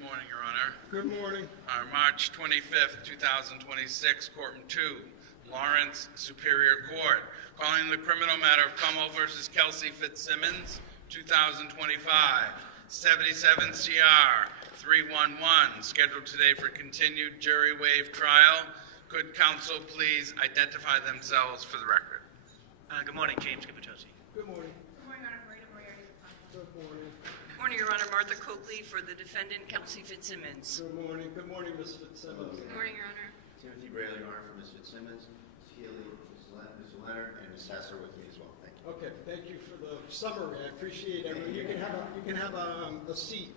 Good morning, Your Honor. Good morning. March 25th, 2026, Courtroom 2, Lawrence Superior Court. Calling the criminal matter of Como versus Kelsey Fitzsimmons, 2025, 77 CR 311, scheduled today for continued jury waived trial. Could counsel please identify themselves for the record? Good morning, James Capitosi. Good morning. Good morning, Your Honor. Marina Moriarty. Good morning. Good morning, Your Honor. Martha Coakley for the defendant, Kelsey Fitzsimmons. Good morning. Good morning, Ms. Fitzsimmons. Good morning, Your Honor. Timothy Brayley, Your Honor, for Ms. Fitzsimmons, Healy, Ms. Leonard, and Ms. Sasser with me as well. Thank you. Okay, thank you for the summary. I appreciate it. You can have a seat.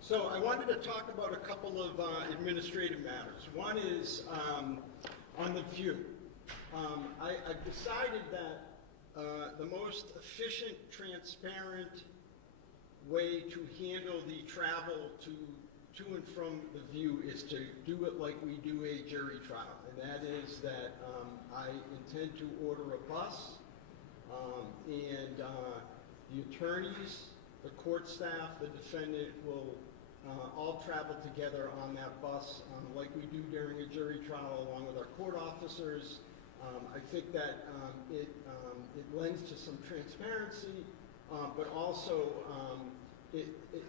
So I wanted to talk about a couple of administrative matters. One is on the view. I've decided that the most efficient, transparent way to handle the travel to and from the view is to do it like we do a jury trial. And that is that I intend to order a bus, and the attorneys, the court staff, the defendant will all travel together on that bus like we do during a jury trial along with our court officers. I think that it lends to some transparency, but also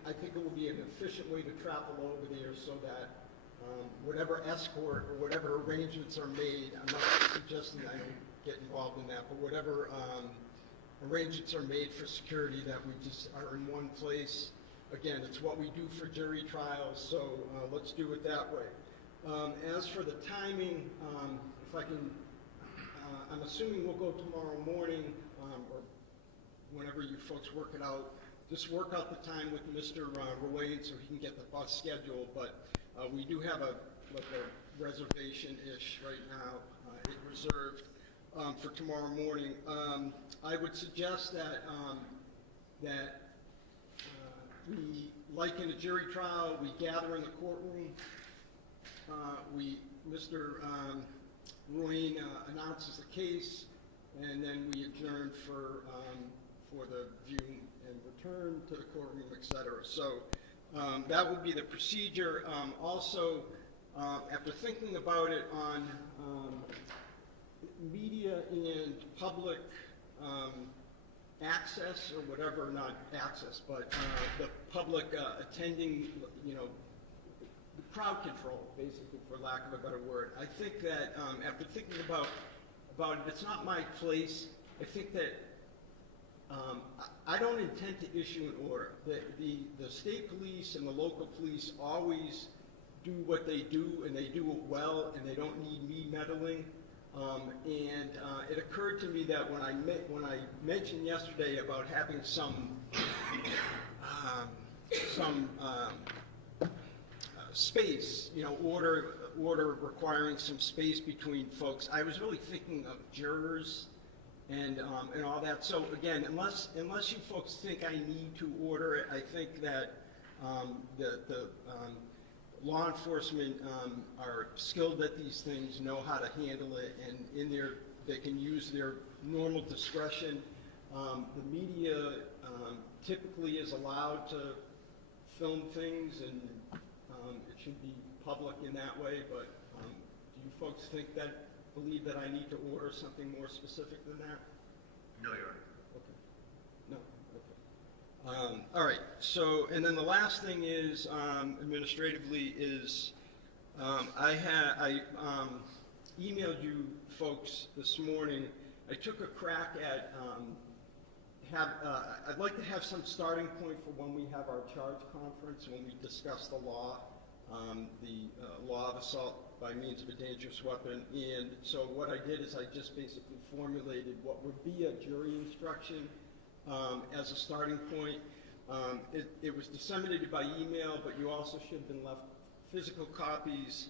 I think it will be an efficient way to travel over there so that whatever escort or whatever arrangements are made, I'm not suggesting I don't get involved in that, but whatever arrangements are made for security, that we just are in one place. Again, it's what we do for jury trials, so let's do it that way. As for the timing, if I can, I'm assuming we'll go tomorrow morning, or whenever you folks work it out. Just work out the time with Mr. Ruane so he can get the bus scheduled, but we do have a reservation-ish right now, it reserved for tomorrow morning. I would suggest that we, like in a jury trial, we gather in the courtroom. Mr. Ruane announces the case, and then we adjourn for the view and return to the courtroom, etc. So that would be the procedure. Also, after thinking about it on media and public access, or whatever, not access, but the public attending, the crowd control, basically, for lack of a better word. I think that after thinking about it, it's not my place. I think that I don't intend to issue an order. The state police and the local police always do what they do, and they do it well, and they don't need me meddling. And it occurred to me that when I mentioned yesterday about having some space, order requiring some space between folks, I was really thinking of jurors and all that. So again, unless you folks think I need to order it, I think that the law enforcement are skilled at these things, know how to handle it, and they can use their normal discretion. The media typically is allowed to film things, and it should be public in that way, but do you folks believe that I need to order something more specific than that? No, Your Honor. Okay. No? Okay. All right, so, and then the last thing is, administratively, is I emailed you folks this morning. I took a crack at, I'd like to have some starting point for when we have our charge conference, when we discuss the law, law of assault by means of a dangerous weapon. And so what I did is I just basically formulated what would be a jury instruction as a starting point. It was disseminated by email, but you also should have been left physical copies.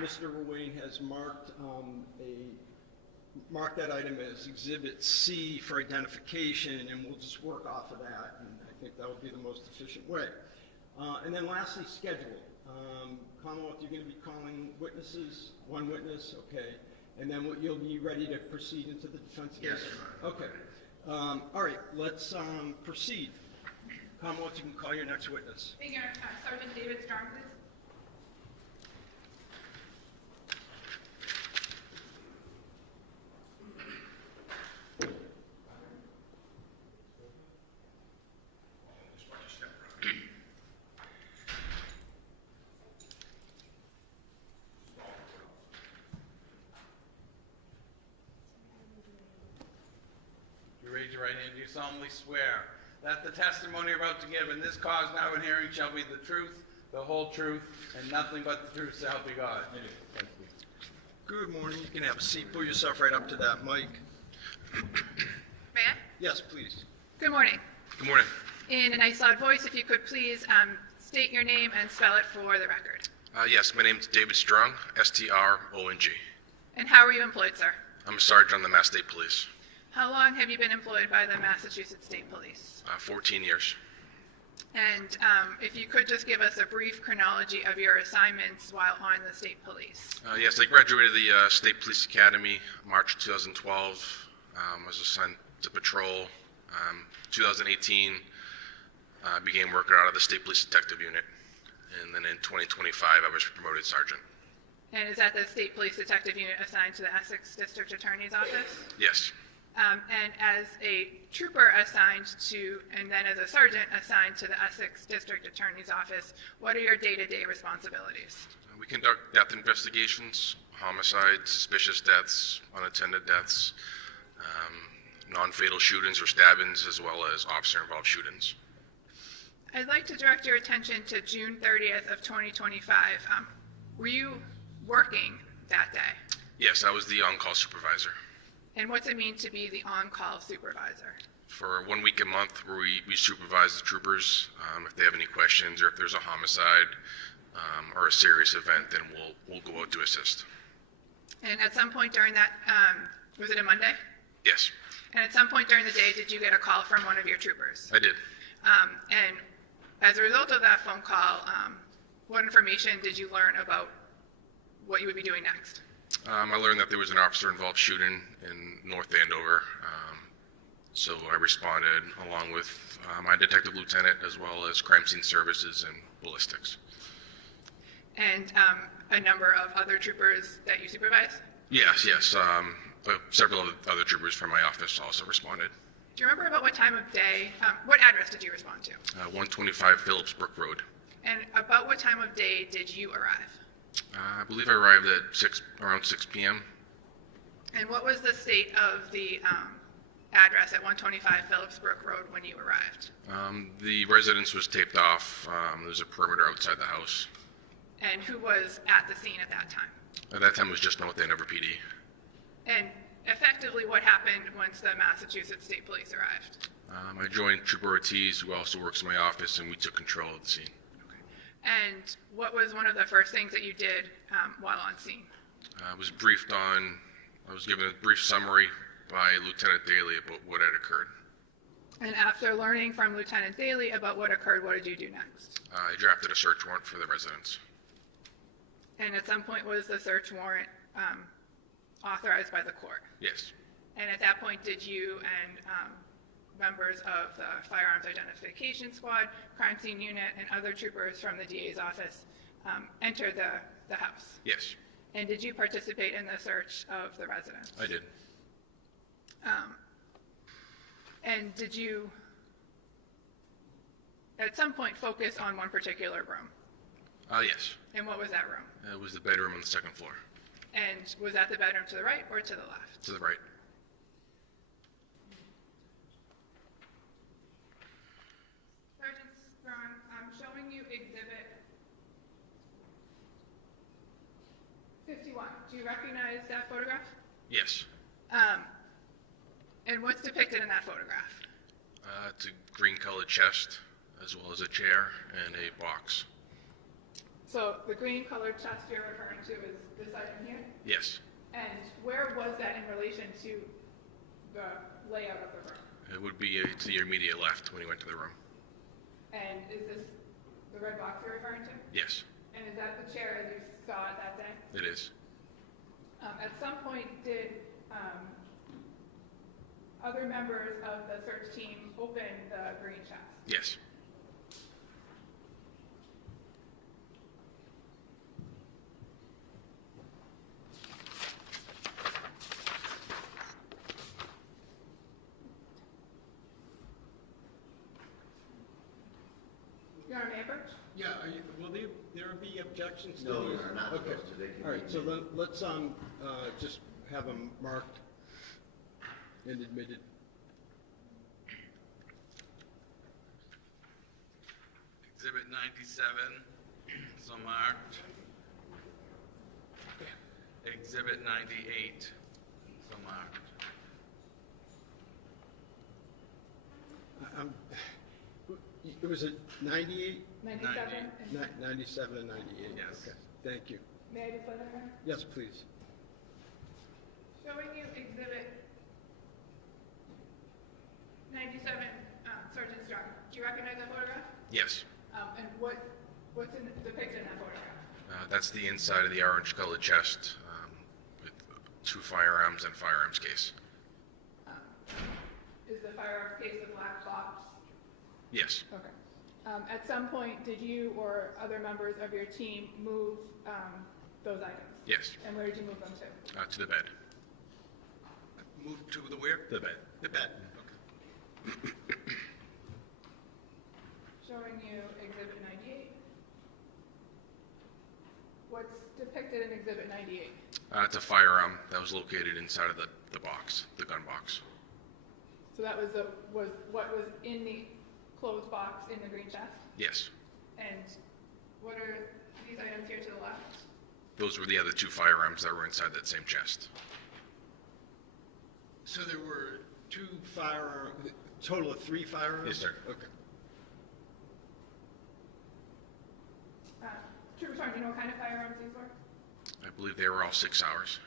Mr. Ruane has marked that item as Exhibit C for identification, and we'll just work off of that, and I think that would be the most efficient way. And then lastly, schedule. Commonwealth, you're going to be calling witnesses, one witness, okay, and then you'll be ready to proceed into the defense case? Yes, Your Honor. Okay. All right, let's proceed. Commonwealth, you can call your next witness. Thank you, Sergeant David Strong, please. You raise your right hand, do you solemnly swear that the testimony you're about to give in this cause now in hearing shall be the truth, the whole truth, and nothing but the truth, so help you God? Thank you. Good morning. You can have a seat. Pull yourself right up to that mic. May I? Yes, please. Good morning. Good morning. In a nice loud voice, if you could please state your name and spell it for the record. Yes, my name is David Strong, S-T-R-O-N-G. And how are you employed, sir? I'm a sergeant on the Mass State Police. How long have you been employed by the Massachusetts State Police? 14 years. And if you could just give us a brief chronology of your assignments while on the state police. Yes, I graduated the State Police Academy March 2012. Was assigned to patrol. 2018, I began working out of the State Police Detective Unit. And then in 2025, I was promoted sergeant. And is that the State Police Detective Unit assigned to the Essex District Attorney's Office? Yes. And as a trooper assigned to, and then as a sergeant assigned to the Essex District Attorney's Office, what are your day-to-day responsibilities? We conduct death investigations, homicides, suspicious deaths, unattended deaths, non-fatal shootings or stabbings, as well as officer-involved shootings. I'd like to direct your attention to June 30th of 2025. Were you working that day? Yes, I was the on-call supervisor. And what's it mean to be the on-call supervisor? For 1 week a month, where we supervise the troopers. If they have any questions, or if there's a homicide or a serious event, then we'll go out to assist. And at some point during that, was it a Monday? Yes, And at some point during the day, did you get a call from one of your troopers? I did. And as a result of that phone call, what information did you learn about what you would be doing next? I learned that there was an officer-involved shooting in North Andover, so I responded along with my detective lieutenant, as well as crime scene services and ballistics. And a number of other troopers that you supervise? Yes. Several other troopers from my office also responded. Do you remember about what time of day, what address did you respond to? 125 Phillips Brook Road. And about what time of day did you arrive? I believe I arrived at around 6 p.m. And what was the state of the address at 125 Phillips Brook Road when you arrived? The residence was taped off. There was a perimeter outside the house. And who was at the scene at that time? At that time, it was just North Andover PD. And effectively, what happened once the Massachusetts State Police arrived? I joined Trooper Ortiz, who also works in my office, and we took control of the scene. And what was one of the first things that you did while on scene? I was given a brief summary by Lieutenant Daly about what had occurred. And after learning from Lieutenant Daly about what occurred, what did you do next? I drafted a search warrant for the residence. And at some point, was the search warrant authorized by the court? Yes. And at that point, did you and members of the Firearms Identification Squad, Crime Scene Unit, and other troopers from the DA's office enter the house? Yes, And did you participate in the search of the residence? I did. And did you, at some point, focus on one particular room? Yes. And what was that room? It was the bedroom on the second floor. And was that the bedroom to the right or to the left? To the right. Sergeant Strong, I'm showing you Exhibit 51. Do you recognize that photograph? Yes. And what's depicted in that photograph? It's a green-colored chest, as well as a chair and a box. So the green-colored chest you're referring to is this item here? Yes. And where was that in relation to the layout of the room? It would be to your immediate left when you went to the room. And is this the red box you're referring to? Yes, And is that the chair as you saw it that day? it is. At some point, did other members of the search team open the green chest? Yes. Yeah, will there be objections to No, these? Your Honor, not Okay. those two. They can All right, be so admitted. let's just have them marked and admitted. Exhibit 97, so marked. Exhibit 98, so marked. It was a 98, 97? and- 97 and 98? Yes. Okay, thank you. May I just let her know? Yes, please. Showing you exhibit 97, Sergeant Strong. Do you recognize that photograph? Yes. And what's depicted in that photograph? That's the inside of the orange-colored chest with 2 firearms and firearms case. Is the firearms case the black box? Yes. Okay. At some point, did you or other members of your team move those items? Yes. And where did you move them to? To the bed. Move to the where? The bed. The bed. Showing you exhibit 98. What's depicted in exhibit 98? It's a firearm that was located inside of the box, the gun box. So that was what was in the closed box in the green chest? Yes. And what are these items here to the left? Those were the other 2 firearms that were inside that same chest. So there were 2 firearms, total of 3 firearms? Yes, sir. Okay. Trooper Sergeant, do you know what kind of firearms these were? I believe they were all 6 hours.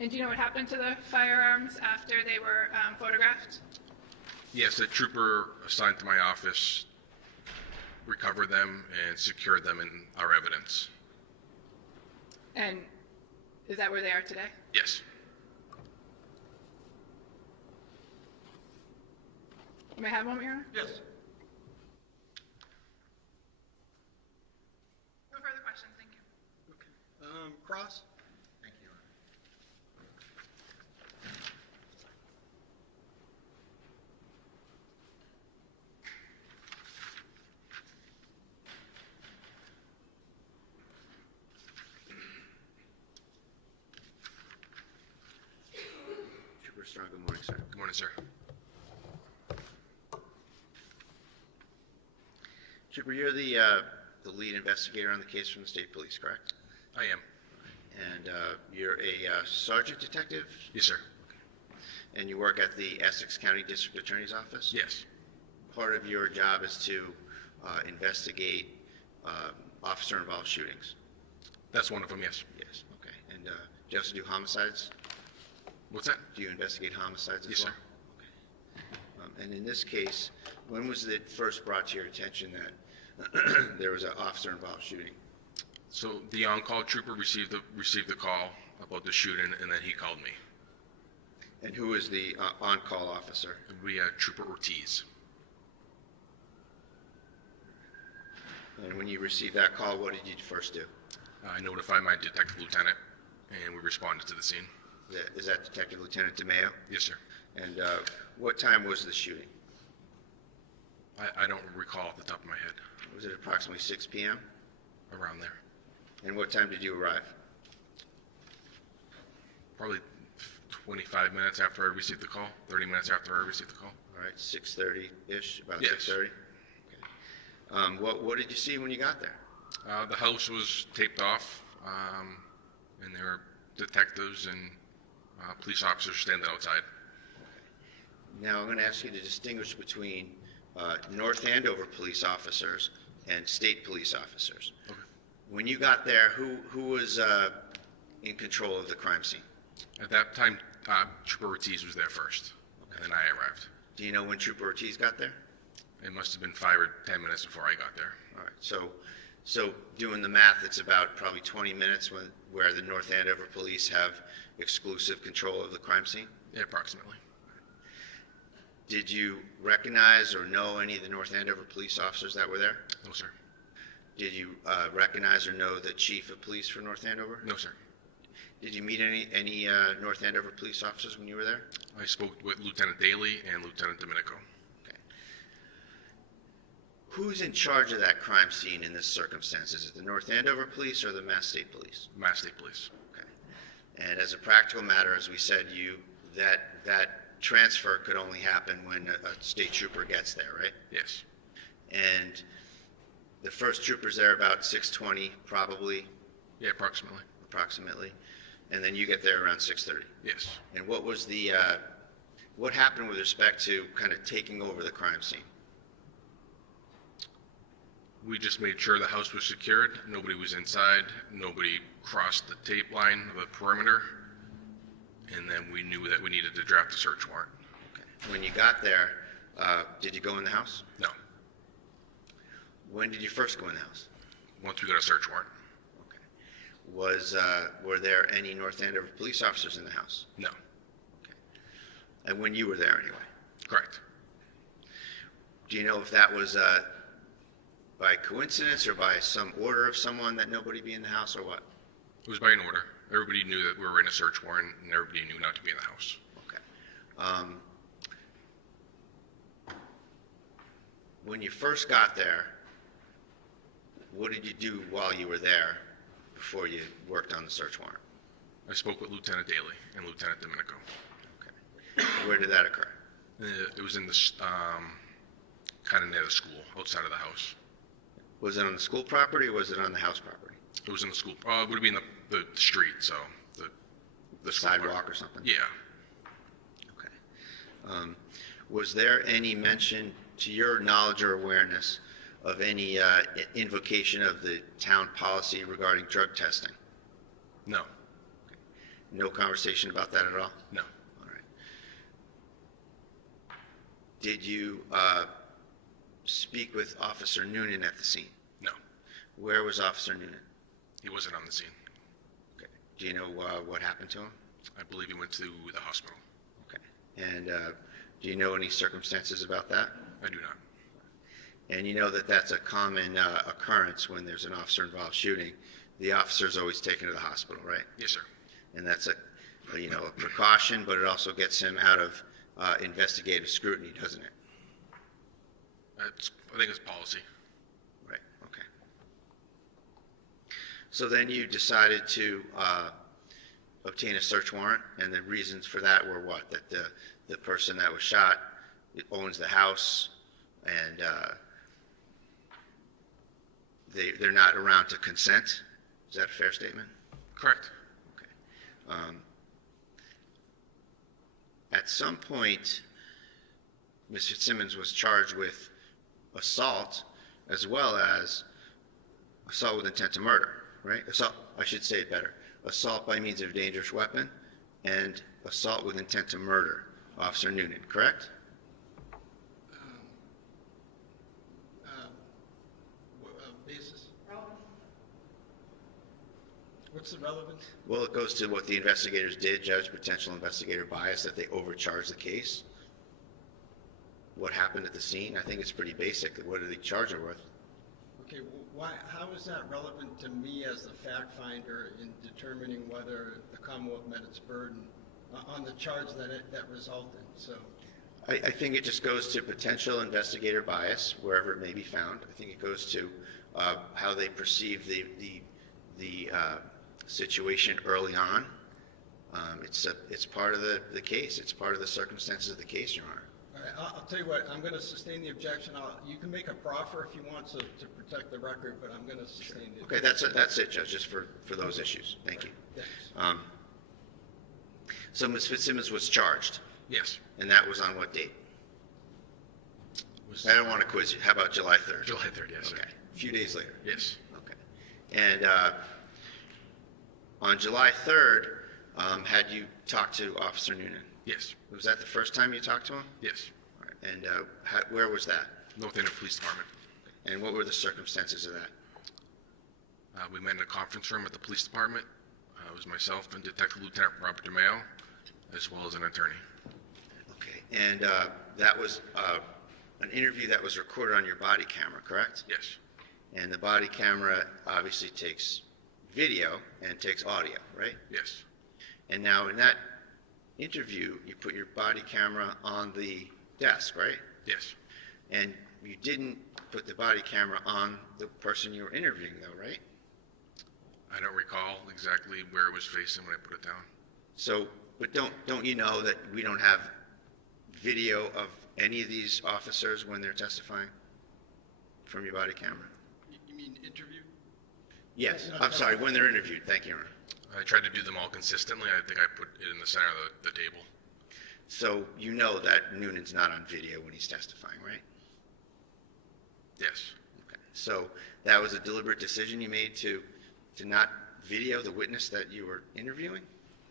And do you know what happened to the firearms after they were photographed? Yes, a trooper assigned to my office recovered them and secured them in our evidence. And is that where they are today? Yes. May I have one, Your Honor? Yes. No further questions, thank you. Okay. Cross? Thank you, Your Honor. Trooper Strong, good morning, sir. Good morning, sir. Trooper, you're the lead investigator on the case from the state police, correct? I am. And you're a sergeant detective, Yes, sir. and you work at the Essex County District Attorney's Office? Yes. Part of your job is to investigate officer-involved shootings? That's one of them, yes. Yes, okay. And do you also do homicides? What's that? Do you investigate homicides as Yes, well? sir. Okay. And in this case, when was it first brought to your attention that there was an officer-involved shooting? So the on-call trooper received the call about the shooting, and then he called me. And who was the on-call officer? We had Trooper Ortiz. And when you received that call, what did you first do? I notified my detective lieutenant, and we responded to the scene. Is that Detective Lieutenant DeMeo? Yes, sir. And what time was the shooting? I don't recall off the top of my head. Was it approximately 6 p.m.? Around there. And what time did you arrive? Probably 25 minutes after I received the call, 30 minutes after I received the call. All right, 6:30-ish, about Yes. 6:30? Okay. What did you see when you got there? The house was taped off, and there were detectives and police officers standing outside. Now, I'm going to ask you to distinguish between North Andover police officers and state police officers. Okay. When you got there, who was in control of the crime scene? At that time, Trooper Ortiz was there first, and then I arrived. Do you know when Trooper Ortiz got there? It must have been 5 or 10 minutes before I got there. All right, so doing the math, it's about probably 20 minutes where the North Andover police have exclusive control of the crime scene? Yeah, approximately. Did you recognize or know any of the North Andover police officers that were there? No, sir. Did you recognize or know the chief of police for North Andover? No, sir. Did you meet any North Andover police officers when you were there? I spoke with Lieutenant Daly and Lieutenant Domenico. Okay. Who's in charge of that crime scene in this circumstance? Is it the North Andover Police or the Mass State Police? Mass State Police. Okay. And as a practical matter, as we said, that transfer could only happen when a state trooper gets there, right? Yes. And the first trooper's there about 6:20, probably, Yeah, approximately. and then you get there around 6:30. Yes. And what was what happened with respect to kind of taking over the crime scene? We just made sure the house was secured. Nobody was inside. Nobody crossed the tape line of the perimeter. And then we knew that we needed to draft a search warrant. Okay. When you got there, did you go in the house? No. When did you first go in the house? Once we got a search warrant. Okay. Were there any North Andover police officers in the house? No. Okay. And when you were there anyway? Correct. Do you know if that was by coincidence or by some order of someone that nobody be in the house, or what? It was by an order. Everybody knew that we were in a search warrant, and everybody knew not to be in the house. Okay. When you first got there, what did you do while you were there before you worked on the search warrant? I spoke with Lieutenant Daly and Lieutenant Domenico. Okay. Where did that occur? It was in the, kind of near the school, outside of the house. Was it on the school property or was it on the house property? It was in the school, it would be in the street, so the school Sidewalk part. or something? Yeah. Okay. Was there any mention, to your knowledge or awareness, of any invocation of the town policy regarding drug testing? No. No conversation about that at all? No. All right. Did you speak with Officer Noonan at the scene? No. Where was Officer Noonan? He wasn't on the scene. Okay. Do you know what happened to him? I believe he went to the hospital. Okay. And do you know any circumstances about that? I do not. And you know that that's a common occurrence when there's an officer-involved shooting. The officer's always taken to the hospital, right? Yes, sir. And that's a precaution, but it also gets him out of investigative scrutiny, doesn't it? I think it's policy. Right, okay. So then you decided to obtain a search warrant, and the reasons for that were what? That the person that was shot owns the house, and they're not around to consent? Is that a fair statement? Correct. Okay. At some point, Ms. Fitzsimmons was charged with assault as well as assault with intent to murder, right? Assault, I should say it better. Assault by means of a dangerous weapon and assault with intent to murder. Officer Noonan, correct? Basis? What's the relevance? Well, it goes to what the investigators did, judge potential investigator bias, that they overcharged the case. What happened at the scene? I think it's pretty basic. What did they charge her with? Okay, how is that relevant to me as the fact finder in determining whether the Commonwealth met its burden on the charge that resulted? So, I think it just goes to potential investigator bias, wherever it may be found. I think it goes to how they perceive the situation early on. It's part of the case. It's part of the circumstances of the case, Your Honor. all right, I'll tell you what, I'm going to sustain the objection. You can make a proffer if you want to protect the record, but I'm going to sustain the Okay, that's it, Judge, just for those issues. Thank you. Thanks. So Ms. Fitzsimmons was charged, Yes. and that was on what date? I don't want to quiz you. How about July 3rd? July 3rd, yes, sir. Okay, a few days later. Yes. Okay. And on July 3rd, had you talked to Officer Noonan? Yes. Was that the first time you talked to him? Yes. All right. And where was that? North Andover Police Department. And what were the circumstances of that? We met in a conference room at the police department. It was myself and Detective Lieutenant Robert DeMeo, as well as an attorney. Okay. And that was an interview that was recorded on your body camera, correct? Yes. And the body camera obviously takes video and takes audio, right? Yes. And now in that interview, you put your body camera on the desk, right? Yes. And you didn't put the body camera on the person you were interviewing, though, right? I don't recall exactly where it was facing when I put it down. So, but don't you know that we don't have video of any of these officers when they're testifying from your body camera? You mean interview? Yes, I'm sorry, when they're interviewed. Thank you, Your Honor. I tried to do them all consistently. I think I put it in the center of the table. So you know that Noonan's not on video when he's testifying, right? Yes. Okay. So that was a deliberate decision you made to not video the witness that you were interviewing?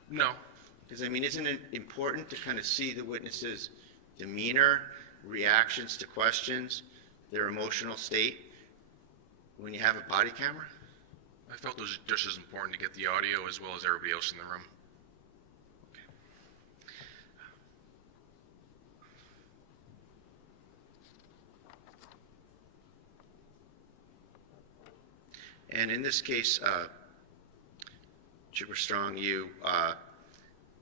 No. Because, I mean, isn't it important to kind of see the witness's demeanor, reactions to questions, their emotional state when you have a body camera? I felt it was just as important to get the audio as well as everybody else in the room. And in this case, Trooper Strong, you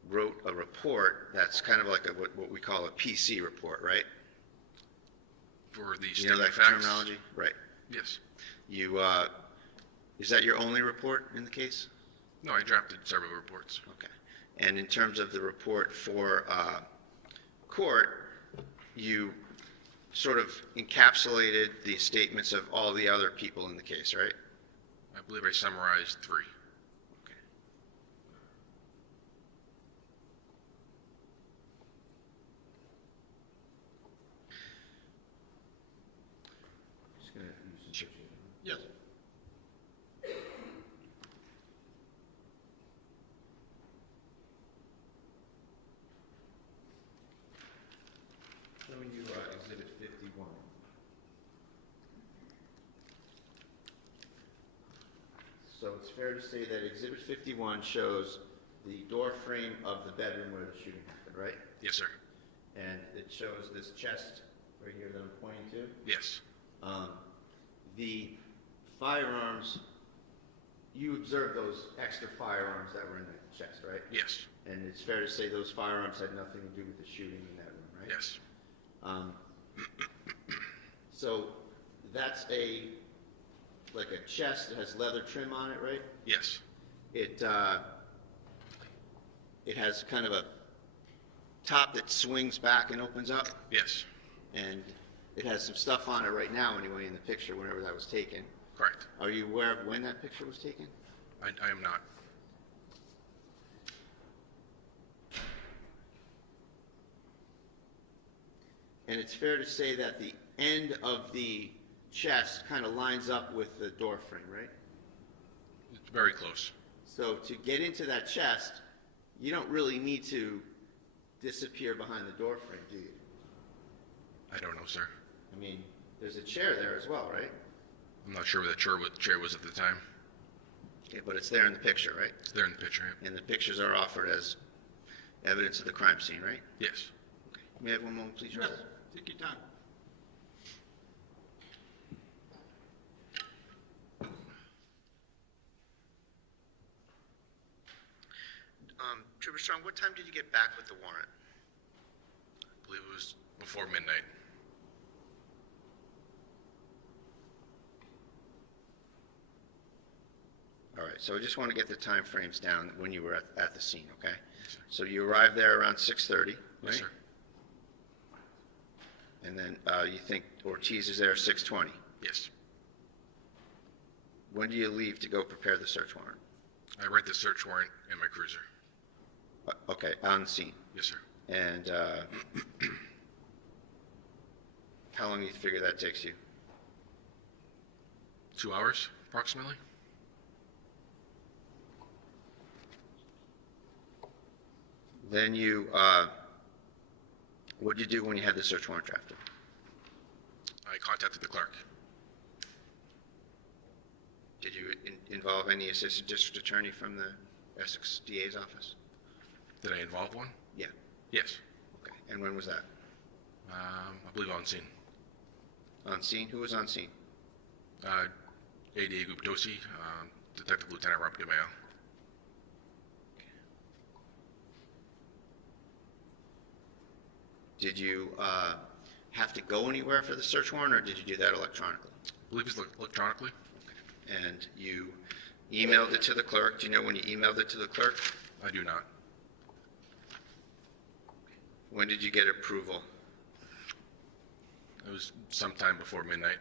wrote a report that's kind of like what we call a PC report, right? For the You know statement that of facts? terminology? Right. Yes. You, is that your only report in the case? No, I drafted several reports. Okay. And in terms of the report for court, you sort of encapsulated the statements of all the other people in the case, right? I believe I summarized 3. Okay. Just gonna use the picture. Yes. Showing you Exhibit 51. So it's fair to say that Exhibit 51 shows the door frame of the bedroom where the shooting happened, right? Yes, sir. And it shows this chest right here that I'm pointing to. Yes. The firearms, you observed those extra firearms that were in the chest, right? Yes. And it's fair to say those firearms had nothing to do with the shooting in that room, right? Yes. So that's like a chest that has leather trim on it, right? Yes. It has kind of a top that swings back and opens up, Yes. and it has some stuff on it right now anyway in the picture whenever that was taken. Correct. Are you aware of when that picture was taken? I am not. And it's fair to say that the end of the chest kind of lines up with the door frame, right? It's very close. So to get into that chest, you don't really need to disappear behind the door frame, do you? I don't know, sir. I mean, there's a chair there as well, right? I'm not sure where the chair was at the time. Yeah, but it's there in the picture, right? It's there in the picture. And the pictures are offered as evidence of the crime scene, right? Yes. Okay. May I have one moment, please, Your Yes, Honor? take your time. Trooper Strong, what time did you get back with the warrant? I believe it was before midnight. All right, so I just want to get the time frames down when you were at the scene, okay? So you arrived there around 6:30, right? Yes, sir. And then you think Ortiz is there 6:20. Yes. When do you leave to go prepare the search warrant? I write the search warrant in my cruiser. Okay, on the scene. Yes, sir. And how long do you figure that takes you? 2 hours, approximately. Then you, what did you do when you had the search warrant drafted? I contacted the clerk. Did you involve any assistant district attorney from the Essex DA's office? Did I involve one? Yeah. Yes. Okay, and when was that? I believe on scene. On scene? Who was on scene? ADA Guptosi, Detective Lieutenant Robert DeMeo. Did you have to go anywhere for the search warrant, or did you do that electronically? I believe it's electronically. And you emailed it to the clerk? Do you know when you emailed it to the clerk? I do not. When did you get approval? It was sometime before midnight.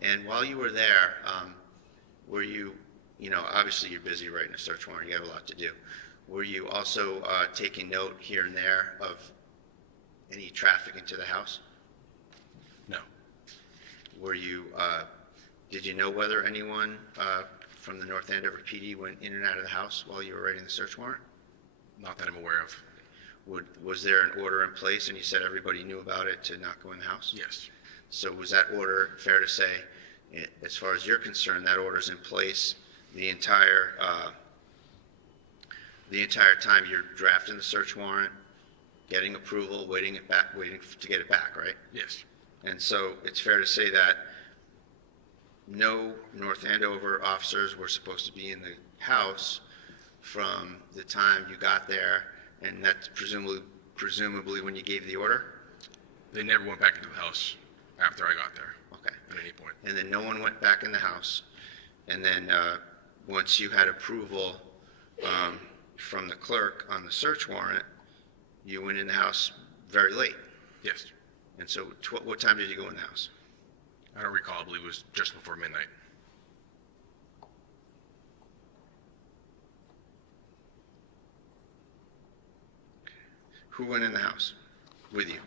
And while you were there, were you, obviously you're busy writing a search warrant, you have a lot to do. Were you also taking note here and there of any traffic into the house? No. Were you, did you know whether anyone from the North Andover PD went in and out of the house while you were writing the search warrant? Not that I'm aware of. Was there an order in place, and you said everybody knew about it to not go in the house? Yes. So was that order, fair to say, as far as you're concerned, that order's in place the entire time you're drafting the search warrant, getting approval, waiting to get it back, right? Yes. And so it's fair to say that no North Andover officers were supposed to be in the house from the time you got there, and that's presumably when you gave the order? They never went back into the house after I got there. Okay. At any point. And then no one went back in the house, and then once you had approval from the clerk on the search warrant, you went in the house very late. Yes. And so what time did you go in the house? I don't recall. I believe it was just before midnight. Who went in the house with you?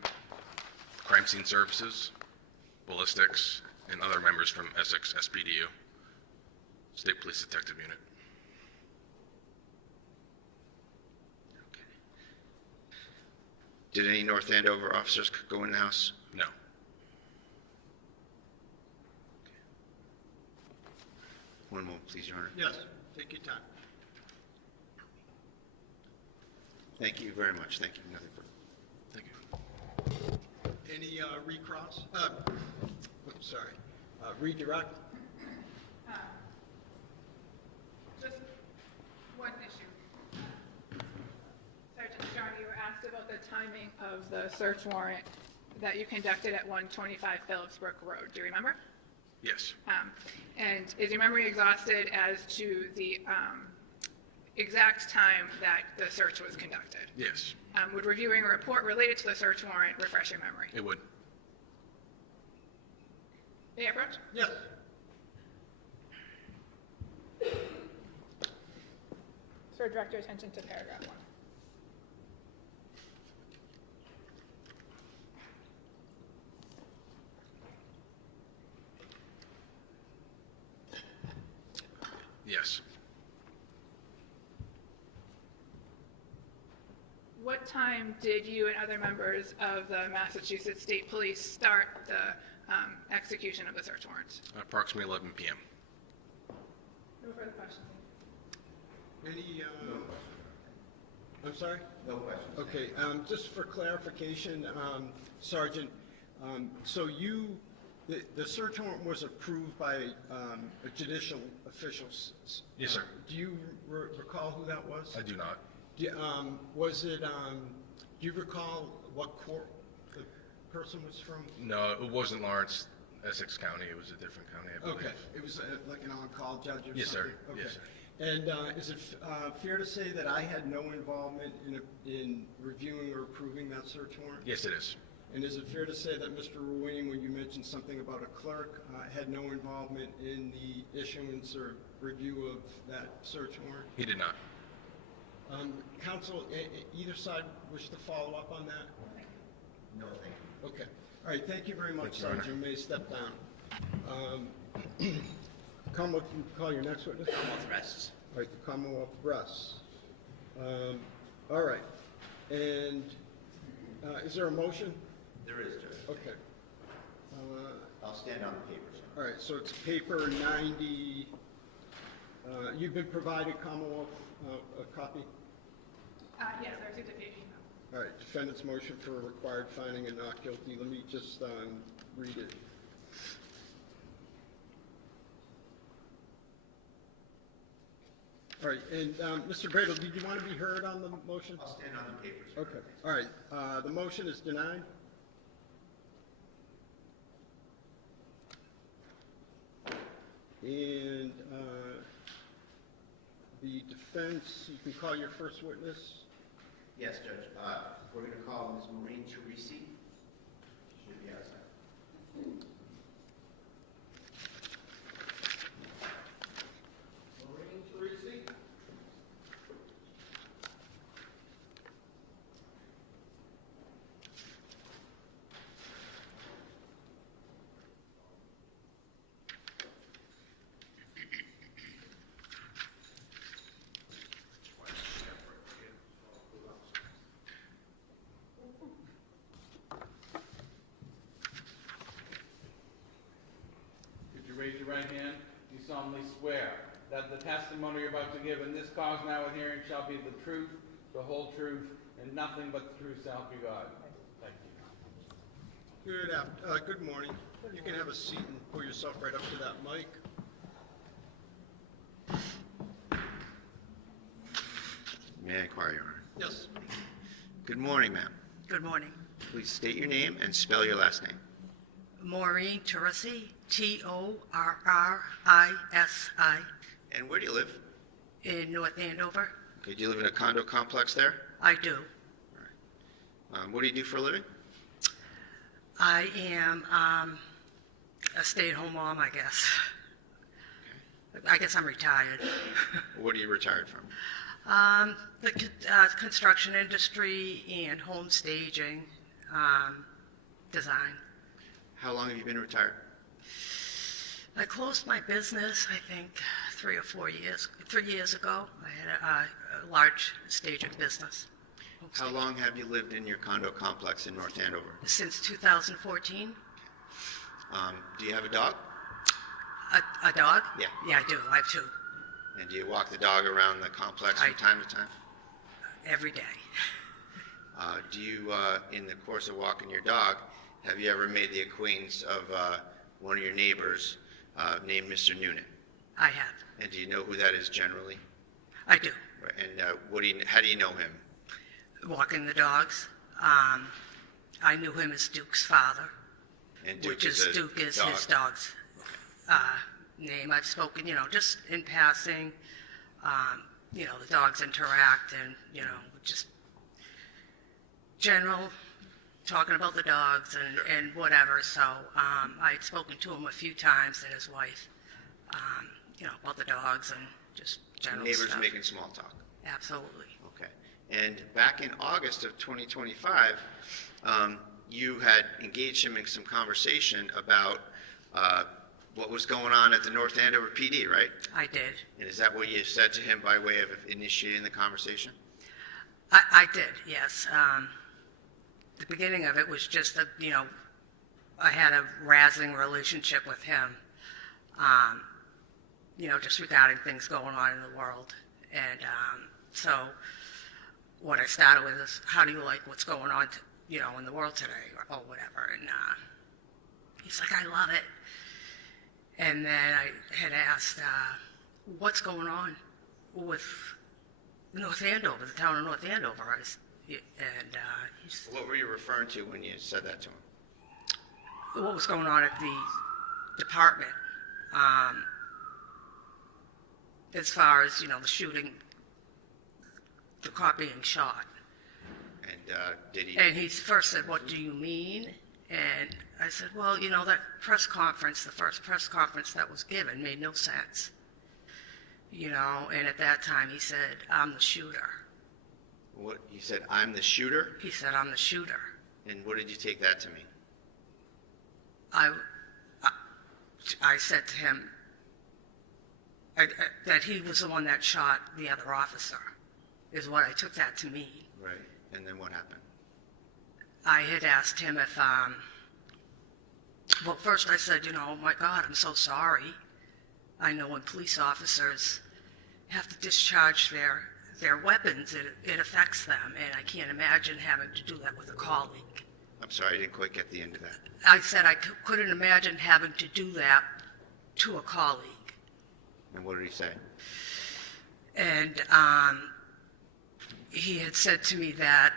Crime scene services, ballistics, and other members from Essex SPDU, State Police Detective Unit. Did any North Andover officers go in the house? No. One moment, please, Your Honor. Yes, take your time. Thank you very much. Thank you. Nothing further. Thank you. Any recross? Redirect? Just one issue. Sergeant Strong, you were asked about the timing of the search warrant that you conducted at 125 Phillipsbrook Road. Do you remember? Yes. And is your memory exhausted as to the exact time that the search was conducted? Yes. Would reviewing a report related to the search warrant refresh your memory? It would. May I approach? Yes. Sir, direct your attention to paragraph 1. Yes. What time did you and other members of the Massachusetts State Police start the execution of the search warrant? Approximately 11 p.m. No further questions. Any, I'm sorry? No questions. Okay, just for clarification, Sergeant, so the search warrant was approved by a judicial official? Yes, sir. Do you recall who that was? I do not. Do you recall what court the person was from? No, it wasn't Lawrence, Essex County. It was a different county, I believe. Okay, it was like an on-call judge or something? Yes, sir. Okay. Yes, sir. And is it fair to say that I had no involvement in reviewing or approving that search warrant? Yes, it is. And is it fair to say that Mr. Ruane, when you mentioned something about a clerk, had no involvement in the issuance or review of that search warrant? He did not. Counsel, either side wish to follow up on that? No, thank you. Okay. All right, thank you very much, Your Honor. Sergeant. You may step down. Commonwealth, you call your next witness? Commonwealth rests. All right, the Commonwealth rests. All right. And is there a motion? There is, Judge. Okay. I'll stand on the papers. All right, so it's paper 90. You've been provided, Commonwealth, a copy? Yes, I received a few emails. All right, defendant's motion for required finding and not guilty. Let me just read it. All right, and Mr. Bradle, did you want to be heard on the motion? I'll stand on the papers. Okay, all right, the motion is denied. And the defense, you can call your first witness. Yes, Judge. We're going to call Ms. Maureen Teresi. She should be outside. Maureen Teresi. Could you raise your right hand? Do you solemnly swear that the testimony you're about to give in this cause now and hearing shall be the truth, the whole truth, and nothing but the truth, so help you God? Thank you. Good morning. You can have a seat and pull yourself right up to that mic. May I inquire, Your Honor? Yes. Good morning, ma'am. Good morning. Please state your name and spell your last name. Maureen Teresi, Torrisi, And where do you live? in North Andover. Okay, do you live in a condo complex there? I do. What do you do for a living? I am a stay-at-home mom, I guess. I guess I'm retired. What are you retired from? The construction industry and home staging, design. How long have you been retired? I closed my business, I think, 3 or 4 years. 3 years ago, I had a large staging business. How long have you lived in your condo complex in North Andover? Since 2014. Do you have a dog? A dog? Yeah. Yeah, I do. I have 2. And do you walk the dog around the complex from I- time to time? Every day. Do you, in the course of walking your dog, have you ever made the acquaintance of one of your neighbors named Mr. Noonan? I have. And do you know who that is generally? I do. Right, and how do you know him? Walking the dogs. I knew him as Duke's father, And Duke a is dog. his dog's name. I've spoken, just in passing. The dogs interact and, just general talking about the dogs and whatever. So I'd spoken to him a few times and his wife, about the dogs and just general Neighbors stuff. making small talk. Absolutely. Okay. And back in August of 2025, you had engaged him in some conversation about what was going on at the North Andover PD, right? I did. And is that what you said to him by way of initiating the conversation? I did, yes. The beginning of it was just that, I had a razzing relationship with him, just regarding things going on in the world. And so what I started with is, how do you like what's going on, in the world today or whatever? And he's like, I love it. And then I had asked, what's going on with North Andover, the town of North Andover? He's, What were you referring to when you said that to him? what was going on at the department, as far as, the shooting, the cop being shot. And did he? And he first said, what do you mean? And I said, well, that press conference, the first press conference that was given made no sense. And at that time he said, I'm the shooter. What he said? I'm the shooter. He said, I'm the shooter. And what did you take that to mean? I said to him that he was the one that shot the other officer, is what I took that to mean. Right. And then what happened? I had asked him if, well, first I said, oh my God, I'm so sorry. I know when police officers have to discharge their weapons, it affects them, and I can't imagine having to do that with a colleague. I'm sorry, I didn't quite get the end of that. I said I couldn't imagine having to do that to a colleague. And what did he say? And And he had said to me that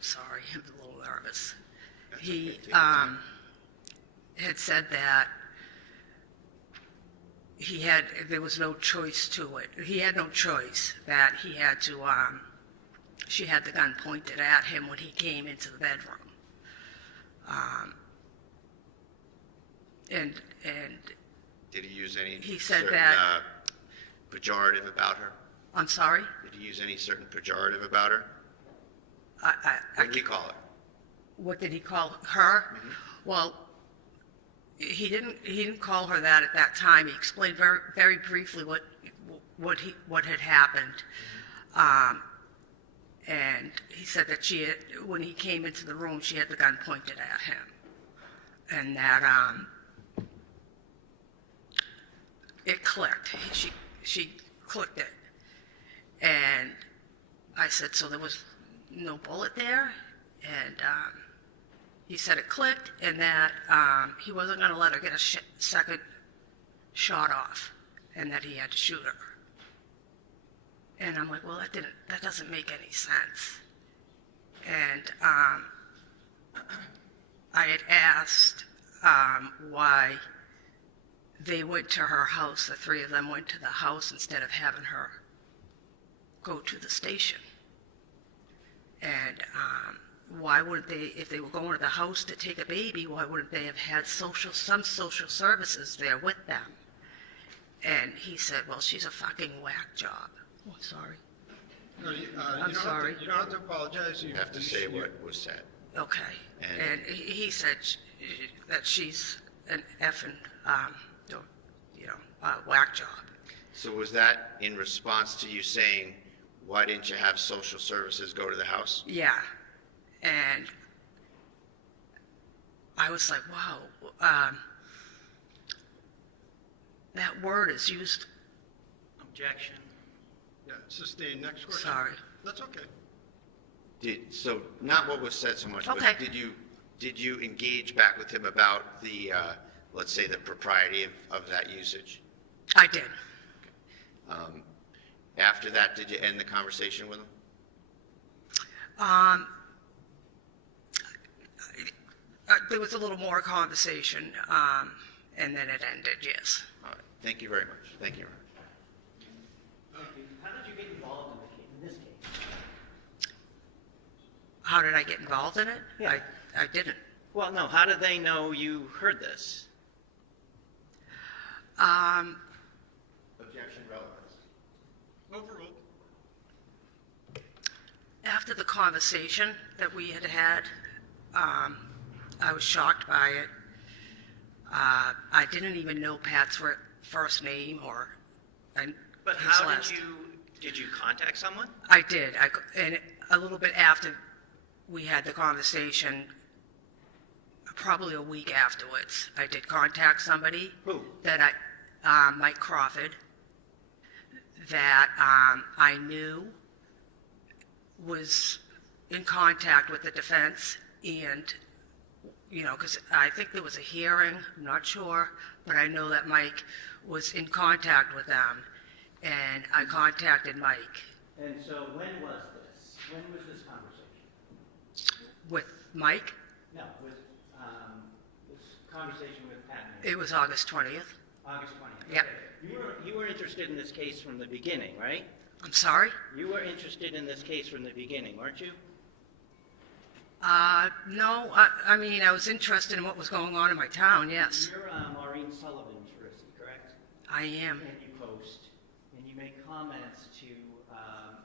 sorry, I'm a little nervous. He had said that there was no choice to it. He had no choice, that he had to, she had the gun pointed at him when he came into the bedroom. And Did he use any He said certain, that- pejorative about her? I'm sorry? Did he use any certain pejorative about her? I What did he call her? What did he call her? Well, he didn't call her that at that time. He explained very, very briefly what had happened. And he said that when he came into the room, she had the gun pointed at him. And that, it clicked. She clicked it. And I said, so there was no bullet there? And he said it clicked, and that he wasn't going to let her get a second shot off, and that he had to shoot her. And I'm like, well, that doesn't make any sense. And I had asked why they went to her house, the three of them went to the house instead of having her go to the station. And why wouldn't they, if they were going to the house to take a baby, why wouldn't they have had some social services there with them? And he said, well, she's a fucking whack job. Oh, sorry. No, you I'm don't have sorry. to- You don't have to apologize. You have to say what was said. Okay. And- And he said that she's an effing, whack job. So was that in response to you saying, why didn't you have social services go to the house? Yeah. And I was like, wow, that word is used, Objection. Yeah, sustain. Next question. sorry. That's okay. So not what was said so much, Okay. but did you engage back with him about the, let's say, the propriety of that usage? I did. After that, did you end the conversation with him? There was a little more conversation, and then it ended, yes. All right. Thank you very much. Thank you. How did you get involved in this case? How did I get involved in it? Yeah. I didn't. Well, no, how did they know you heard this? Objection, relevance. Overruled. After the conversation that we had had, I was shocked by it. I didn't even know Pat's first name But his how last. did you contact someone? I did. And a little bit after we had the conversation, probably a week afterwards, I did contact somebody. Who? That Mike Crawford, that I knew was in contact with the defense, and, because I think there was a hearing, I'm not sure, but I know that Mike was in contact with them, and I contacted Mike And so when was this? When was this conversation? with Mike. No, with this conversation with Pat. It was August 20th. August 20th. Yep. Okay. You were interested in this case from the beginning, right? I'm sorry? You were interested in this case from the beginning, weren't you? No, I mean, I was interested in what was going on in my town, yes. You're Maureen Sullivan's Rissy, correct? I am. And you post, and you make comments to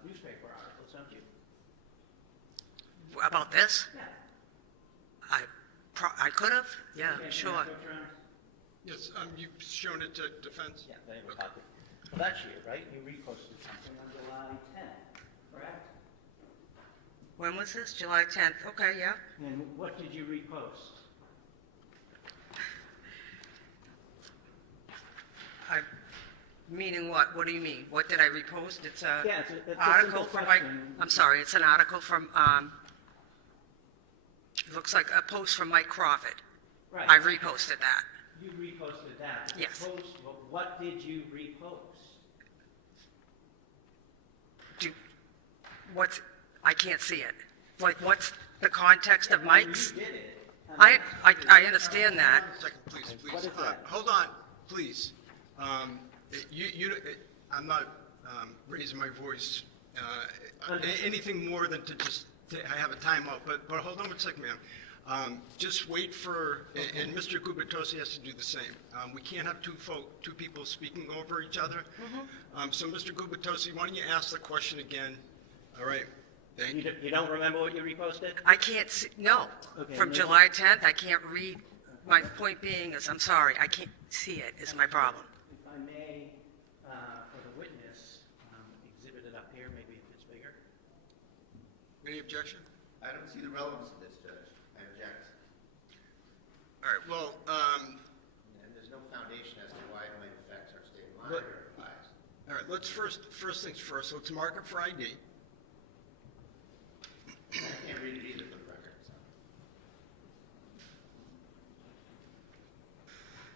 newspaper articles, don't you? About this? Yeah. I could have, yeah, Okay, sure. can I talk to your Honor? Yes, you've shown it to defense. Yeah, they have a copy. Well, that's you, right? You reposted something on July 10th, correct? When was this? July 10th. Okay, yeah. And what did you repost? Meaning what? What do you mean? What did I repost? It's a Yeah, it's a article simple from Mike. question. I'm sorry, it's an article from, it looks like a post from Mike Crawford. Right. I reposted that. You reposted that. The Yes. post, well, what did you repost? I can't see it. Like, what's the context of Mike's? You did it. I understand that. Second, please, please. What is that? Hold on, please. I'm not raising my voice, anything more than to just, I have a timeout, but hold on one second, ma'am. Just wait for, and Mr. Gubitosi has to do the same. We can't have two people speaking over each other. So Mr. Gubitosi, why don't you ask the question again? All right, thank you. You don't remember what you reposted? I can't see, no. Okay, From maybe- July 10th, I can't read. My point being is, I'm sorry, I can't see it, is my problem. If I may, for the witness, exhibit it up here, maybe if it's bigger. Any objection? I don't see the relevance of this, Judge. I object. All right, well, And there's no foundation as to why it might affect our state of mind or advise. all right, let's first things first, let's mark it for ID. I can't read it either for the record, so.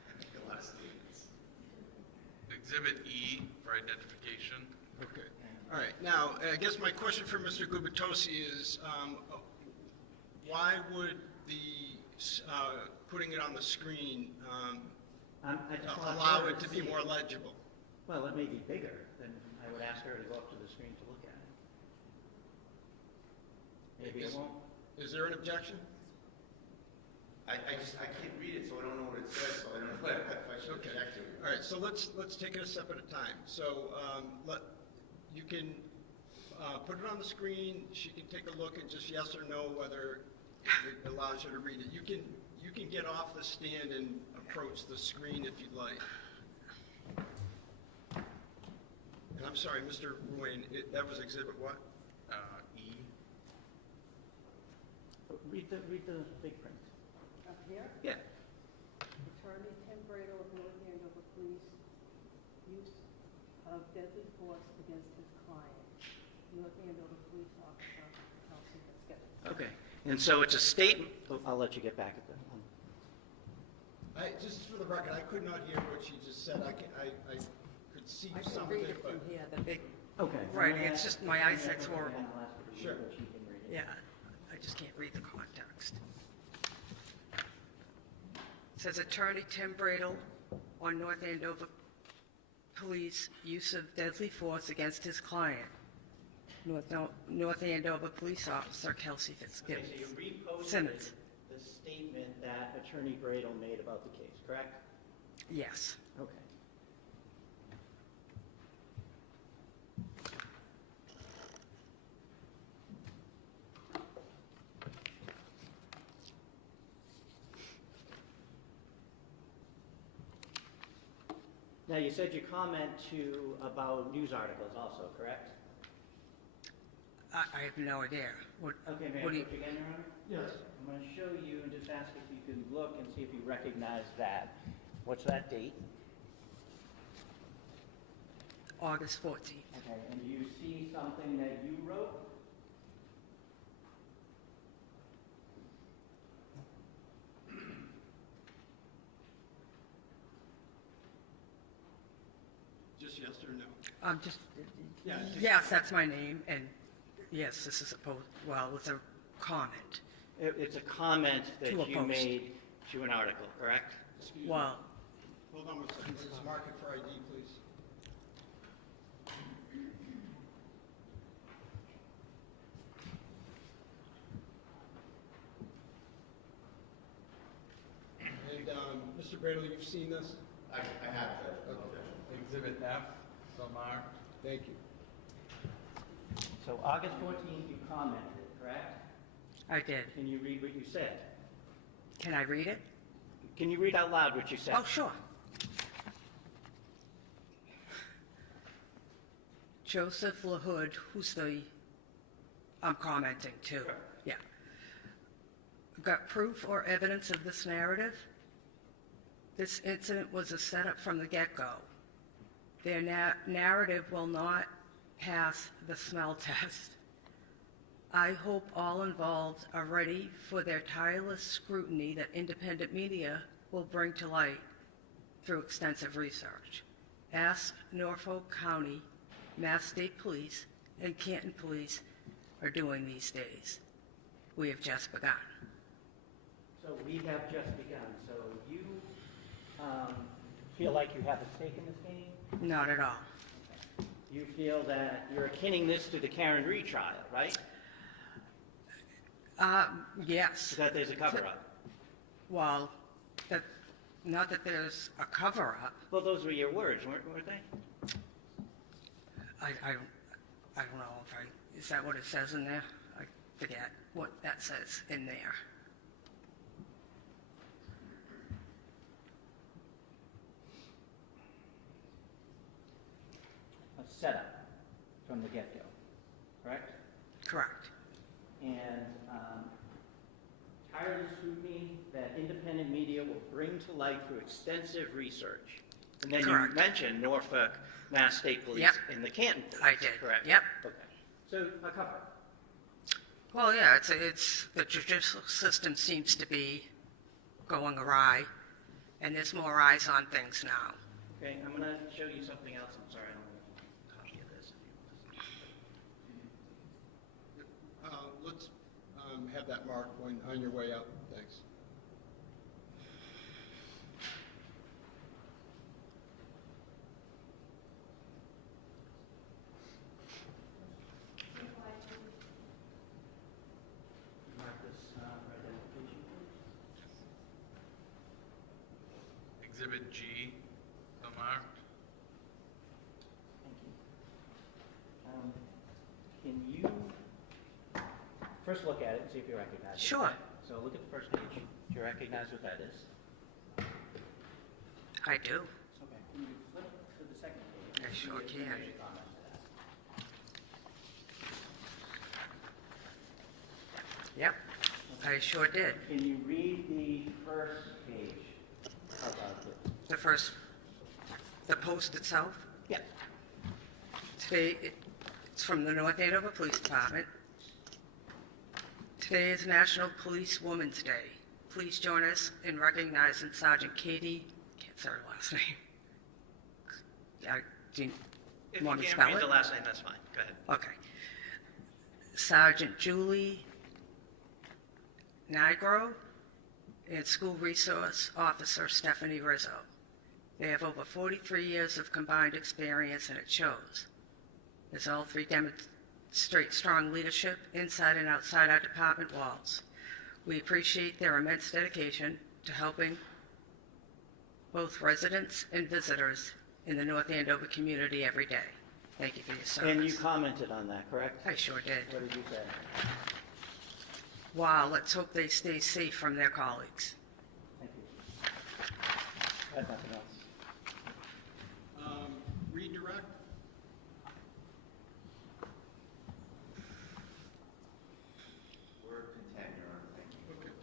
I make a lot of statements. Exhibit E for identification. Okay, all right, now, I guess my question for Mr. Gubitosi is, why would the, putting it on the screen, I just want allow her it to be see more legible? Well, it may be bigger, then I would ask her to go up to the screen to look at it. Maybe it won't. Is there an objection? I can't read it, so I don't know what it says, so I don't know if I should Okay, object to it. all right, so let's take it a step at a time. So, you can, put it on the screen, she can take a look and just yes or no whether it allows her to read it. You can get off the stand and approach the screen if you'd like. And I'm sorry, Mr. Ruane, that was exhibit what? E. Read the big print. Up here, Yeah. Attorney Tim Bradle of North Andover Police, use of deadly force against his client. North Andover Police Officer Kelsey Fitzsimmons. Okay, and so it's a statement, I'll let you get back at that. Just for the record, I could not hear what she just said. I could see I can some of read it, it but. from here, the big, Okay. Right, it's just my eyesight's horrible. Sure. yeah, I just can't read the context. It says Attorney Tim Bradle on North Andover Police use of deadly force against his client. North Andover Police Officer Kelsey Okay, so you reposted Fitzsimmons. the statement that Attorney Bradle made about the case, correct? Yes. Okay. Now, you said you comment about news articles also, correct? I have no idea. Okay, may I What do you- approach again, Your Honor? Yes. I'm going to show you and just ask if you can look and see if you recognize that. What's that date? August 14th. Okay, and do you see something that you wrote? Just yes or no? Just, Yeah, just- yes, that's my name, and yes, this is it's a comment. It's a comment that To a you post. made to an article, correct? Excuse me. Well, Hold on one second. Let's mark it for ID, please. And, Mr. Bradley, you've seen this? I have, Judge. No objection. Exhibit F, so marked. Thank you. So August 14th, you commented, correct? I did. Can you read what you said? Can I read it? Can you read out loud what you said? Oh, sure. Joseph LaHood, I'm commenting too. Yeah. Got proof or evidence of this narrative? This incident was a setup from the get-go. Their narrative will not pass the smell test. I hope all involved are ready for their tireless scrutiny that independent media will bring to light. through extensive research. Ask Norfolk County, Mass State Police, and Canton Police are doing these days. We have just begun. So we have just begun. So you feel like you have a stake in this game? Not at all. You feel that you're akinning this to the Karen Reed trial, right? Yes. That there's a cover-up. Well, not that there's a cover-up. Well, those were your words, weren't they? I don't know is that what it says in there? I forget what that says in there. A setup from the get-go, correct? Correct. And tireless scrutiny that independent media will bring to light through extensive research. And then Correct. you mentioned Norfolk, Mass State Police, Yep. and the Canton Police. I did. Correct? Yep. Okay. So a cover. Well, yeah, it's the judicial system seems to be going awry, and there's more eyes on things now. Okay, I'm going to show you something else. I'm sorry, I don't have a copy of this. Let's have that marked on your way out. Thanks. Mark this for identification, please. Exhibit G, so marked. Thank you. Can you first look at it and see if you recognize it? Sure. So look at the first page. Do you recognize what that is? I do. Okay. Can you flip to the second page? I sure See if can. there's a comment to that. Yep, I sure did. Can you read the first page about this? The post itself. Yeah. Today, it's from the North Andover Police Department. Today is National Police Women's Day. Please join us in recognizing Sergeant Katie, can't say her last name. Do you If want you to can't spell read it? the last name, that's fine. Go ahead. Okay. Sergeant Julie Nigro and School Resource Officer Stephanie Rizzo. They have over 43 years of combined experience, and it shows, as all three demonstrate strong leadership inside and outside our department walls. We appreciate their immense dedication to helping both residents and visitors in the North Andover community every day. Thank you for your service. And you commented on that, correct? I sure did. What did you say? Wow, let's hope they stay safe from their colleagues. Thank you. I have nothing else. Redirect. We're content, Your Honor. Thank you. Okay.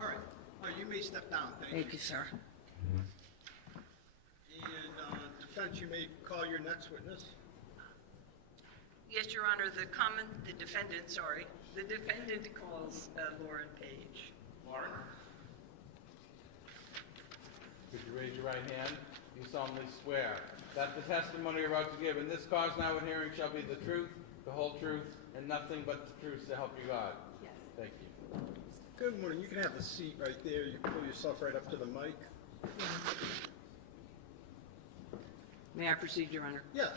All right. You may step down. Thank you, sir. And defense, you may call your next witness. Yes, Your Honor, the defendant calls Lauren Page. Lauren? Could you raise your right hand? You solemnly swear that the testimony you're about to give in this cause now and hearing shall be the truth, the whole truth, and nothing but the truth, so help you God? Yes. Thank you. Good morning. You can have a seat right there. You pull yourself right up to the mic. May I proceed, Your Honor? Yes.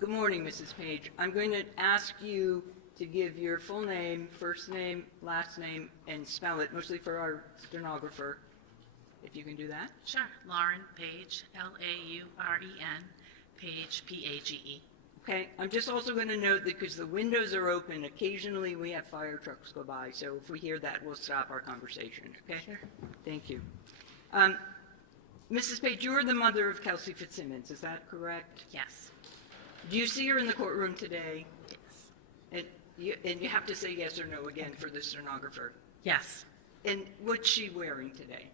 Good morning, Mrs. Page. I'm going to ask you to give your full name, first name, last name, and spell it, mostly for our stenographer, if you can do that. Sure. Lauren Page, Lauren, Page, Page. Okay, I'm just also going to note that because the windows are open, occasionally we have fire trucks go by, so if we hear that, we'll stop our conversation, okay? Sure. Thank you. Mrs. Page, you are the mother of Kelsey Fitzsimmons, is that correct? Yes. Do you see her in the courtroom today? Yes. And you have to say yes or no again for the stenographer. Yes. And what's she wearing today?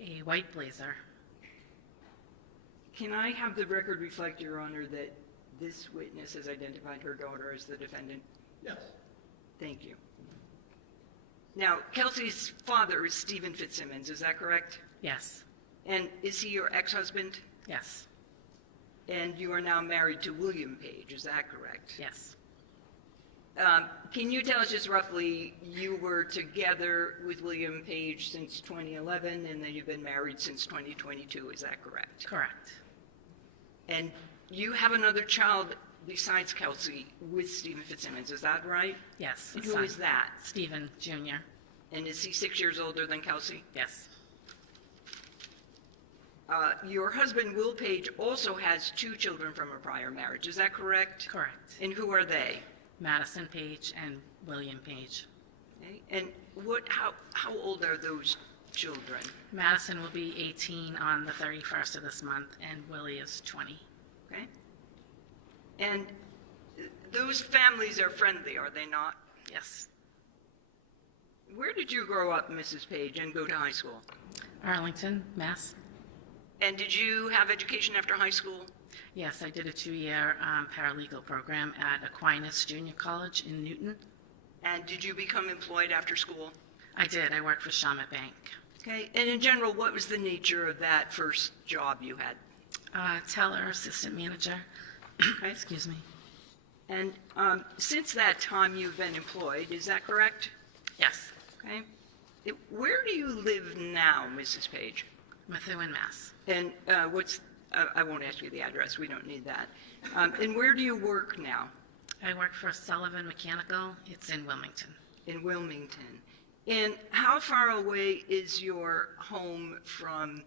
A white blazer. Can I have the record reflect, Your Honor, that this witness has identified her daughter as the defendant? Yes. Thank you. Now, Kelsey's father is Stephen Fitzsimmons, is that correct? Yes. And is he your ex-husband? Yes. And you are now married to William Page, is that correct? Yes. Can you tell us just roughly, you were together with William Page since 2011, and then you've been married since 2022, is that correct? Correct. And you have another child besides Kelsey with Stephen Fitzsimmons, is that right? Yes. And a who son. is that? Stephen Jr. And is he 6 years older than Kelsey? Yes. Your husband, Will Page, also has 2 children from a prior marriage, is that correct? Correct. And who are they? Madison Page and William Page. Okay. And how old are those children? Madison will be 18 on the 31st of this month, and Willie is 20. Okay. And those families are friendly, are they not? Yes. Where did you grow up, Mrs. Page, and go to high school? Arlington, Mass. And did you have education after high school? Yes, I did a 2-year paralegal program at Aquinas Junior College in Newton. And did you become employed after school? I did. I worked for Shamit Bank. Okay. And in general, what was the nature of that first job you had? Teller, assistant manager. Okay. Excuse me. And since that time, you've been employed, is that correct? Yes. Okay. Where do you live now, Mrs. Page? Methuen, Mass. And I won't ask you the address, we don't need that. And where do you work now? I work for Sullivan Mechanical. It's in Wilmington. In Wilmington. And how far away is your home from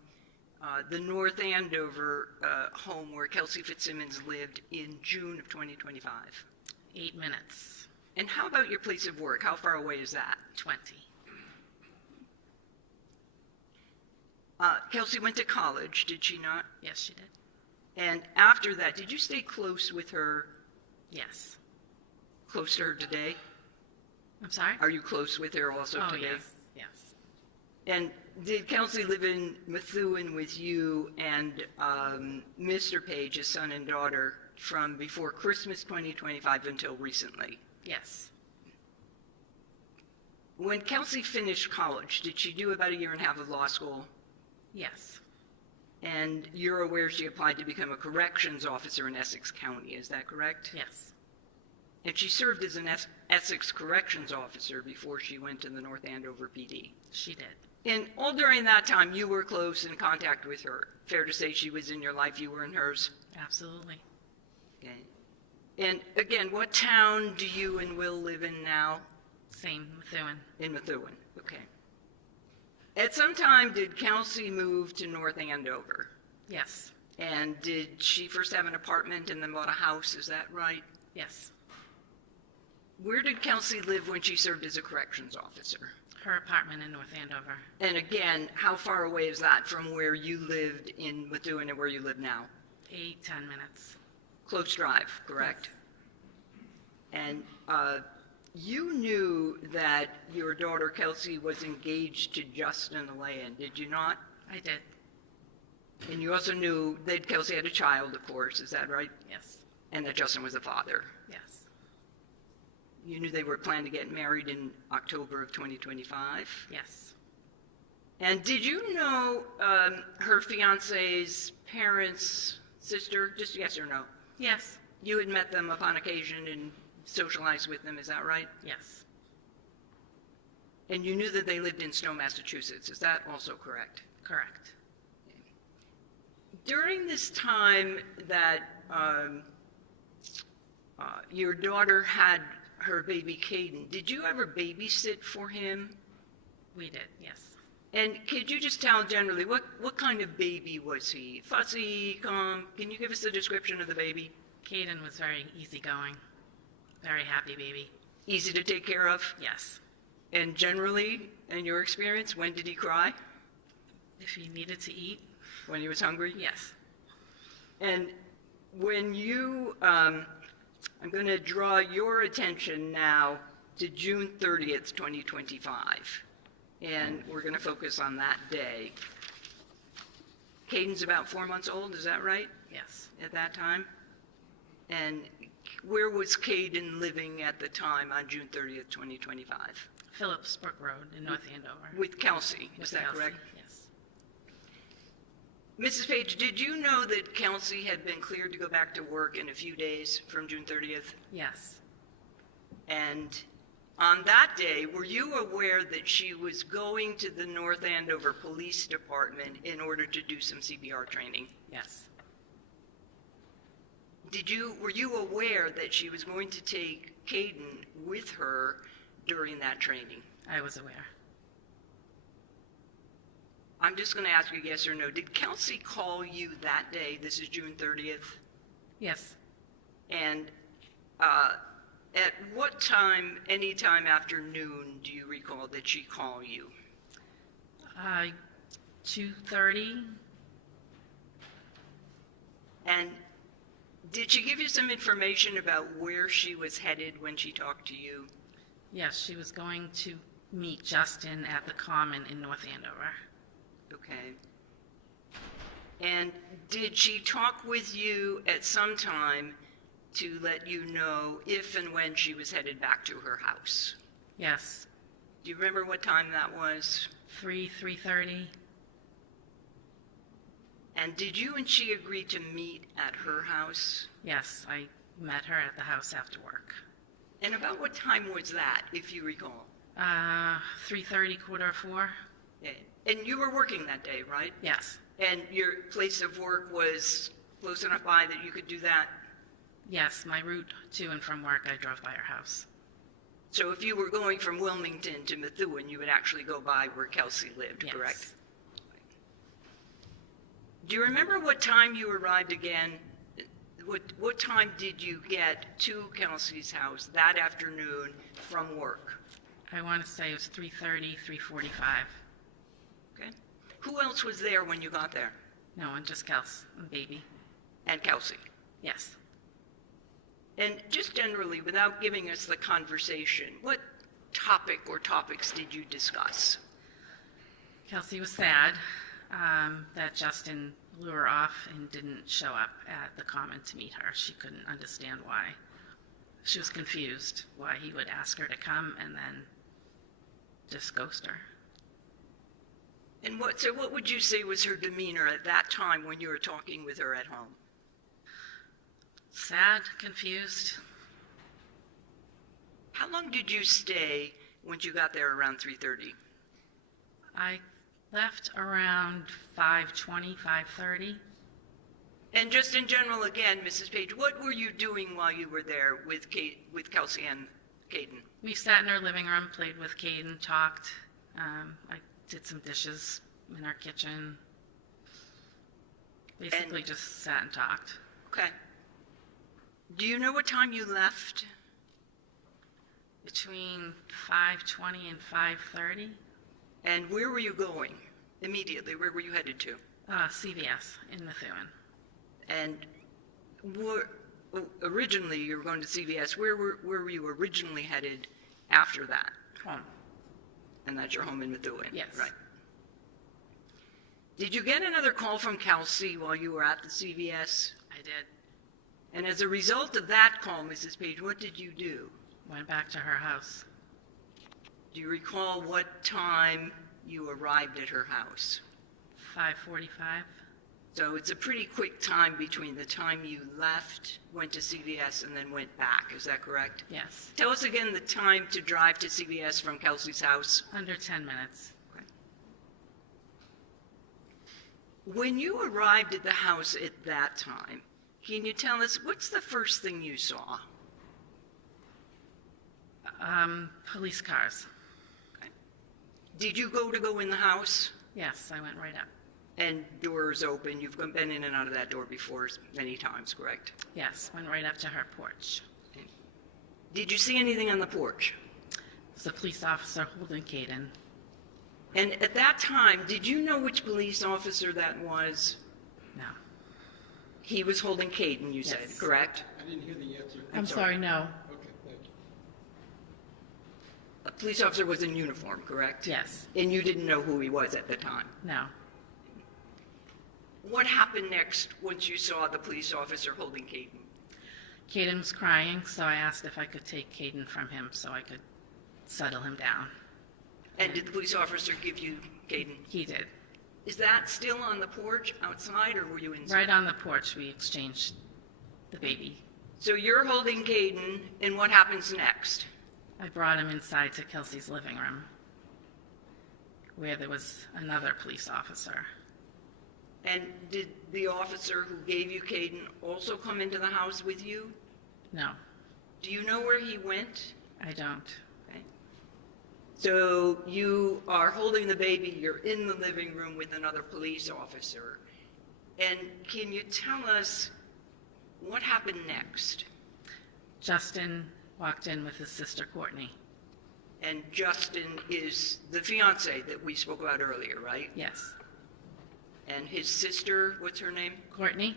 the North Andover home where Kelsey Fitzsimmons lived in June of 2025? 8 minutes. And how about your place of work? How far away is that? 20. Kelsey went to college, did she not? Yes, she did. And after that, did you stay close with her, Yes. close to her today? I'm sorry? Are you close with her also Oh, today? yes. Yes. And did Kelsey live in Methuen with you and Mr. Page, his son and daughter, from before Christmas 2025 until recently? Yes. When Kelsey finished college, did she do about 1.5 years of law school? Yes. And you're aware she applied to become a corrections officer in Essex County, is that correct? Yes. And she served as an Essex corrections officer before she went to the North Andover PD. She did. And all during that time, you were close in contact with her. Fair to say she was in your life, you were in hers? Absolutely. Okay. And again, what town do you and Will live in now? Same, Methuen. In Methuen, okay. At some time, did Kelsey move to North Andover? Yes. And did she first have an apartment and then bought a house, is that right? Yes. Where did Kelsey live when she served as a corrections officer? Her apartment in North Andover. And again, how far away is that from where you lived in Methuen and where you live now? 8-10 minutes. Close drive, correct? Yes. And you knew that your daughter Kelsey was engaged to Justin Aylaian, did you not? I did. And you also knew that Kelsey had a child, of course, is that right? Yes. And that Justin was the father. Yes. You knew they were planning to get married in October of 2025? Yes. And did you know her fiance's parents, sister, just yes or no? Yes. You had met them upon occasion and socialized with them, is that right? Yes. And you knew that they lived in Stowe, Massachusetts, is that also correct? Correct. During this time that your daughter had her baby Caden, did you ever babysit for him? We did, yes. And could you just tell generally, what kind of baby was he? Fussy, calm? Can you give us a description of the baby? Caden was very easygoing. Very happy baby. Easy to take care of? Yes. And generally, in your experience, when did he cry? If he needed to eat? When he was hungry? Yes. And when you, I'm going to draw your attention now to June 30th, 2025. And we're going to focus on that day. Caden's about 4 months old, is that right? Yes. At that time? And where was Caden living at the time on June 30th, 2025? Phillips Brook Road in North Andover. With Kelsey, is With that Kelsey, correct? Yes. Mrs. Page, did you know that Kelsey had been cleared to go back to work in a few days from June 30th? Yes. And on that day, were you aware that she was going to the North Andover Police Department in order to do some CPR training? Yes. Were you aware that she was going to take Caden with her during that training? I was aware. I'm just going to ask you yes or no. Did Kelsey call you that day? This is June 30th. Yes. And at what time, any time after noon, do you recall that she called you? 2:30. And did she give you some information about where she was headed when she talked to you? Yes, she was going to meet Justin at the Common in North Andover. Okay. And did she talk with you at some time to let you know if and when she was headed back to her house? Yes. Do you remember what time that was? 3:30. And did you and she agree to meet at her house? Yes, I met her at the house after work. And about what time was that, if you recall? 3:30, 3:45. Yeah. And you were working that day, right? Yes. And your place of work was close enough by that you could do that? Yes, my route to and from work, I drove by her house. So if you were going from Wilmington to Methuen, you would actually go by where Kelsey lived, Yes. correct? Do you remember what time you arrived again? What time did you get to Kelsey's house that afternoon from work? I want to say it was 3:30, 3:45. Okay. Who else was there when you got there? No one, just Kels and baby. And Kelsey. Yes. And just generally, without giving us the conversation, what topic or topics did you discuss? Kelsey was sad that Justin blew her off and didn't show up at the Common to meet her. She couldn't understand why. She was confused why he would ask her to come and then just ghost her. And what would you say was her demeanor at that time when you were talking with her at home? Sad, confused. How long did you stay when you got there around 3:30? I left around 5:20, 5:30. And just in general, again, Mrs. Page, what were you doing while you were there with Kelsey and Caden? We sat in our living room, played with Caden, talked. I did some dishes in our kitchen. Basically just sat and talked. Okay. Do you know what time you left? Between 5:20 and 5:30. And where were you going immediately? Where were you headed to? CVS in Methuen. And originally you were going to CVS. Where were you originally headed after that? Home. And that's your home in Methuen? Yes. Right. Did you get another call from Kelsey while you were at the CVS? I did. And as a result of that call, Mrs. Page, what did you do? Went back to her house. Do you recall what time you arrived at her house? 5:45. So it's a pretty quick time between the time you left, went to CVS, and then went back. Is that correct? Yes. Tell us again the time to drive to CVS from Kelsey's house. Under 10 minutes. Okay. When you arrived at the house at that time, can you tell us what's the first thing you saw? Police cars. Okay. Did you go in the house? Yes, I went right up. And doors open. You've been in and out of that door before many times, correct? Yes, went right up to her porch. Did you see anything on the porch? There's a police officer holding Caden. And at that time, did you know which police officer that was? No. He was holding Caden, you said, Yes. correct? I didn't hear the answer. I'm sorry, no. Okay, thank you. A police officer was in uniform, correct? Yes. And you didn't know who he was at the time? No. What happened next once you saw the police officer holding Caden? Caden was crying, so I asked if I could take Caden from him so I could settle him down. And did the police officer give you Caden? He did. Is that still on the porch outside, or were you inside? Right on the porch, we exchanged the baby. So you're holding Caden, and what happens next? I brought him inside to Kelsey's living room, where there was another police officer. And did the officer who gave you Caden also come into the house with you? No, Do you know where he went? I don't. Okay. So you are holding the baby, you're in the living room with another police officer. And can you tell us what happened next? Justin walked in with his sister Courtney. And Justin is the fiance that we spoke about earlier, right? Yes. And his sister, what's her name? Courtney?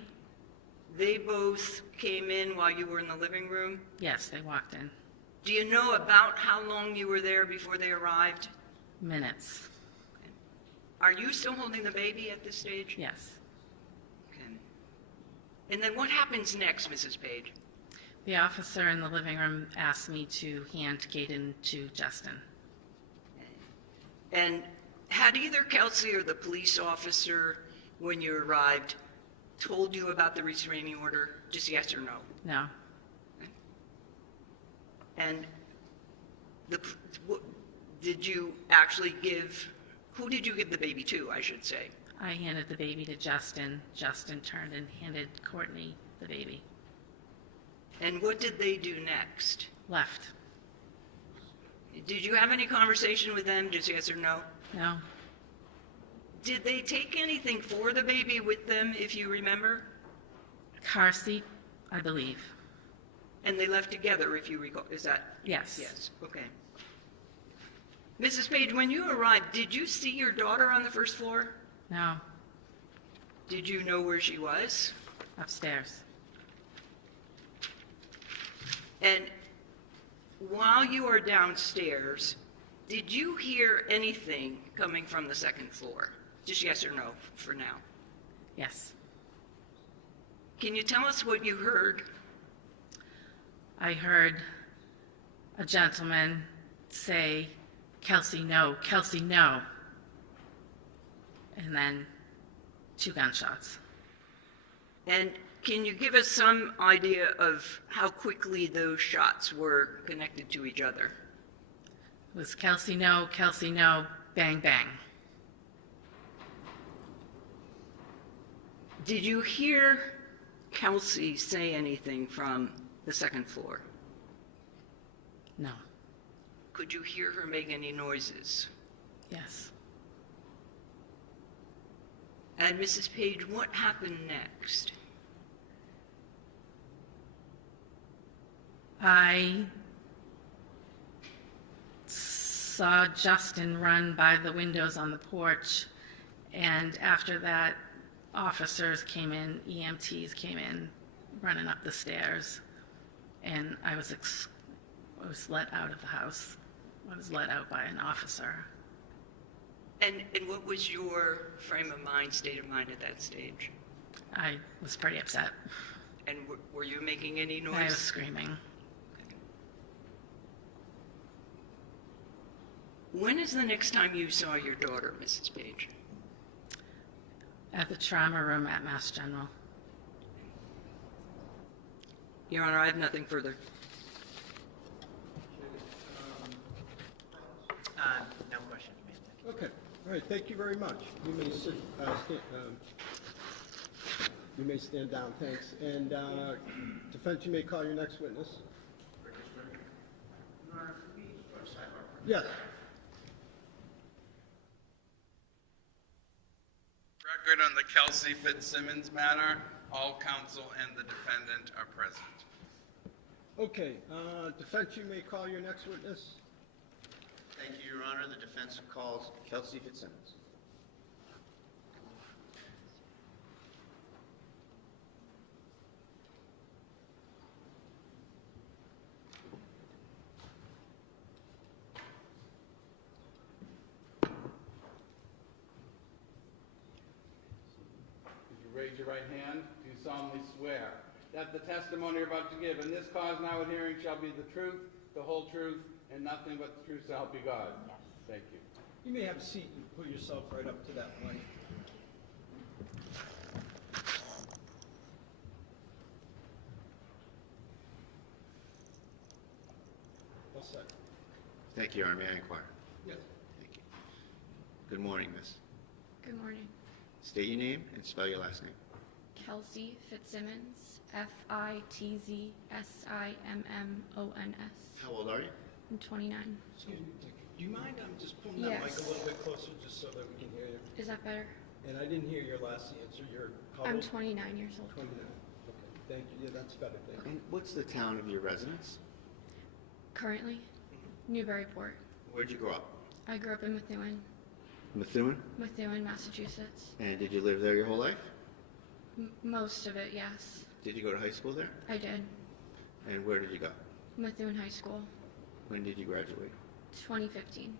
They both came in while you were in the living room? Yes, they walked in. Do you know about how long you were there before they arrived? Minutes. Are you still holding the baby at this stage? Yes. Okay. And then what happens next, Mrs. Page? The officer in the living room asked me to hand Caden to Justin. And had either Kelsey or the police officer, when you arrived, told you about the restraining order? Just yes or no? No. And did you actually who did you give the baby to, I should say? I handed the baby to Justin. Justin turned and handed Courtney the baby. And what did they do next? Left. Did you have any conversation with them, just yes or no? No. Did they take anything for the baby with them, if you remember? Car seat, I believe. And they left together, if you recall. Is that? Yes. Yes, okay. Mrs. Page, when you arrived, did you see your daughter on the first floor? No. Did you know where she was? Upstairs. And while you were downstairs, did you hear anything coming from the second floor? Just yes or no for now. Yes. Can you tell us what you heard? I heard a gentleman say, "Kelsey, no, Kelsey, no." And then 2 gunshots. And can you give us some idea of how quickly those shots were connected to each other? It was Kelsey, no, bang, bang. Did you hear Kelsey say anything from the second floor? No. Could you hear her make any noises? Yes. And Mrs. Page, what happened next? I saw Justin run by the windows on the porch, and after that, officers came in, EMTs came in, running up the stairs, and I was let out of the house. I was let out by an officer. And what was your frame of mind, state of mind at that stage? I was pretty upset. And were you making any noise? I was screaming. When is the next time you saw your daughter, Mrs. Page? At the trauma room at Mass General. Your Honor, I have nothing further. No questions, ma'am. Okay, all right, thank you very much. You may sit, you may stand down, thanks. And defense, you may call your next witness. Yes. Record on the Kelsey Fitzsimmons matter. All counsel and the defendant are present. Okay, defense, you may call your next witness. Thank you, Your Honor. The defense calls Kelsey Fitzsimmons. If you raise your right hand, do you solemnly swear that the testimony you're about to give in this cause now and hearing shall be the truth, the whole truth, and nothing but the truth so help you God? Yes. Thank you. You may have a seat and pull yourself right up to that mic. Thank you, Your Honor. May I inquire? Yes. Thank you. Good morning, miss. Good morning. State your name and spell your last name. Kelsey Fitzsimmons, Fitzsimmons. How old are you? I'm 29. Excuse me, do you mind, just pulling that mic Yes. a little bit closer, just so that we can hear you? Is that better? And I didn't hear your last answer, how I'm old? 29 years old. 29. Okay, thank you, yeah, that's better, thank you. And what's the town of your residence? Currently, Newburyport. Where'd you grow up? I grew up in Methuen, Methuen? Massachusetts. And did you live there your whole life? Most of it, yes. Did you go to high school there? I did. And where did you go? Methuen High School, When did you graduate? 2015.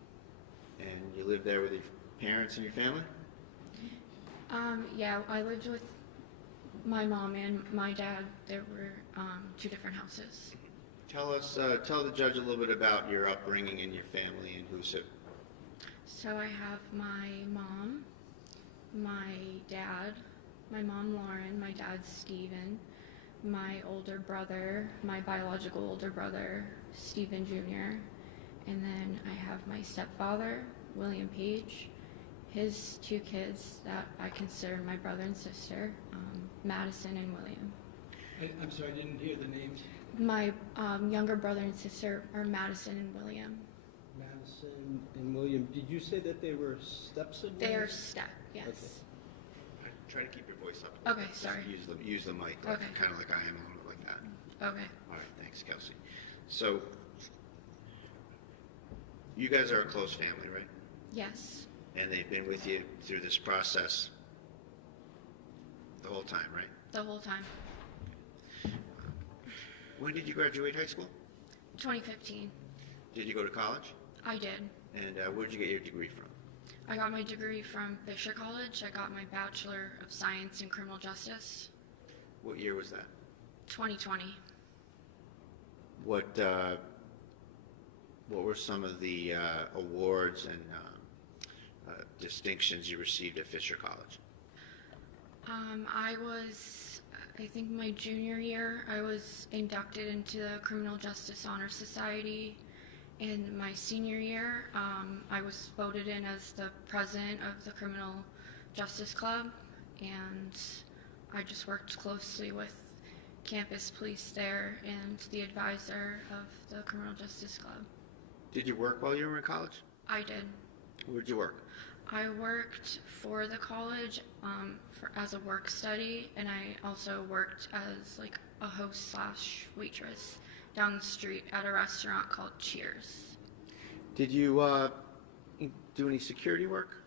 And you lived there with your parents and your family? Yeah, I lived with my mom and my dad. There were 2 different houses. Tell the judge a little bit about your upbringing and your family and who's who. So I have my mom, my dad, my mom Lauren, my dad Stephen, my older brother, my biological older brother Stephen Jr., and then I have my stepfather, William Page, his 2 kids that I consider my brother and sister, Madison and William. I'm sorry, I didn't hear the names. My younger brother and sister are Madison and William. Madison and William, did you say that they were step-siblings? They are step, yes. Try to keep your voice up. Okay, Just sorry. Use the mic, like, Okay. kind of like I am, a little bit like that. Okay. All right, thanks, Kelsey. So, you guys are a close family, right? Yes. And they've been with you through this process the whole time, right? The whole time. When did you graduate high school? 2015. Did you go to college? I did. And where'd you get your degree from? I got my degree from Fisher College. I got my Bachelor of Science in Criminal Justice. What year was that? 2020. What were some of the awards and distinctions you received at Fisher College? I think my junior year, I was inducted into the Criminal Justice Honor Society. In my senior year, I was voted in as the president of the Criminal Justice Club, and I just worked closely with campus police there and the advisor of the Criminal Justice Club. Did you work while you were in college? I did. Where'd you work? I worked for the college as a work study, and I also worked as like a host / waitress down the street at a restaurant called Cheers. Did you do any security work?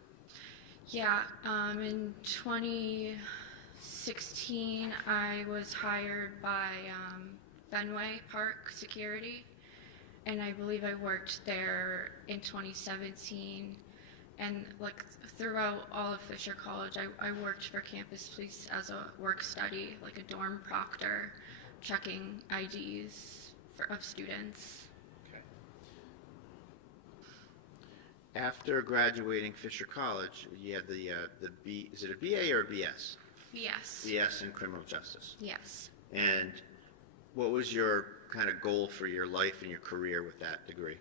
Yeah, in 2016, I was hired by Fenway Park Security, and I believe I worked there in 2017. And like throughout all of Fisher College, I worked for campus police as a work study, like a dorm proctor, checking IDs of students. Okay. After graduating Fisher College, you had the B, is it a BA or a BS? Yes. BS in criminal justice. Yes. And what was your kind of goal for your life and your career with that degree?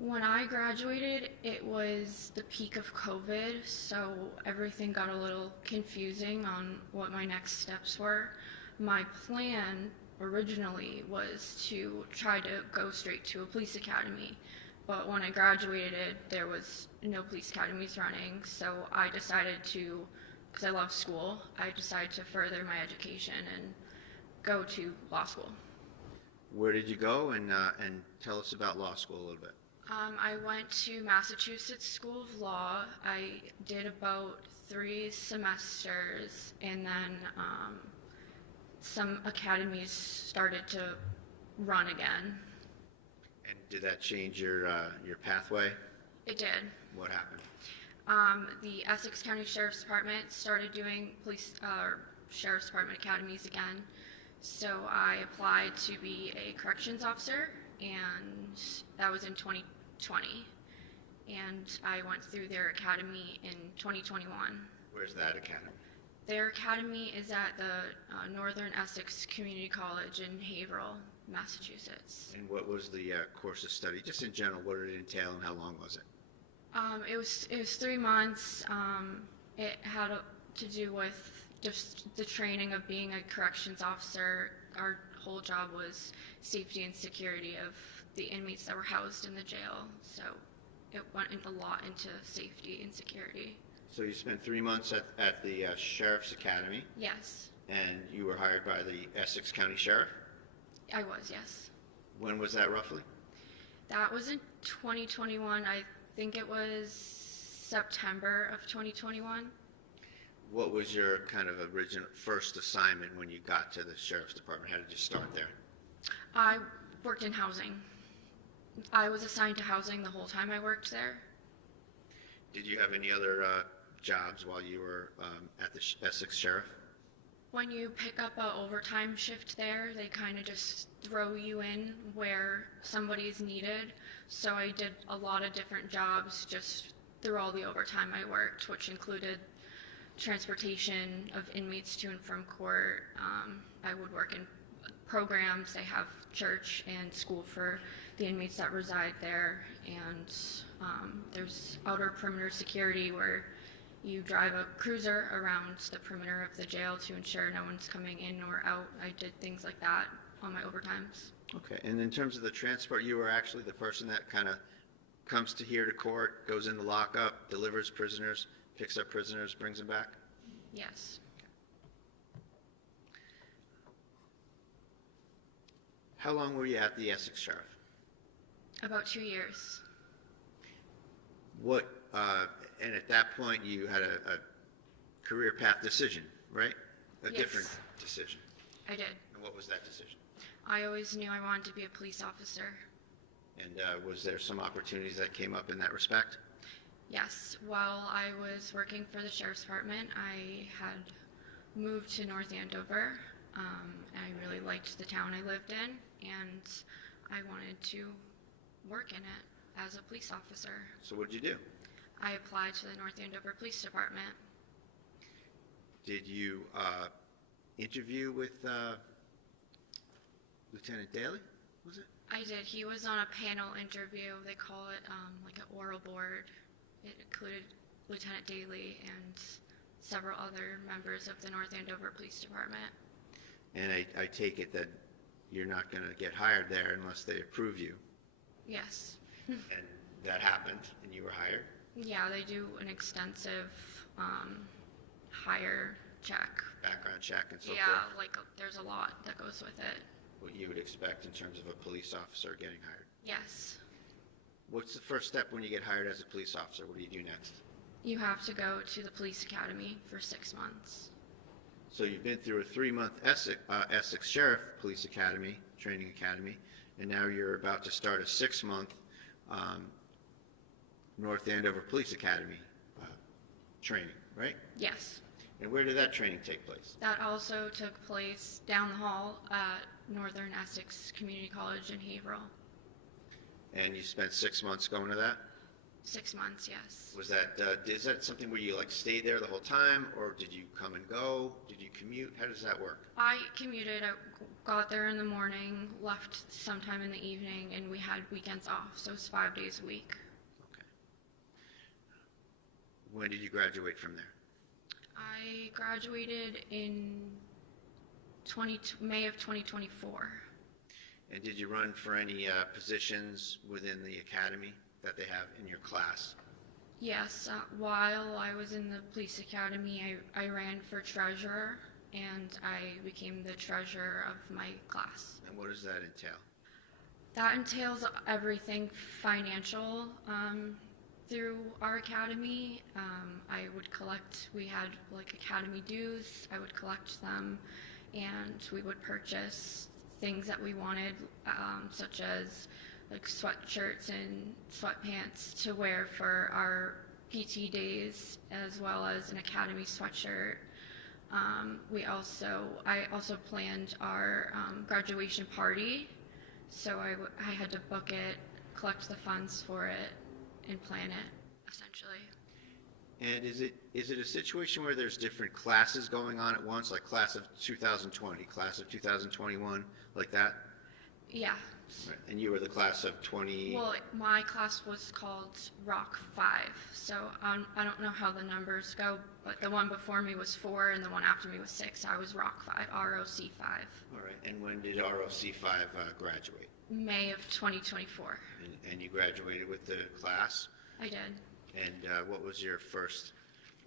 When I graduated, it was the peak of COVID, so everything got a little confusing on what my next steps were. My plan originally was to try to go straight to a police academy, but when I graduated, there was no police academies running, so I decided to, because I love school, I decided to further my education and go to law school. Where did you go, and tell us about law school a little bit. I went to Massachusetts School of Law. I did about 3 semesters, and then some academies started to run again. And did that change your pathway? It did. What happened? The Essex County Sheriff's Department started doing Sheriff's Department academies again, so I applied to be a corrections officer, and that was in 2020, and I went through their academy in 2021. Where's that academy? Their academy is at the Northern Essex Community College in Haverhill, Massachusetts. And what was the course of study? Just in general, what did it entail and how long was it? It was 3 months. It had to do with just the training of being a corrections officer. Our whole job was safety and security of the inmates that were housed in the jail. So it went a lot into safety and security. So you spent 3 months at the Sheriff's Academy, Yes, and you were hired by the Essex County Sheriff? I was, yes. When was that roughly? That was in 2021. I think it was September of 2021. What was your kind of original first assignment when you got to the Sheriff's Department? How did you start there? I worked in housing. I was assigned to housing the whole time I worked there. Did you have any other jobs while you were at the Essex Sheriff? When you pick up a overtime shift there, they kind of just throw you in where somebody's needed. So I did a lot of different jobs just through all the overtime I worked, which included transportation of inmates to and from court. I would work in programs. They have church and school for the inmates that reside there. And there's outer perimeter security where you drive a cruiser around the perimeter of the jail to ensure no one's coming in or out. I did things like that on my overtimes. Okay, and in terms of the transport, you were actually the person that kind of comes to here to court, goes into lockup, delivers prisoners, picks up prisoners, brings them back? Yes. How long were you at the Essex Sheriff? About 2 years. What, and at that point you had a career path decision, right? A Yes. different decision. I did. And what was that decision? I always knew I wanted to be a police officer. And was there some opportunities that came up in that respect? Yes, while I was working for the Sheriff's Department, I had moved to North Andover. And I really liked the town I lived in, and I wanted to work in it as a police officer. So what did you do? I applied to the North Andover Police Department. Did you interview with Lieutenant Daly, was it? I did. He was on a panel interview. They call it like an oral board. It included Lieutenant Daly and several other members of the North Andover Police Department. And I take it that you're not going to get hired there unless they approve you. Yes. And that happened, and you were hired? Yeah, they do an extensive hire check. Background check and so Yeah, forth? like there's a lot that goes with it. What you would expect in terms of a police officer getting hired. Yes. What's the first step when you get hired as a police officer? What do you do next? You have to go to the police academy for 6 months. So you've been through a 3-month Essex Sheriff Police Academy, training academy, and now you're about to start a 6-month North Andover Police Academy training, right? Yes. And where did that training take place? That also took place down the hall at Northern Essex Community College in Haverhill. And you spent 6 months going to that? 6 months, yes. Was that, is that something where you like stayed there the whole time, or did you come and go? Did you commute? How does that work? I commuted. I got there in the morning, left sometime in the evening, and we had weekends off, so it was 5 days a week. Okay. When did you graduate from there? I graduated in May of 2024. And did you run for any positions within the academy that they have in your class? Yes, while I was in the police academy, I ran for treasurer, and I became the treasurer of my class. And what does that entail? That entails everything financial through our academy. I would collect, we had like academy dues, I would collect them, and we would purchase things that we wanted, such as like sweatshirts and sweatpants to wear for our PT days, as well as an academy sweatshirt. I also planned our graduation party, so I had to book it, collect the funds for it, and plan it, essentially. And is it a situation where there's different classes going on at once, like class of 2020, class of 2021, like that? Yeah. Right. And you were the class of 20? Well, my class was called Rock 5, so I don't know how the numbers go, but the one before me was 4 and the one after me was 6. I was Rock 5, ROC 5. All right. And when did ROC 5 graduate? May of 2024. And you graduated with the class? I did. And what was your first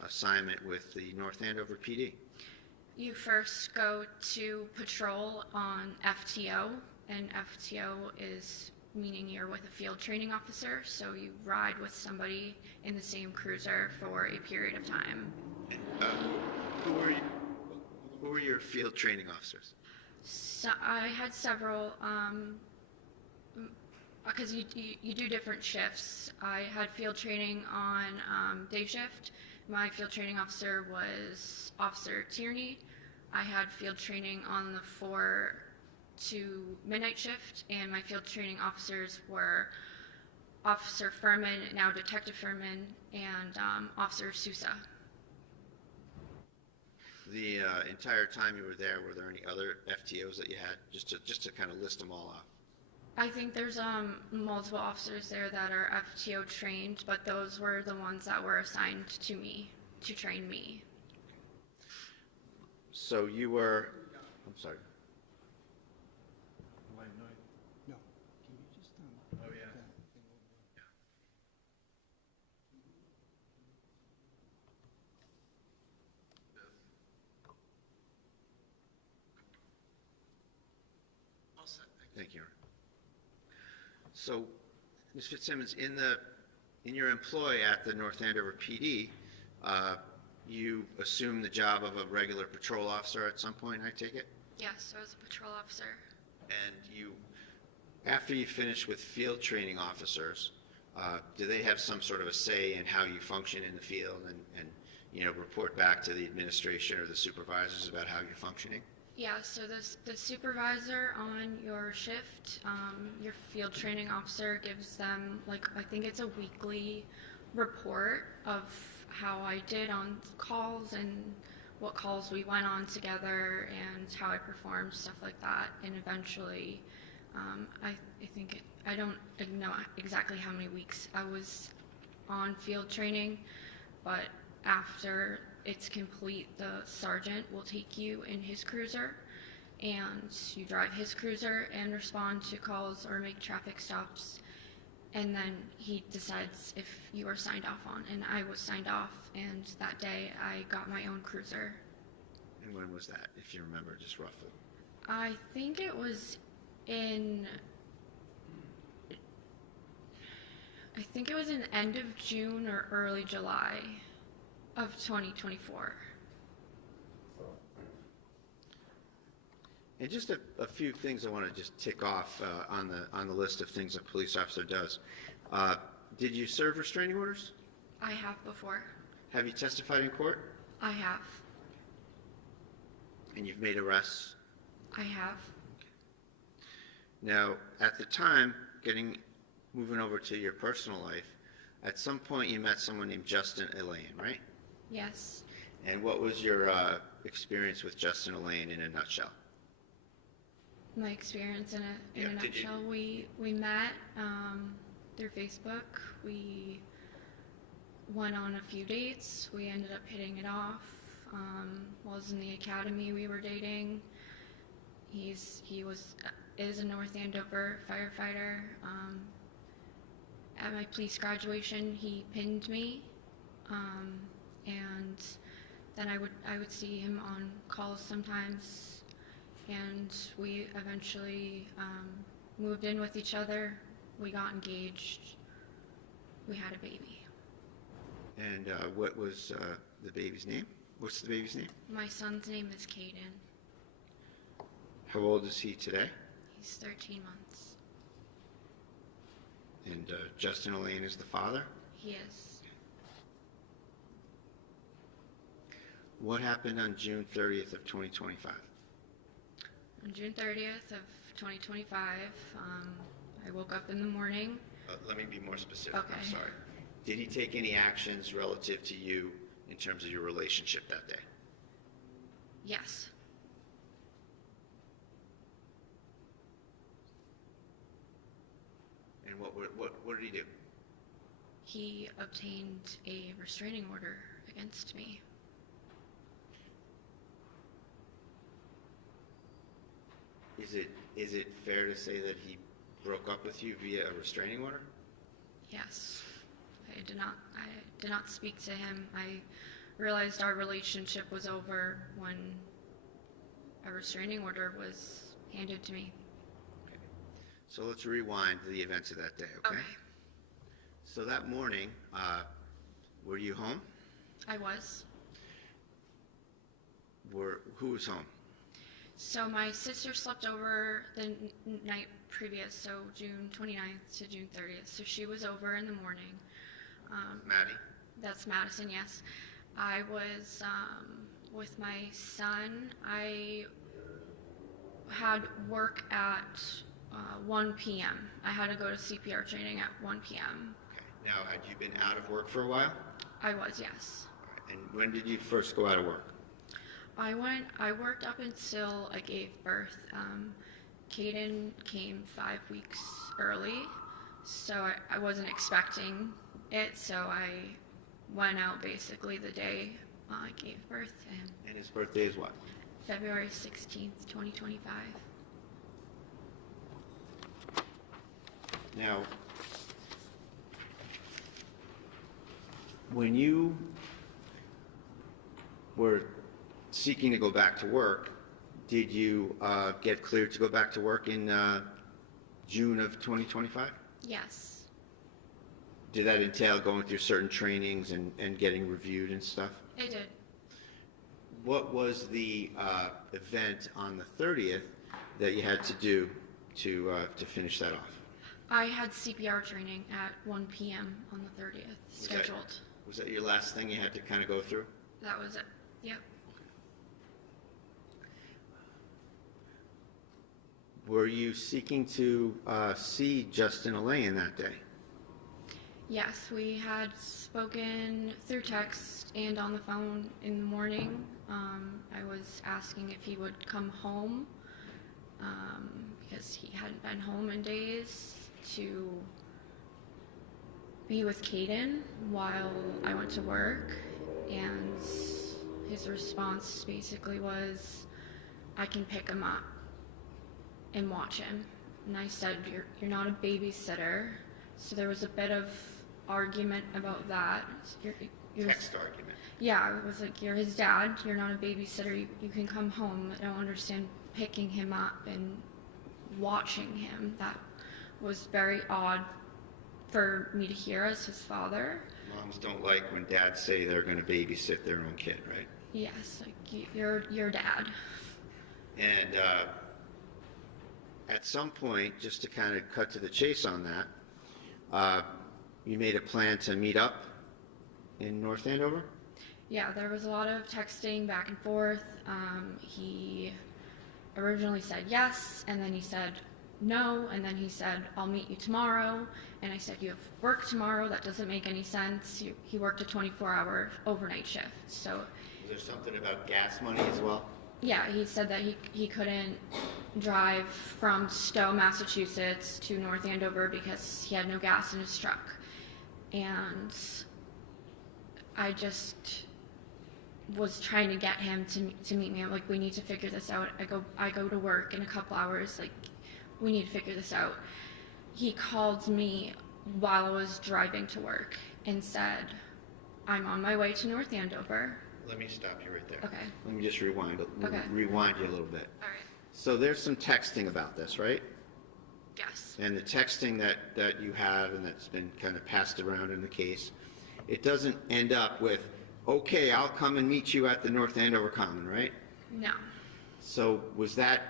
assignment with the North Andover PD? You first go to patrol on FTO, and FTO is meaning you're with a field training officer, so you ride with somebody in the same cruiser for a period of time. Who were your field training officers? So I had several, because you do different shifts. I had field training on day shift. My field training officer was Officer Tierney. I had field training on the 4 to midnight shift, and my field training officers were Officer Furman, now Detective Furman, and Officer Sousa. The entire time you were there, were there any other FTOs that you had, just to kind of list them all off? I think there's multiple officers there that are FTO trained, but those were the ones that were assigned to me to train me. So you were, I'm sorry. No. Can you just, Oh, yeah. Thank you. So, Ms. Fitzsimmons, in your employ at the North Andover PD, you assumed the job of a regular patrol officer at some point, I take it? Yes, I was a patrol officer. And after you finished with field training officers, do they have some sort of a say in how you function in the field and report back to the administration or the supervisors about how you're functioning? Yeah, so the supervisor on your shift, your field training officer gives them, I think it's a weekly report of how I did on calls and what calls we went on together and how I performed, stuff like that. And eventually, I don't know exactly how many weeks I was on field training, but after it's complete, the sergeant will take you in his cruiser and you drive his cruiser and respond to calls or make traffic stops, and then he decides if you are signed off on. And I was signed off, and that day I got my own cruiser. And when was that, if you remember, just roughly? I think it was in end of June or early July of 2024. And just a few things I want to just tick off on the list of things a police officer does. Did you serve restraining orders? I have before. Have you testified in court? I have. And you've made arrests? I have. Now, at the time, moving over to your personal life, at some point you met someone named Justin Aylaian, right? Yes. And what was your experience with Justin Aylaian in a nutshell? My experience in a nutshell, we met through Facebook. We went on a few dates. We ended up hitting it off. While I was in the academy, we were dating. He is a North Andover firefighter. At my police graduation, he pinned me, and then I would see him on calls sometimes. And we eventually moved in with each other. We got engaged. We had a baby. And what was the baby's name? What's the baby's name? My son's name is Caden. How old is he today? He's 13 months. And Justin Aylaian is the father? He is. What happened on June 30th of 2025? On June 30th of 2025, I woke up in the morning. Let me be more specific. Okay. I'm sorry. did he take any actions relative to you in terms of your relationship that day? Yes. And what did he do? He obtained a restraining order against me. Is it fair to say that he broke up with you via a restraining order? Yes. I did not speak to him. I realized our relationship was over when a restraining order was handed to me. Okay. So let's rewind to the events of that day, okay? Okay. So that morning, were you home? I was. Who was home? So my sister slept over the night previous, so June 29th to June 30th. So she was over in the morning. Maddie? That's Madison, yes. I was with my son. I had work at 1 p.m. I had to go to CPR training at 1 p.m. Okay. Now, had you been out of work for a while? I was, yes. All right. And when did you first go out of work? I worked up until I gave birth. Caden came 5 weeks early, so I wasn't expecting it, so I went out basically the day I gave birth to him. And his birthday is what? February 16th, 2025. Now, when you were seeking to go back to work, did you get cleared to go back to work in June of 2025? Yes. Did that entail going through certain trainings and getting reviewed and stuff? I did. What was the event on the 30th that you had to do to finish that off? I had CPR training at 1 p.m. on the 30th, scheduled. Was that your last thing you had to kind of go through? That was it. Yep. Were you seeking to see Justin Aylaian that day? Yes, we had spoken through text and on the phone in the morning. I was asking if he would come home because he hadn't been home in days, to be with Caden while I went to work, and his response basically was, I can pick him up and watch him. And I said, you're not a babysitter. So there was a bit of argument about that. Text argument. Yeah, it was like, you're his dad, you're not a babysitter, you can come home. I don't understand picking him up and watching him. That was very odd for me to hear as his father. Moms don't like when dads say they're going to babysit their own kid, right? Yes, like, you're dad. And at some point, just to kind of cut to the chase on that, you made a plan to meet up in North Andover? Yeah, there was a lot of texting back and forth. He originally said yes, and then he said no, and then he said, I'll meet you tomorrow. And I said, you have work tomorrow? That doesn't make any sense. He worked a 24-hour overnight shift, so. Was there something about gas money as well? Yeah, he said that he couldn't drive from Stowe, Massachusetts to North Andover because he had no gas in his truck. And I just was trying to get him to meet me. I'm like, we need to figure this out. I go to work in a couple hours. Like, we need to figure this out. He called me while I was driving to work and said, I'm on my way to North Andover. Let me stop you right there. Okay. Let me just rewind you a little bit. All right. So there's some texting about this, right? Yes. And the texting that you have and that's been kind of passed around in the case, it doesn't end up with, okay, I'll come and meet you at the North Andover Common, right? No. So was that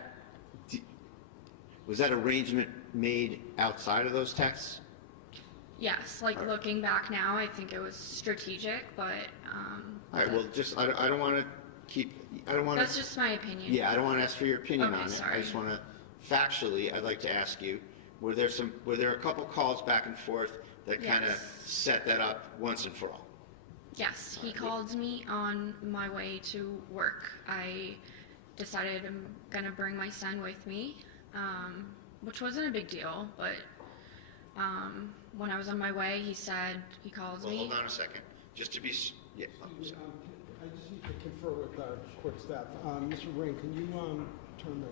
arrangement made outside of those texts? Yes, like looking back now, I think it was strategic, but. All right, well, just, I don't want to That's just my opinion. Yeah, I don't want to ask for your opinion Okay, on it. sorry. I just want to, factually, I'd like to ask you, were there a couple calls back and forth that kind of Yes. set that up once and for all. Yes, he called me on my way to work. I decided I'm going to bring my son with me, which wasn't a big deal, but when I was on my way, he calls Well, me. hold on a second. Just to be, yeah. Excuse me, I just need to confer with our court staff. Mr. Ring, can you turn the...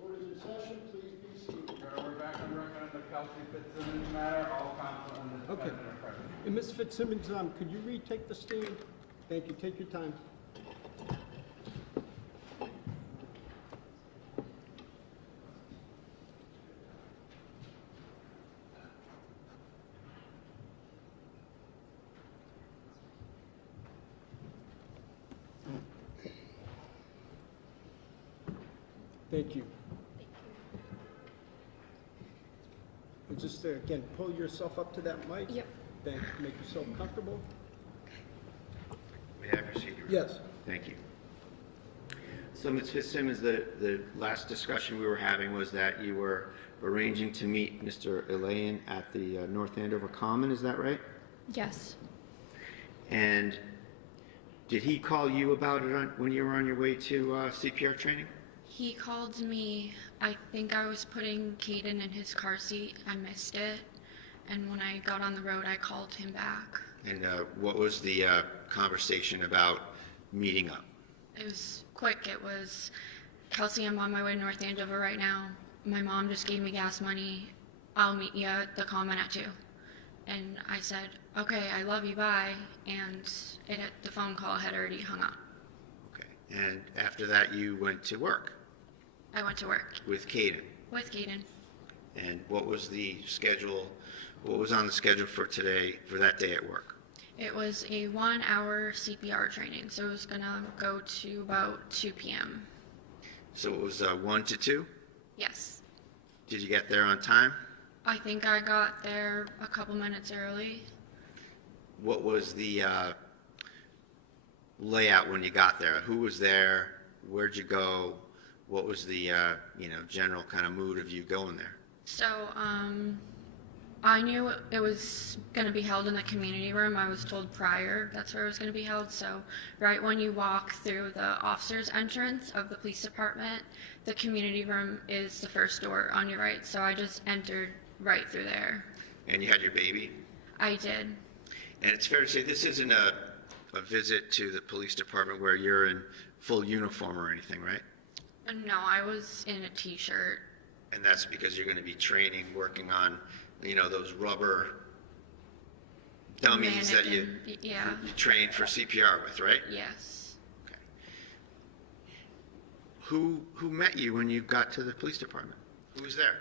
Court is in session, please be seated. We're back on record on the Kelsey Fitzsimmons matter. All counsel and the Okay. defendant are present. And Ms. Fitzsimmons, could you retake the stand? Thank you, take your time. Thank you. And just, again, pull yourself up to that mic. Yep. Thank you. Make yourself comfortable. May I proceed? Yes. Thank you. So, Ms. Fitzsimmons, the last discussion we were having was that you were arranging to meet Mr. Aylaian at the North Andover Common, is that right? Yes. And did he call you about it when you were on your way to CPR training? He called me, I think I was putting Caden in his car seat. I missed it. And when I got on the road, I called him back. And what was the conversation about meeting up? It was quick. It was, Kelsey, I'm on my way to North Andover right now. My mom just gave me gas money. I'll meet you at the Common at 2. And I said, okay, I love you, bye. And the phone call had already hung up. Okay. And after that, you went to work I went to work with Caden. with Caden. And what was the schedule? What was on the schedule for today, for that day at work? It was a 1-hour CPR training, so it was gonna go to about 2 p.m. So it was 1 to 2? Yes. Did you get there on time? I think I got there a couple minutes early. What was the layout when you got there? Who was there? Where'd you go? What was the general kind of mood of you going there? So, I knew it was going to be held in the community room. I was told prior that's where it was going to be held. So, right when you walk through the officer's entrance of the police department, the community room is the first door on your right. So I just entered right through there. And you had your baby? I did. And it's fair to say this isn't a visit to the police department where you're in full uniform or anything, right? No, I was in a t-shirt. And that's because you're going to be training, working on, those rubber dummies that you train for CPR with, right? Yes. Okay. Who met you when you got to the police department? Who was there?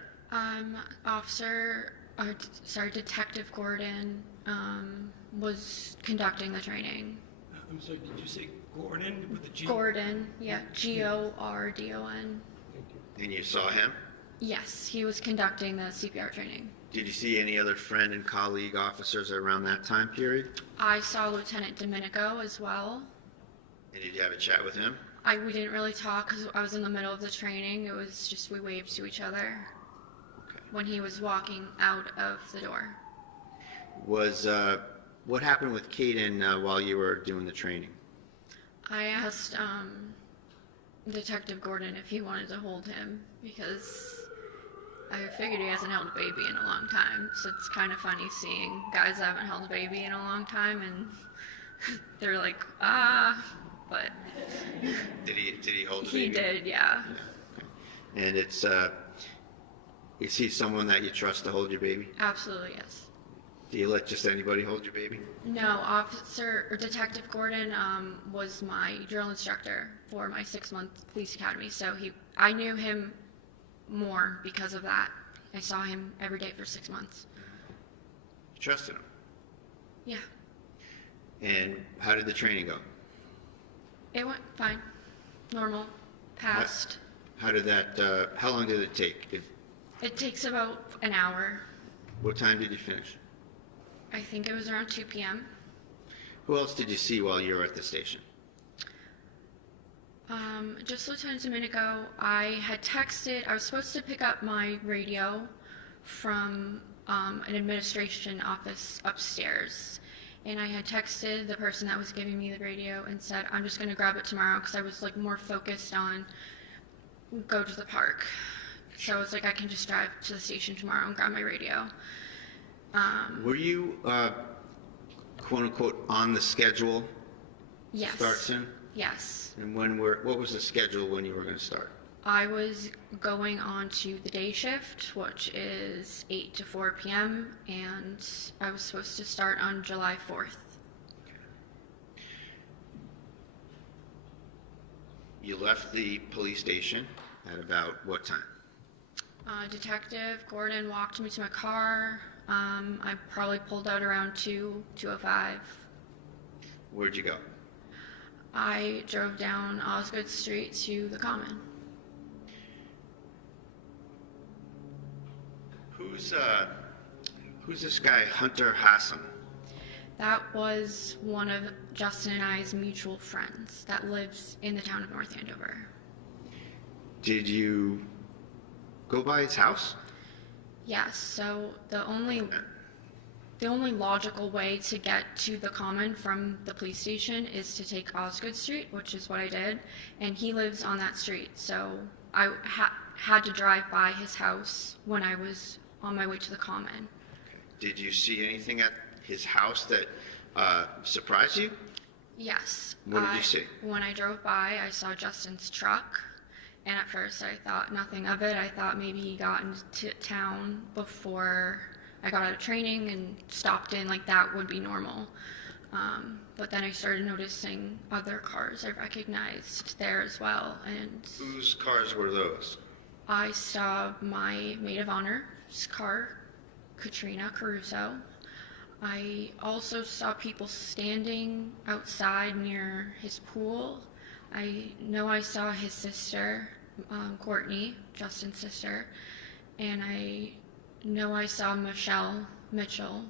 Detective Gordon was conducting the training. I'm sorry, did you say Gordon with a G? Gordon, yeah, Gordon. Thank you. And you saw him? Yes, he was conducting the CPR training. Did you see any other friend and colleague officers around that time period? I saw Lieutenant Domenico as well. And did you have a chat with him? We didn't really talk because I was in the middle of the training. It was just we waved to each other when he was walking out of the door. What happened with Caden while you were doing the training? I asked Detective Gordon if he wanted to hold him because I figured he hasn't held a baby in a long time. So it's kind of funny seeing guys that haven't held a baby in a long time and they're like, but. Did he hold the He baby? did, yeah. And is he someone that you trust to hold your baby? Absolutely, yes. Do you let just anybody hold your baby? No, Detective Gordon was my drill instructor for my 6-month police academy. So I knew him more because of that. I saw him every day for 6 months. You trusted him? Yeah. And how did the training go? It went fine. Normal. Passed. How long did it take? It takes about an hour. What time did you finish? I think it was around 2 p.m. Who else did you see while you were at the station? Just Lieutenant Domenico, I had texted, I was supposed to pick up my radio from an administration office upstairs. And I had texted the person that was giving me the radio and said, I'm just going to grab it tomorrow because I was like more focused on go to the park. So I was like, I can just drive to the station tomorrow and grab my radio. Were you, quote unquote, on the schedule? Yes. Start soon? Yes. And what was the schedule when you were going to start? I was going on to the day shift, which is 8 to 4 p.m., and I was supposed to start on July 4th. You left the police station at about what time? Detective Gordon walked me to my car. I probably pulled out around 2:05. Where'd you go? I drove down Osgood Street to the Common. Who's this guy, Hunter Hassan? That was one of Justin and I's mutual friends that lives in the town of North Andover. Did you go by his house? Yes, so the only logical way to get to the Common from the police station is to take Osgood Street, which is what I did, and he lives on that street, so I had to drive by his house when I was on my way to the Common. Did you see anything at his house that surprised you? Yes. What did you see? When I drove by, I saw Justin's truck, and at first I thought nothing of it. I thought maybe he got into town before I got out of training and stopped in, like that would be normal. But then I started noticing other cars I recognized there as well. And Whose cars were those? I saw my maid of honor's car, Katrina Caruso. I also saw people standing outside near his pool. I know I saw his sister, Courtney, Justin's sister, and I know I saw Michelle Mitchell,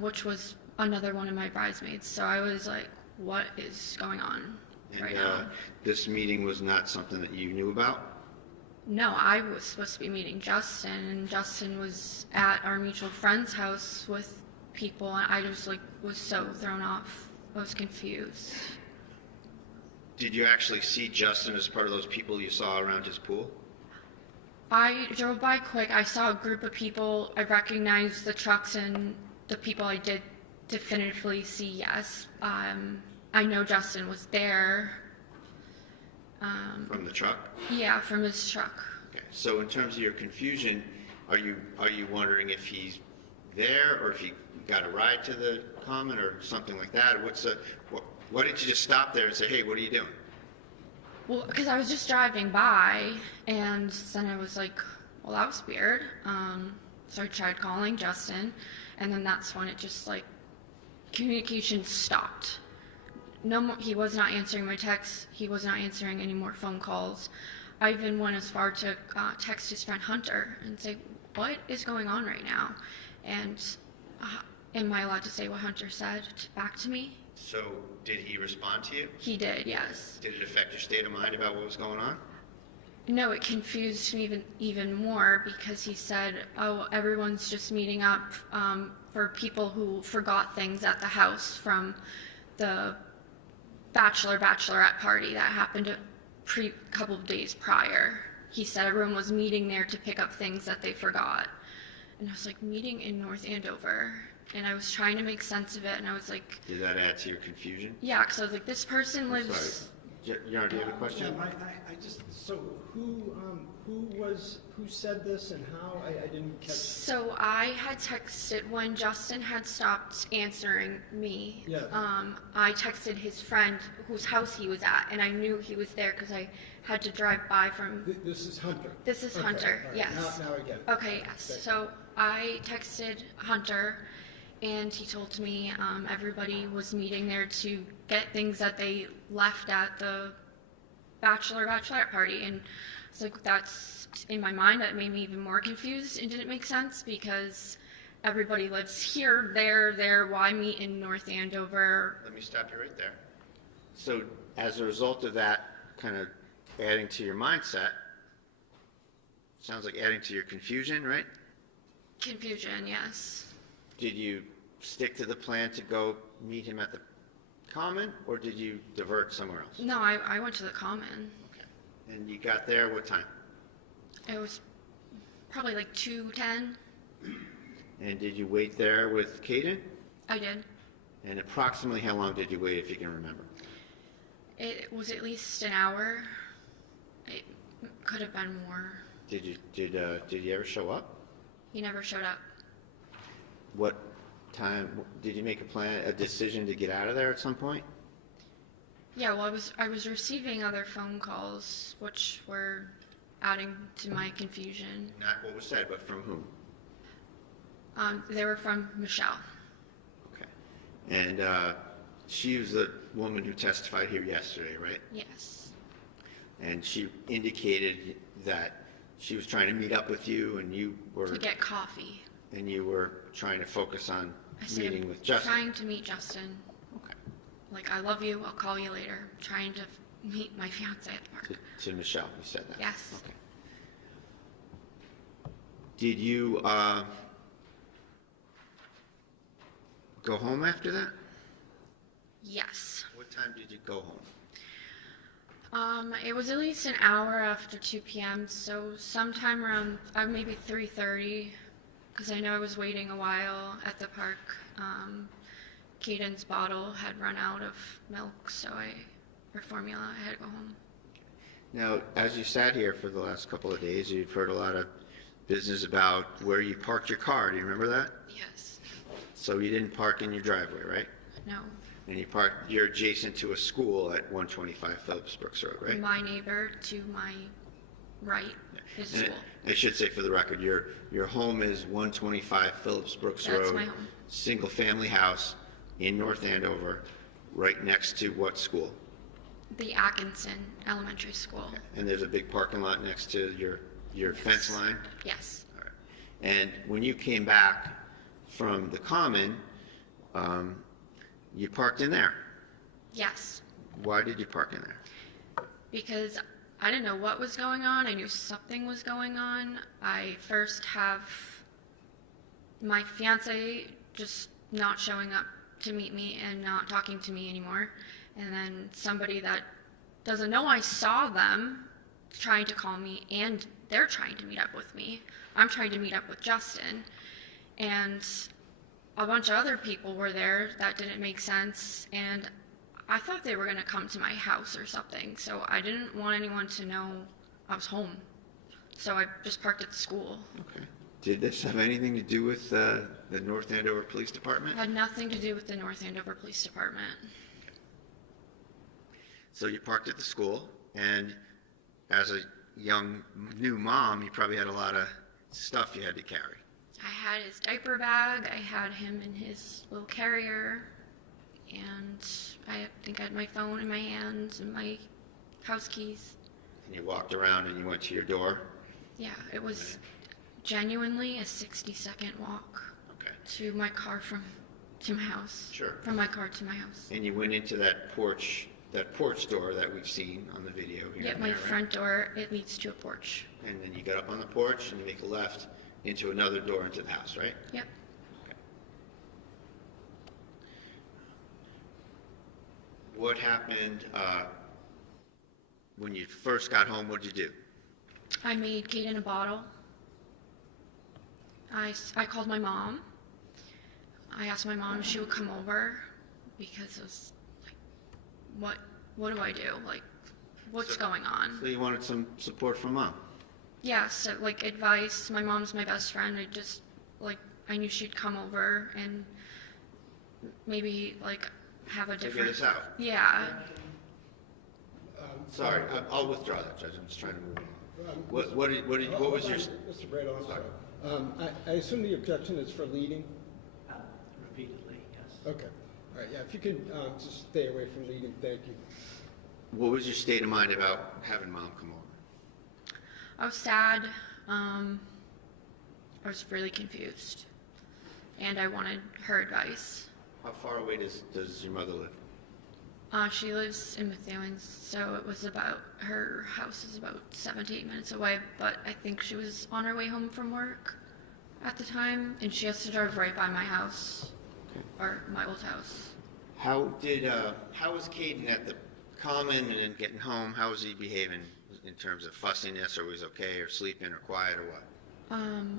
which was another one of my bridesmaids. So I was like, what is going on right now? This meeting was not something that you knew about? No, I was supposed to be meeting Justin, and Justin was at our mutual friend's house with people, and I just was so thrown off. I was confused. Did you actually see Justin as part of those people you saw around his pool? I drove by quick. I saw a group of people. I recognized the trucks and the people I did definitively see, yes. I know Justin was there. From the truck? Yeah, from his truck. Okay. So in terms of your confusion, are you wondering if he's there or if he got a ride to the Common or something like that? Or why didn't you just stop there and say, hey, what are you doing? Well, because I was just driving by, and then I was like, well, that was weird. So I tried calling Justin, and then that's when it just communication stopped. No more, he was not answering my texts. He was not answering any more phone calls. I even went as far to text his friend Hunter and say, what is going on right now? And am I allowed to say what Hunter said back to me? So did he respond to you? He did, yes. Did it affect your state of mind about what was going on? No, it confused me even more because he said, oh, everyone's just meeting up for people who forgot things at the house from the bachelorette party that happened a couple of days prior. He said everyone was meeting there to pick up things that they forgot. And I was like, meeting in North Andover. And I was trying to make sense of it, and I was like... Did that add to your confusion? Yeah, because I was like, this person lives... Sorry. Yarn, do you have a question? Yeah, so who said this and how? I didn't catch. So I had texted when Justin had stopped answering me. Yeah. I texted his friend whose house he was at, and I knew he was there because I had to drive by from... This is Hunter? This is Okay, Hunter, all right. yes. Now I get it. Okay, yes. So I texted Hunter, and he told me everybody was meeting there to get things that they left at the bachelorette party. And it's like, that's, in my mind, that made me even more confused and didn't make sense because everybody lives here, there, why meet in North Andover? Let me stop you right there. So as a result of that kind of adding to your mindset, sounds like adding to your confusion, right? Confusion, yes. Did you stick to the plan to go meet him at the Common, or did you divert somewhere else? No, I went to the Common. Okay. And you got there what time? It was probably like 2:10. And did you wait there with Caden? I did. And approximately how long did you wait, if you can remember? It was at least an hour. It could have been more. Did you ever show up? He never showed up. What time did you make a decision to get out of there at some point? Yeah, well, I was receiving other phone calls, which were adding to my confusion. Not what was said, but from whom? They were from Michelle. Okay. And she was the woman who testified here yesterday, right? Yes. And she indicated that she was trying to meet up with you, and you were... To get coffee. And you were trying to focus on I said, meeting with Justin. Trying to meet Justin. Okay. Like, I love you, I'll call you later. Trying to meet my fiance at the park. To Michelle, you said that? Yes. Okay. Did you go home after that? Yes. What time did you go home? It was at least an hour after 2 p.m., so sometime around maybe 3:30, because I know I was waiting a while at the park. Caden's bottle had run out of milk, or formula, I had to go home. Now, as you sat here for the last couple of days, you've heard a lot of business about where you parked your car. Do you remember that? Yes. So you didn't park in your driveway, right? No. And you're adjacent to a school at 125 Phillips Brooks Road, right? My neighbor to my right is a And school. I should say for the record, your home is 125 Phillips Brooks Road. That's my home. Single-family house in North Andover, right next to what school? The Atkinson Elementary School. And there's a big parking lot next to your fence line? Yes. All right. And when you came back from the Common, you parked in there. Yes. Why did you park in there? Because I didn't know what was going on. I knew something was going on. I first have my fiance just not showing up to meet me and not talking to me anymore. And then somebody that doesn't know I saw them trying to call me, and they're trying to meet up with me. I'm trying to meet up with Justin. And a bunch of other people were there that didn't make sense, and I thought they were going to come to my house or something, so I didn't want anyone to know I was home. So I just parked at the school. Okay. Did this have anything to do with the North Andover Police Department? It had nothing to do with the North Andover Police Department. So you parked at the school, and as a young new mom, you probably had a lot of stuff you had to carry. I had his diaper bag, I had him in his little carrier, and I think I had my phone in my hands and my house keys. And you walked around and you went to your door? Yeah, it was genuinely a 60-second walk to my car to my house. Sure. From my car to my house. And you went into that porch door that we've seen on the video here. Yeah, and my there, right? front door, it leads to a porch. And then you got up on the porch and you make a left into another door into the house, right? Yep. Okay. What happened when you first got home? What did you do? I made Caden a bottle. I called my mom. I asked my mom if she would come over because it was like, what do I do? Like, what's going on? So you wanted some support from mom? Yeah, so like advice. My mom's my best friend. I knew she'd come over and maybe like have a different. Figure this out. Yeah. Sorry, I'll withdraw that, Judge. I'm just trying to move on. What was your... Mr. Brado, I'm sorry. I assume the objection is for leading? Repeatedly, yes. Okay. All right, yeah, if you could just stay away from leading, thank you. What was your state of mind about having mom come over? I was sad. I was really confused. And I wanted her advice. How far away does your mother live? She lives in Methuen, so it was about, her house is about 7 to 8 minutes away, but I think she was on her way home from work at the time, and she has to drive right by my house, or my old house. How was Caden at the common and then getting home? How was he behaving in terms of fussiness, or was he okay, or sleeping, or quiet, or what?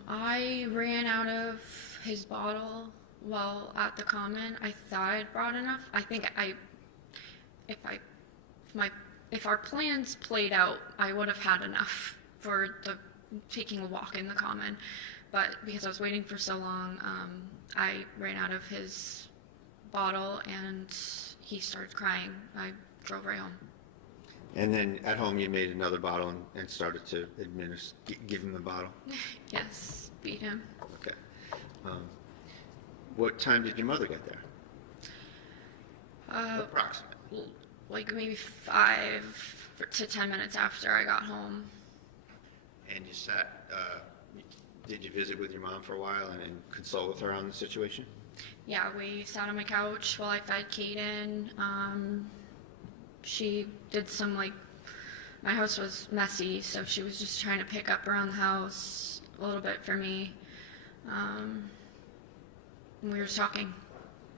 I ran out of his bottle while at the common. I thought I'd brought enough. I think if our plans played out, I would have had enough for taking a walk in the common. But because I was waiting for so long, I ran out of his bottle and he started crying. I drove right home. And then at home you made another bottle and started to give him the bottle? Yes, beat him. Okay. What time did your mother get there? Approximately. Like maybe 5 to 10 minutes after I got home. And you did you visit with your mom for a while and consult with her on the situation? Yeah, we sat on my couch while I fed Caden. She did some, my house was messy, so she was just trying to pick up around the house a little bit for me. And we were just talking.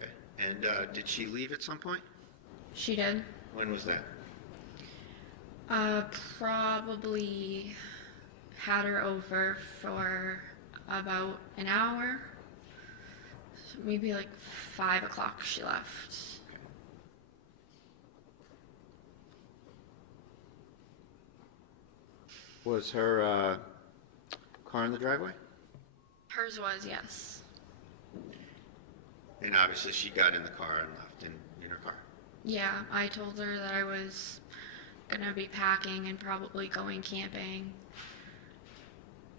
Okay. And did she leave at some point? She did. When was that? Probably had her over for about an hour. So maybe 5 o'clock she left. Was her car in the driveway? Hers was, yes. And obviously she got in the car and left in her car. Yeah, I told her that I was gonna be packing and probably going camping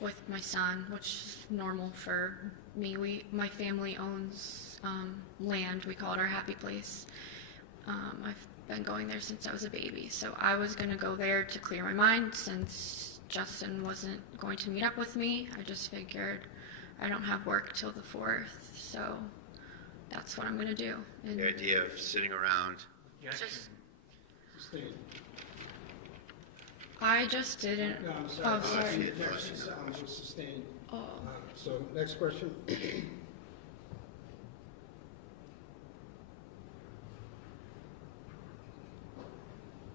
with my son, which is normal for me. My family owns land. We call it our happy place. I've been going there since I was a baby, so I was gonna go there to clear my mind since Justin wasn't going to meet up with me. I just figured I don't have work till the 4th, so that's what I'm gonna do. And The idea of sitting around. just, Sustain. I just didn't. No, I'm sorry. Oh, sorry. Objection, was sustained. Oh. So, next question.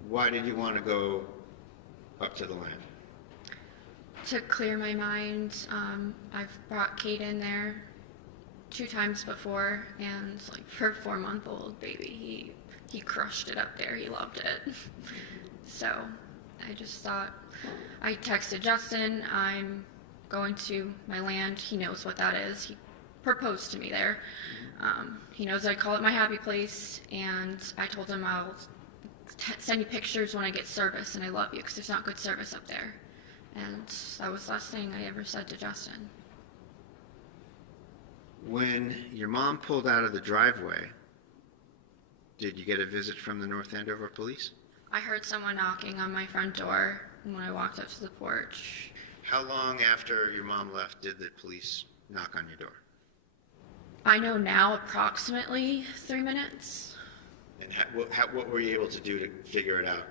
Why did you want to go up to the land? To clear my mind. I've brought Kate in there 2 times before, and for a 4-month-old baby, he crushed it up there. He loved it. So I just thought, I texted Justin, I'm going to my land. He knows what that is. He proposed to me there. He knows I call it my happy place, and I told him I'll send you pictures when I get service, and I love you because there's not good service up there. And that was the last thing I ever said to Justin. When your mom pulled out of the driveway, did you get a visit from the North Andover police? I heard someone knocking on my front door when I walked up to the porch. How long after your mom left did the police knock on your door? I know now approximately 3 minutes. And what were you able to do to figure it out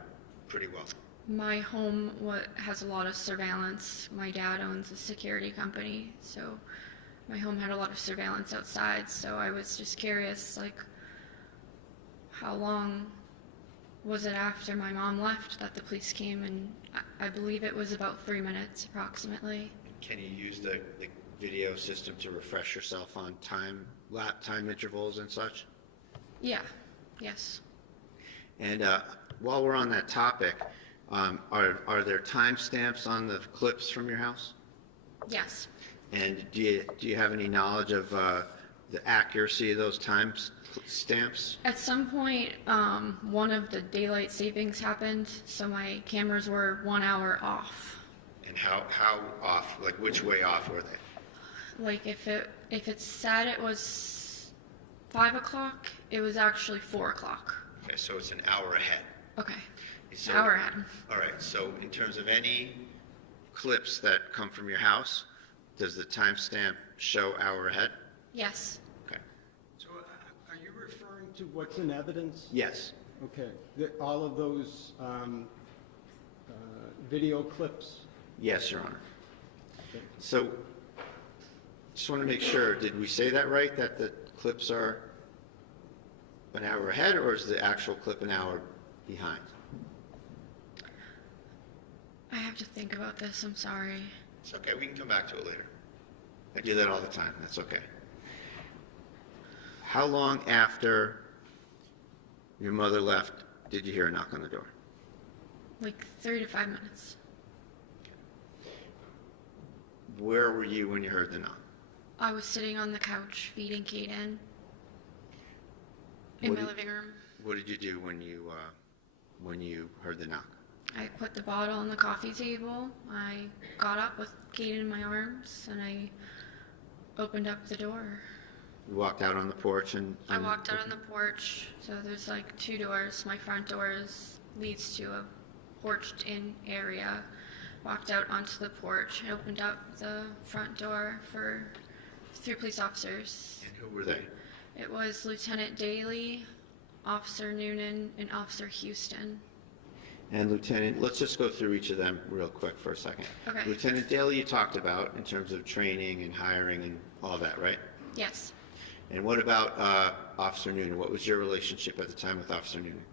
pretty well? My home has a lot of surveillance. My dad owns a security company, so my home had a lot of surveillance outside, so I was just curious, how long was it after my mom left that the police came, and I believe it was about 3 minutes approximately. Can you use the video system to refresh yourself on time intervals and such? Yeah, yes. And while we're on that topic, are there timestamps on the clips from your house? Yes. And do you have any knowledge of the accuracy of those timestamps? At some point, one of the daylight savings happened, so my cameras were 1 hour off. And how off? Which way off were they? If it said it was 5 o'clock, it was actually 4 o'clock. Okay, so it's an hour ahead. Okay. So, Hour ahead. All right, so in terms of any clips that come from your house, does the timestamp show hour ahead? Yes. Okay. So, are you referring to what's in evidence? Yes. Okay. All of those video clips? Yes, Your Honor. So, just want to make sure, did we say that right, that the clips are an hour ahead, or is the actual clip an hour behind? I have to think about this, I'm sorry. It's okay, we can come back to it later. I do that all the time, that's okay. How long after your mother left did you hear a knock on the door? Like 3 to 5 minutes. Where were you when you heard the knock? I was sitting on the couch feeding Kaden in What my did- living room. What did you do when you heard the knock? I put the bottle on the coffee table. I got up with Kaden in my arms and I opened up the door. You walked out on the porch and... I walked out on the porch. So there's like 2 doors. My front door leads to a porched-in area. Walked out onto the porch and opened up the front door for 3 police officers. And who were they? It was Lieutenant Daly, Officer Noonan, and Officer Houston. And Lieutenant, let's just go through each of them real quick for a second. Okay. Lieutenant Daly you talked about in terms of training and hiring and all that, right? Yes. And what about Officer Noonan? What was your relationship at the time with Officer Noonan?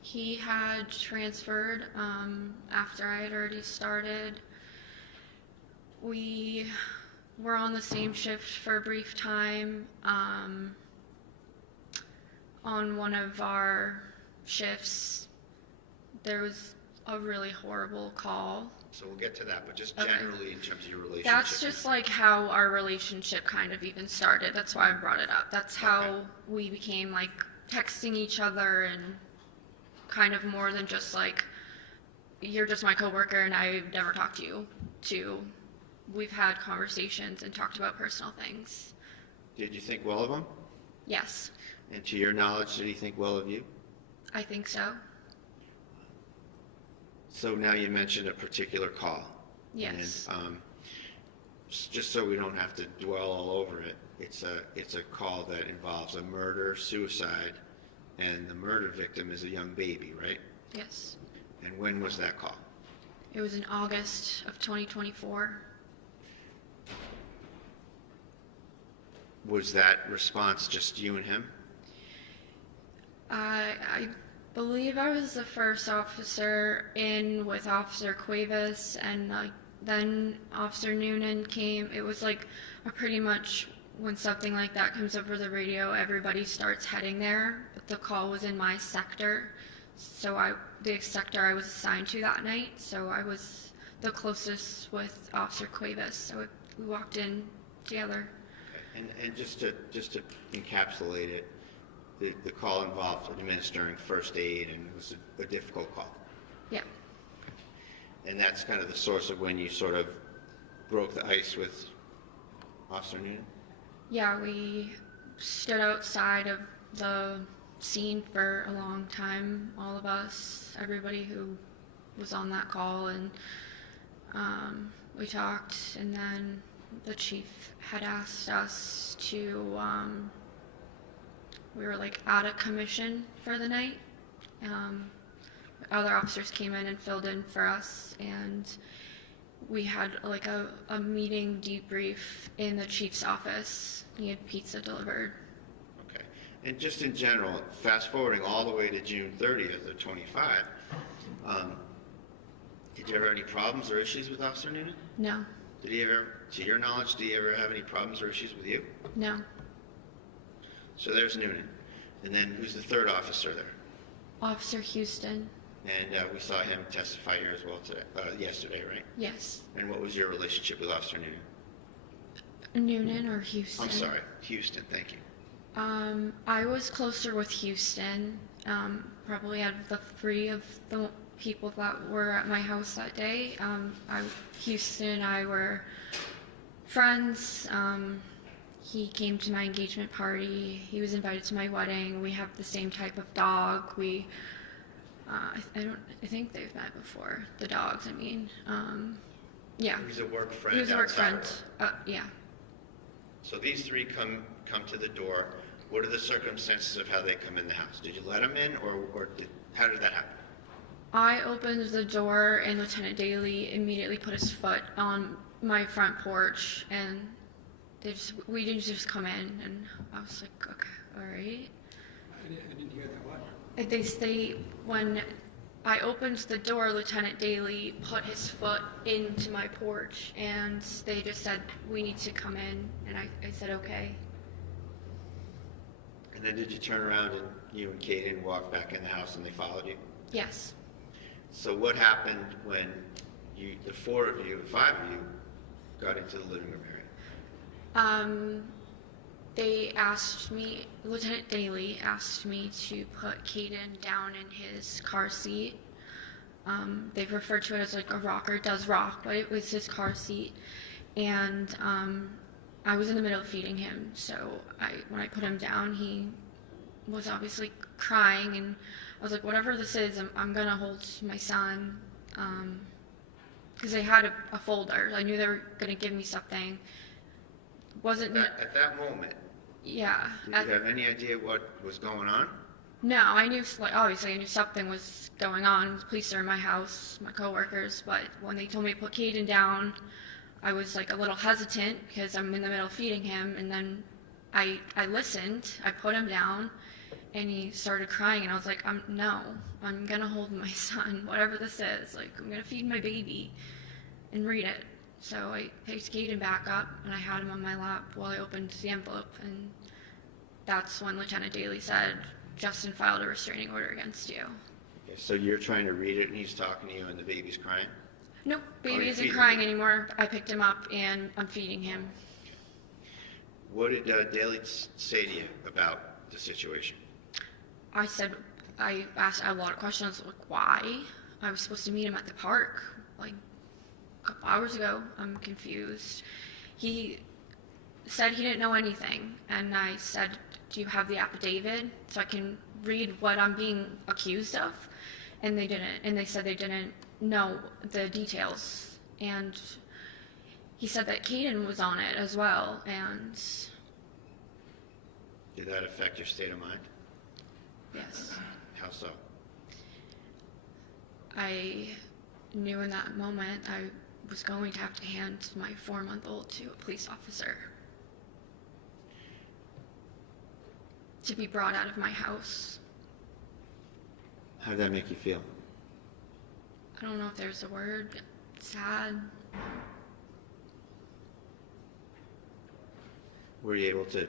He had transferred after I had already started. We were on the same shift for a brief time. On one of our shifts, there was a really horrible call. So we'll get to that, but just Okay. generally in terms of your relationship. That's just like how our relationship kind of even started. That's why I brought it up. That's how we became like texting each other and kind of more than just like, you're just my coworker and I never talk to you, to we've had conversations and talked about personal things. Did you think well of him? Yes, And to your knowledge, did he think well of you? I think so. So now you mentioned a particular call. Yes. And just so we don't have to dwell all over it, it's a call that involves a murder, suicide, and the murder victim is a young baby, right? Yes. And when was that call? It was in August of 2024. Was that response just you and him? I believe I was the first officer in with Officer Cuevas, and then Officer Noonan came. It was like pretty much when something like that comes over the radio, everybody starts heading there. But the call was in my sector, so the sector I was assigned to that night. So I was the closest with Officer Cuevas. So we walked in together. Okay. And just to encapsulate it, the call involved administering first aid, and it was a difficult call. Yeah. And that's kind of the source of when you sort of broke the ice with Officer Noonan? Yeah, we stood outside of the scene for a long time, all of us, everybody who was on that call, and we talked, and then the chief had asked us to, we were like out of commission for the night. Other officers came in and filled in for us, and we had like a meeting debrief in the chief's office. He had pizza delivered. Okay. And just in general, fast forwarding all the way to June 30th of 25, did you ever have any problems or issues with Officer Noonan? No. Did he ever, to your knowledge, did he ever have any problems or issues with you? No. So there's Noonan. And then who's the third officer there? Officer Houston. And we saw him testify here as well today, yesterday, right? Yes. And what was your relationship with Officer Noonan? Noonan or Houston? I'm sorry, Houston, thank you. I was closer with Houston. Probably out of the 3 of the people that were at my house that day, Houston and I were friends. He came to my engagement party. He was invited to my wedding. We have the same type of dog. I think they've met before. The dogs, I mean. Yeah. He was a work friend. He was a work outside friend. of work. Yeah. So these 3 come to the door. What are the circumstances of how they come in the house? Did you let them in, or how did that happen? I opened the door and Lieutenant Daly immediately put his foot on my front porch, and we didn't just come in, and I was like, okay, all right. I didn't hear that one. When I opened the door, Lieutenant Daly put his foot into my porch, and they just said, we need to come in, and I said, okay. And then did you turn around and you and Kaden walked back in the house and they followed you? Yes. So what happened when the five of you, got into the living room area? They asked me, Lieutenant Daly asked me to put Kaden down in his car seat. They've referred to it as like a rocker. It does rock, but it was his car seat. And I was in the middle of feeding him, so when I put him down, he was obviously crying, and I was like, whatever this is, I'm gonna hold my son, because they had a folder. I knew they were gonna give me something. At that moment, Yeah. did you have any idea what was going on? No, I knew, obviously I knew something was going on. The police are in my house, my coworkers, but when they told me to put Kaden down, I was like a little hesitant because I'm in the middle of feeding him, and then I listened, I put him down, and he started crying, and I was like, no, I'm gonna hold my son, whatever this is, like, I'm gonna feed my baby and read it. So I picked Kaden back up, and I had him on my lap while I opened the envelope, and that's when Lieutenant Daly said, Justin filed a restraining order against you. Okay, so you're trying to read it and he's talking to you and the baby's crying? Nope, baby you isn't feeding crying him? anymore. I picked him up and I'm feeding him. What did Daly say to you about the situation? I asked a lot of questions, like why? I was supposed to meet him at the park, like a couple hours ago. I'm confused. He said he didn't know anything, and I said, do you have the affidavit so I can read what I'm being accused of? And they didn't, and they said they didn't know the details. And he said that Kaden was on it as well, and Did that affect your state of mind? yes. How so? I knew in that moment I was going to have to hand my 4-month-old to a police officer to be brought out of my house. How did that make you feel? I don't know if there's a word. Sad. Were you able to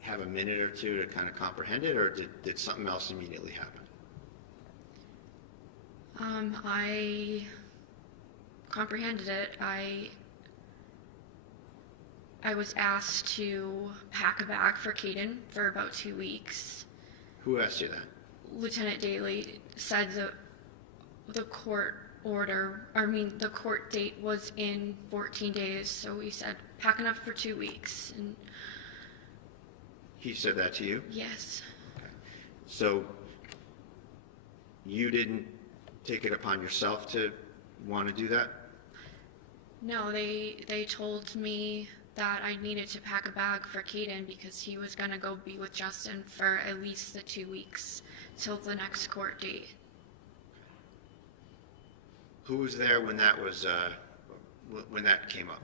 have a minute or two to kind of comprehend it, or did something else immediately happen? I comprehended it. I was asked to pack a bag for Kaden for about 2 weeks. Who asked you that? Lieutenant Daly said the court date was in 14 days, so he said pack enough for 2 weeks. And He said that to you? yes. So you didn't take it upon yourself to want to do that? No, they told me that I needed to pack a bag for Kaden because he was going to go be with Justin for at least the 2 weeks till the next court date. Who was there when that came up?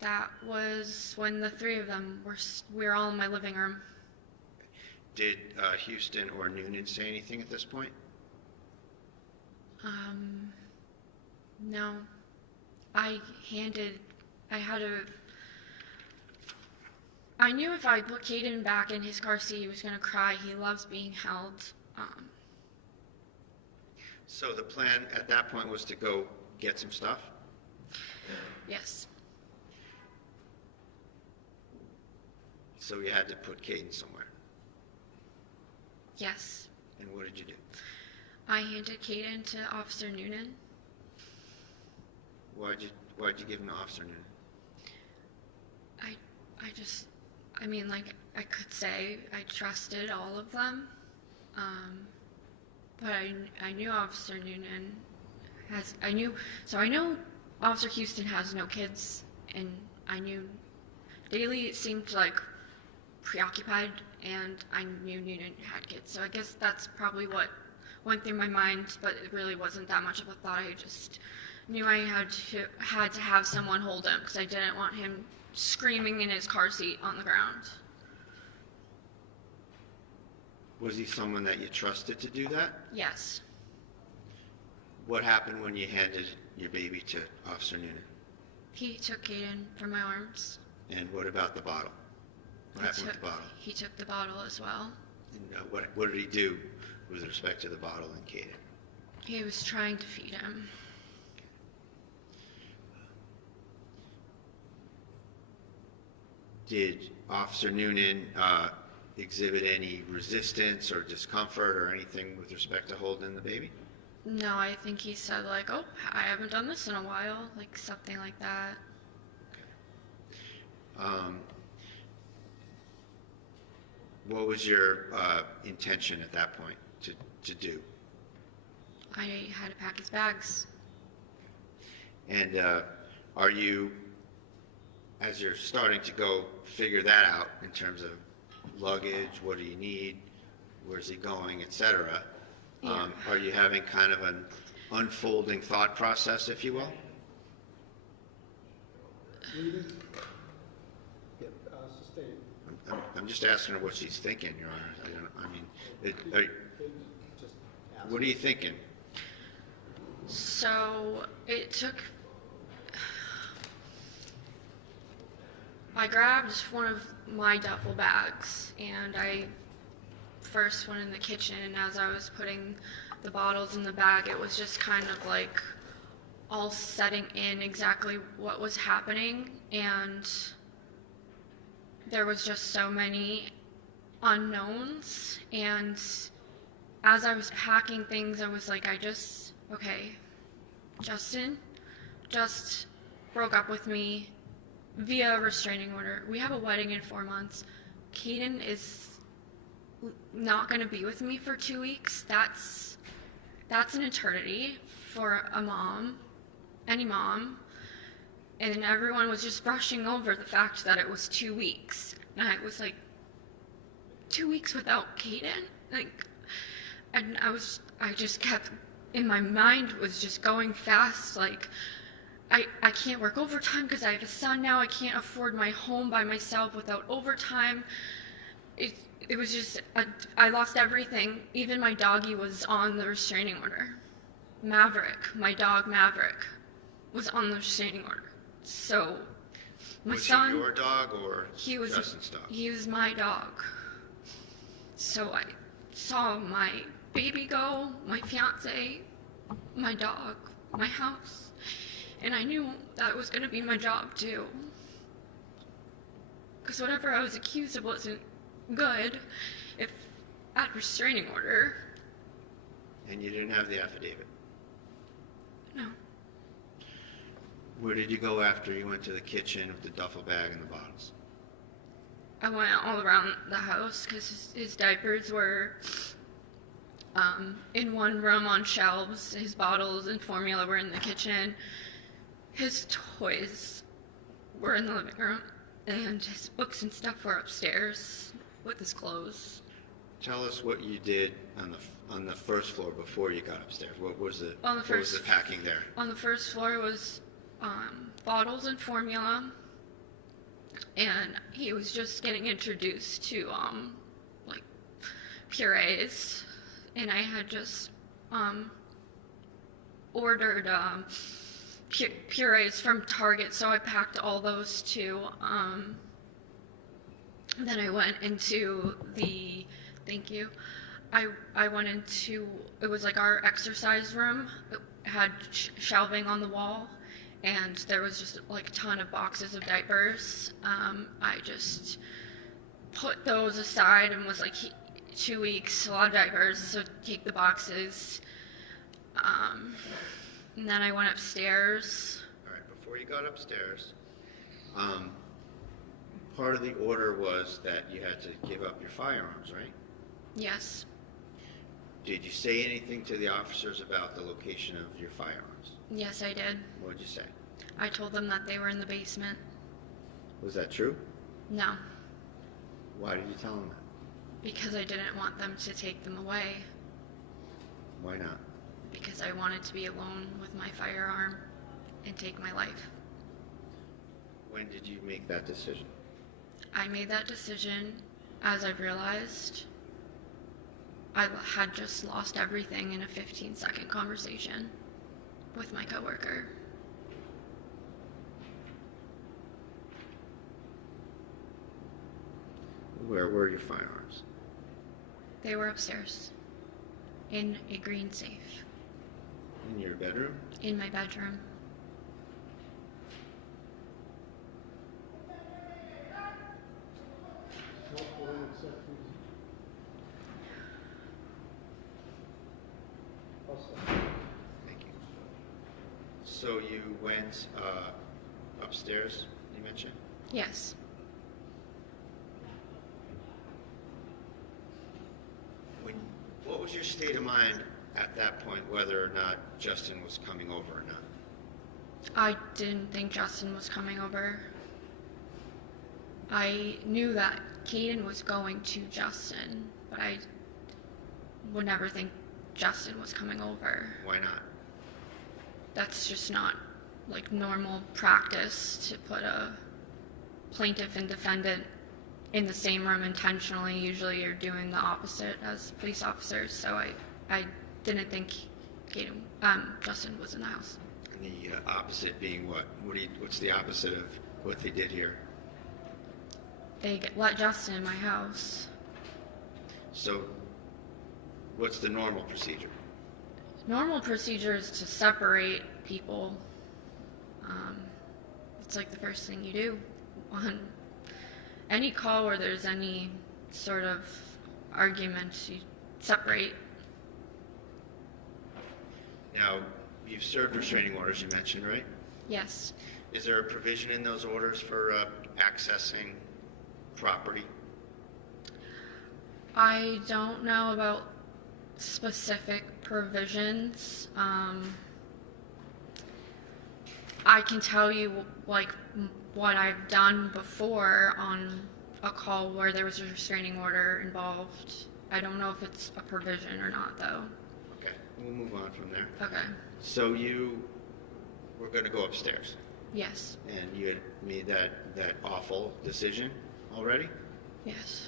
That was when the three of them we were all in my living room. Did Houston or Noonan say anything at this point? No. I knew if I put Kaden back in his car seat, he was going to cry. He loves being held. So the plan at that point was to go get some stuff? Yes. So you had to put Kaden somewhere? Yes. And what did you do? I handed Kaden to Officer Noonan. Why'd you give him to Officer Noonan? I could say I trusted all of them. But I knew Officer Noonan I know Officer Houston has no kids, and I knew Daly seemed like preoccupied, and I knew Noonan had kids. So I guess that's probably what went through my mind, but it really wasn't that much of a thought. I just knew I had to have someone hold him because I didn't want him screaming in his car seat on the ground. Was he someone that you trusted to do that? Yes. What happened when you handed your baby to Officer Noonan? He took Kaden from my arms. And what about the bottle? What happened with the bottle? He took the bottle as well. And, what did he do with respect to the bottle and Kaden? He was trying to feed him. Did Officer Noonan exhibit any resistance or discomfort or anything with respect to holding the baby? No, I think he said like, oh, I haven't done this in a while, like something like that. What was your intention at that point to do? I had to pack his bags. And are you, as you're starting to go figure that out in terms of luggage, what do you need, where's he going, etc., are you having kind of an unfolding thought process, if you will? Sustain. I'm just asking her what she's thinking, Your Honor. What are you thinking? So it took. I grabbed one of my duffel bags and I first went in the kitchen, and as I was putting the bottles in the bag, it was just kind of like all setting in exactly what was happening, and there was just so many unknowns. And as I was packing things, I was like, okay, Justin just broke up with me via restraining order. We have a wedding in 4 months. Kaden is not going to be with me for 2 weeks. That's an eternity for a mom, any mom. And everyone was just brushing over the fact that it was 2 weeks. And I was like, 2 weeks without Kaden? And I just kept, in my mind was just going fast, like, I can't work overtime because I have a son now. I can't afford my home by myself without overtime. It was just, I lost everything. Even my doggy was on the restraining order. Maverick, my dog Maverick, was on the restraining order. So, my son... Was he your dog or Justin's dog? He was my dog. So I saw my baby go, my fiance, my dog, my house. And I knew that was going to be my job too. Because whatever I was accused of wasn't good if at restraining order. And you didn't have the affidavit? No. Where did you go after you went to the kitchen with the duffel bag and the bottles? I went all around the house because his diapers were in one room on shelves. His bottles and formula were in the kitchen. His toys were in the living room. And his books and stuff were upstairs with his clothes. Tell us what you did on the first floor before you got upstairs. What was the packing there? On the first floor was bottles and formula, and he was just getting introduced to like purees, and I had just ordered purees from Target, so I packed all those too. Then I went into the, thank you, I went into, it was like our exercise room. It had shelving on the wall, and there was just like a ton of boxes of diapers. I just put those aside and was like, 2 weeks, a lot of diapers, so take the boxes. And then I went upstairs. All right, before you got upstairs, part of the order was that you had to give up your firearms, right? Yes. Did you say anything to the officers about the location of your firearms? Yes, I did. What did you say? I told them that they were in the basement. Was that true? No. Why did you tell him that? because I didn't want them to take them away, Why not? because I wanted to be alone with my firearm and take my life. When did you make that decision? I made that decision as I realized I had just lost everything in a 15-second conversation with my coworker. Where were your firearms? They were upstairs in a green safe In your bedroom? in my bedroom. Thank you. So you went upstairs, you mentioned? Yes. What was your state of mind at that point, whether or not Justin was coming over or not? I didn't think Justin was coming over. I knew that Caden was going to Justin, but I would never think Justin was coming over. Why not? That's just not like normal practice to put a plaintiff and defendant in the same room intentionally. Usually you're doing the opposite as police officers, so I didn't think Justin was in the house. And the opposite being what? What's the opposite of what they did here? They let Justin in my house. So what's the normal procedure? Normal procedure is to separate people. It's like the first thing you do on any call where there's any sort of argument. You separate. Now, you've served restraining orders, you mentioned, right? Yes. Is there a provision in those orders for accessing property? I don't know about specific provisions. I can tell you like what I've done before on a call where there was a restraining order involved. I don't know if it's a provision or not, though. Okay, we'll move on from there. Okay. So you were going to go upstairs, Yes. and you had made that awful decision already? Yes.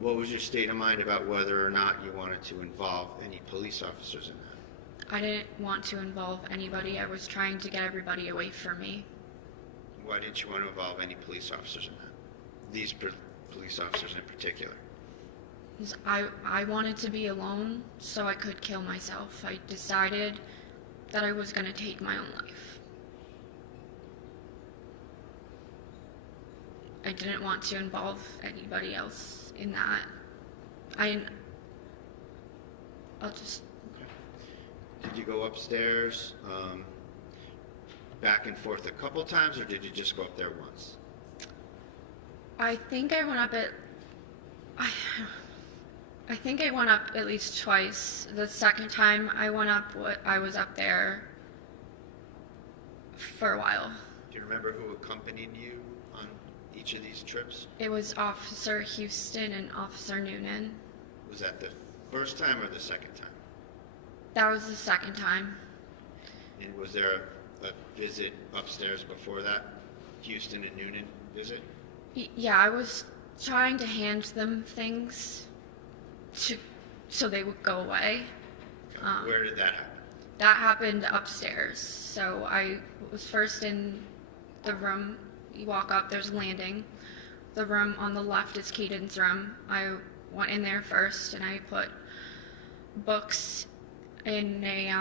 What was your state of mind about whether or not you wanted to involve any police officers in that? I didn't want to involve anybody. I was trying to get everybody away from me. Why didn't you want to involve any police officers in that? These police officers in particular? 'Cause I wanted to be alone so I could kill myself. I decided that I was going to take my own life. I didn't want to involve anybody else in that. I'll just... Did you go upstairs back and forth a couple times, or did you just go up there once? I think I went up I think I went up at least twice. The second time I went up, I was up there for a while. Do you remember who accompanied you on each of these trips? It was Officer Houston and Officer Noonan. Was that the first time or the second time? That was the second time. And was there a visit upstairs before that? Houston and Noonan visit? Yeah, I was trying to hand them things so they would go away. Okay. Where did that happen? That happened upstairs. So I was first in the room. You walk up, there's a landing. The room on the left is Caden's room. I went in there first and I put books in a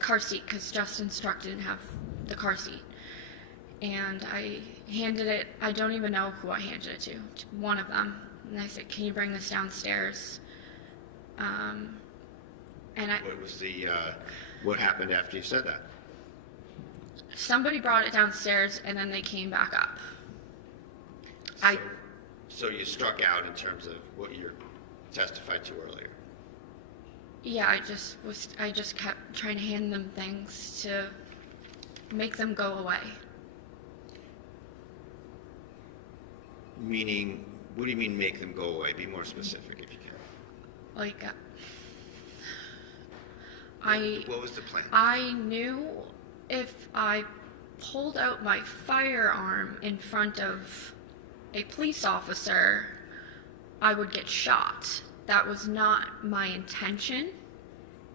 car seat because Justin Struck didn't have the car seat. And I handed it, I don't even know who I handed it to one of them. And I said, can you bring this downstairs? What happened after you said that? Somebody brought it downstairs and then they came back up. So you struck out in terms of what you testified to earlier? Yeah, I just kept trying to hand them things to make them go away. Meaning, what do you mean make them go away? Be more specific if you can. Like, What was the plan? I knew if I pulled out my firearm in front of a police officer, I would get shot. That was not my intention,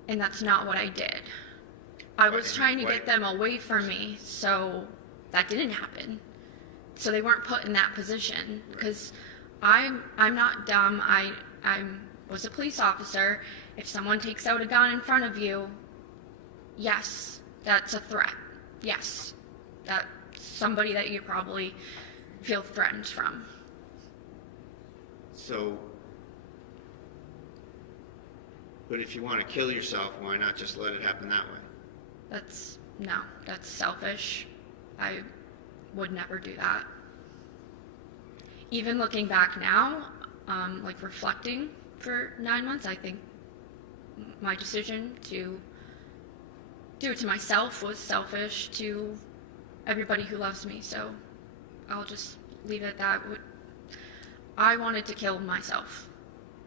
and that's not what I did. I was trying to get them away from me, so that didn't happen. So they weren't put in that position, because I'm not dumb. I was a police officer. If someone takes out a gun in front of you, yes, that's a threat. Yes, that's somebody that you probably feel threatened from. So, but if you want to kill yourself, why not just let it happen that way? That's selfish. I would never do that. Even looking back now, like reflecting for 9 months, I think my decision to do it to myself was selfish to everybody who loves me, so I'll just leave it at that. I wanted to kill myself.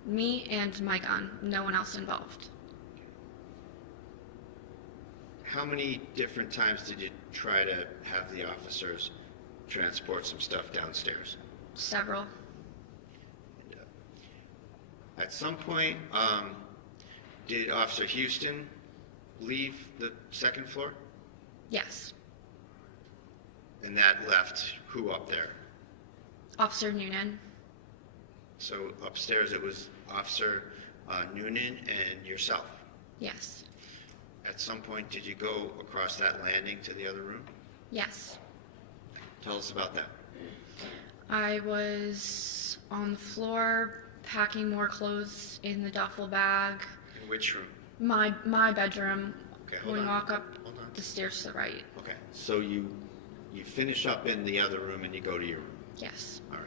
Me and my gun, no one else involved. How many different times did you try to have the officers transport some stuff downstairs? Several. At some point, did Officer Houston leave the second floor? Yes. And that left who up there? Officer Noonan. So upstairs it was Officer Noonan and yourself. Yes. At some point, did you go across that landing to the other room? Yes. Tell us about that. I was on the floor packing more clothes in the duffel bag. In which room? My bedroom. Okay, When we walk up Hold on. the stairs to the right. Okay, so you finish up in the other room and you go to your room. Yes. All right.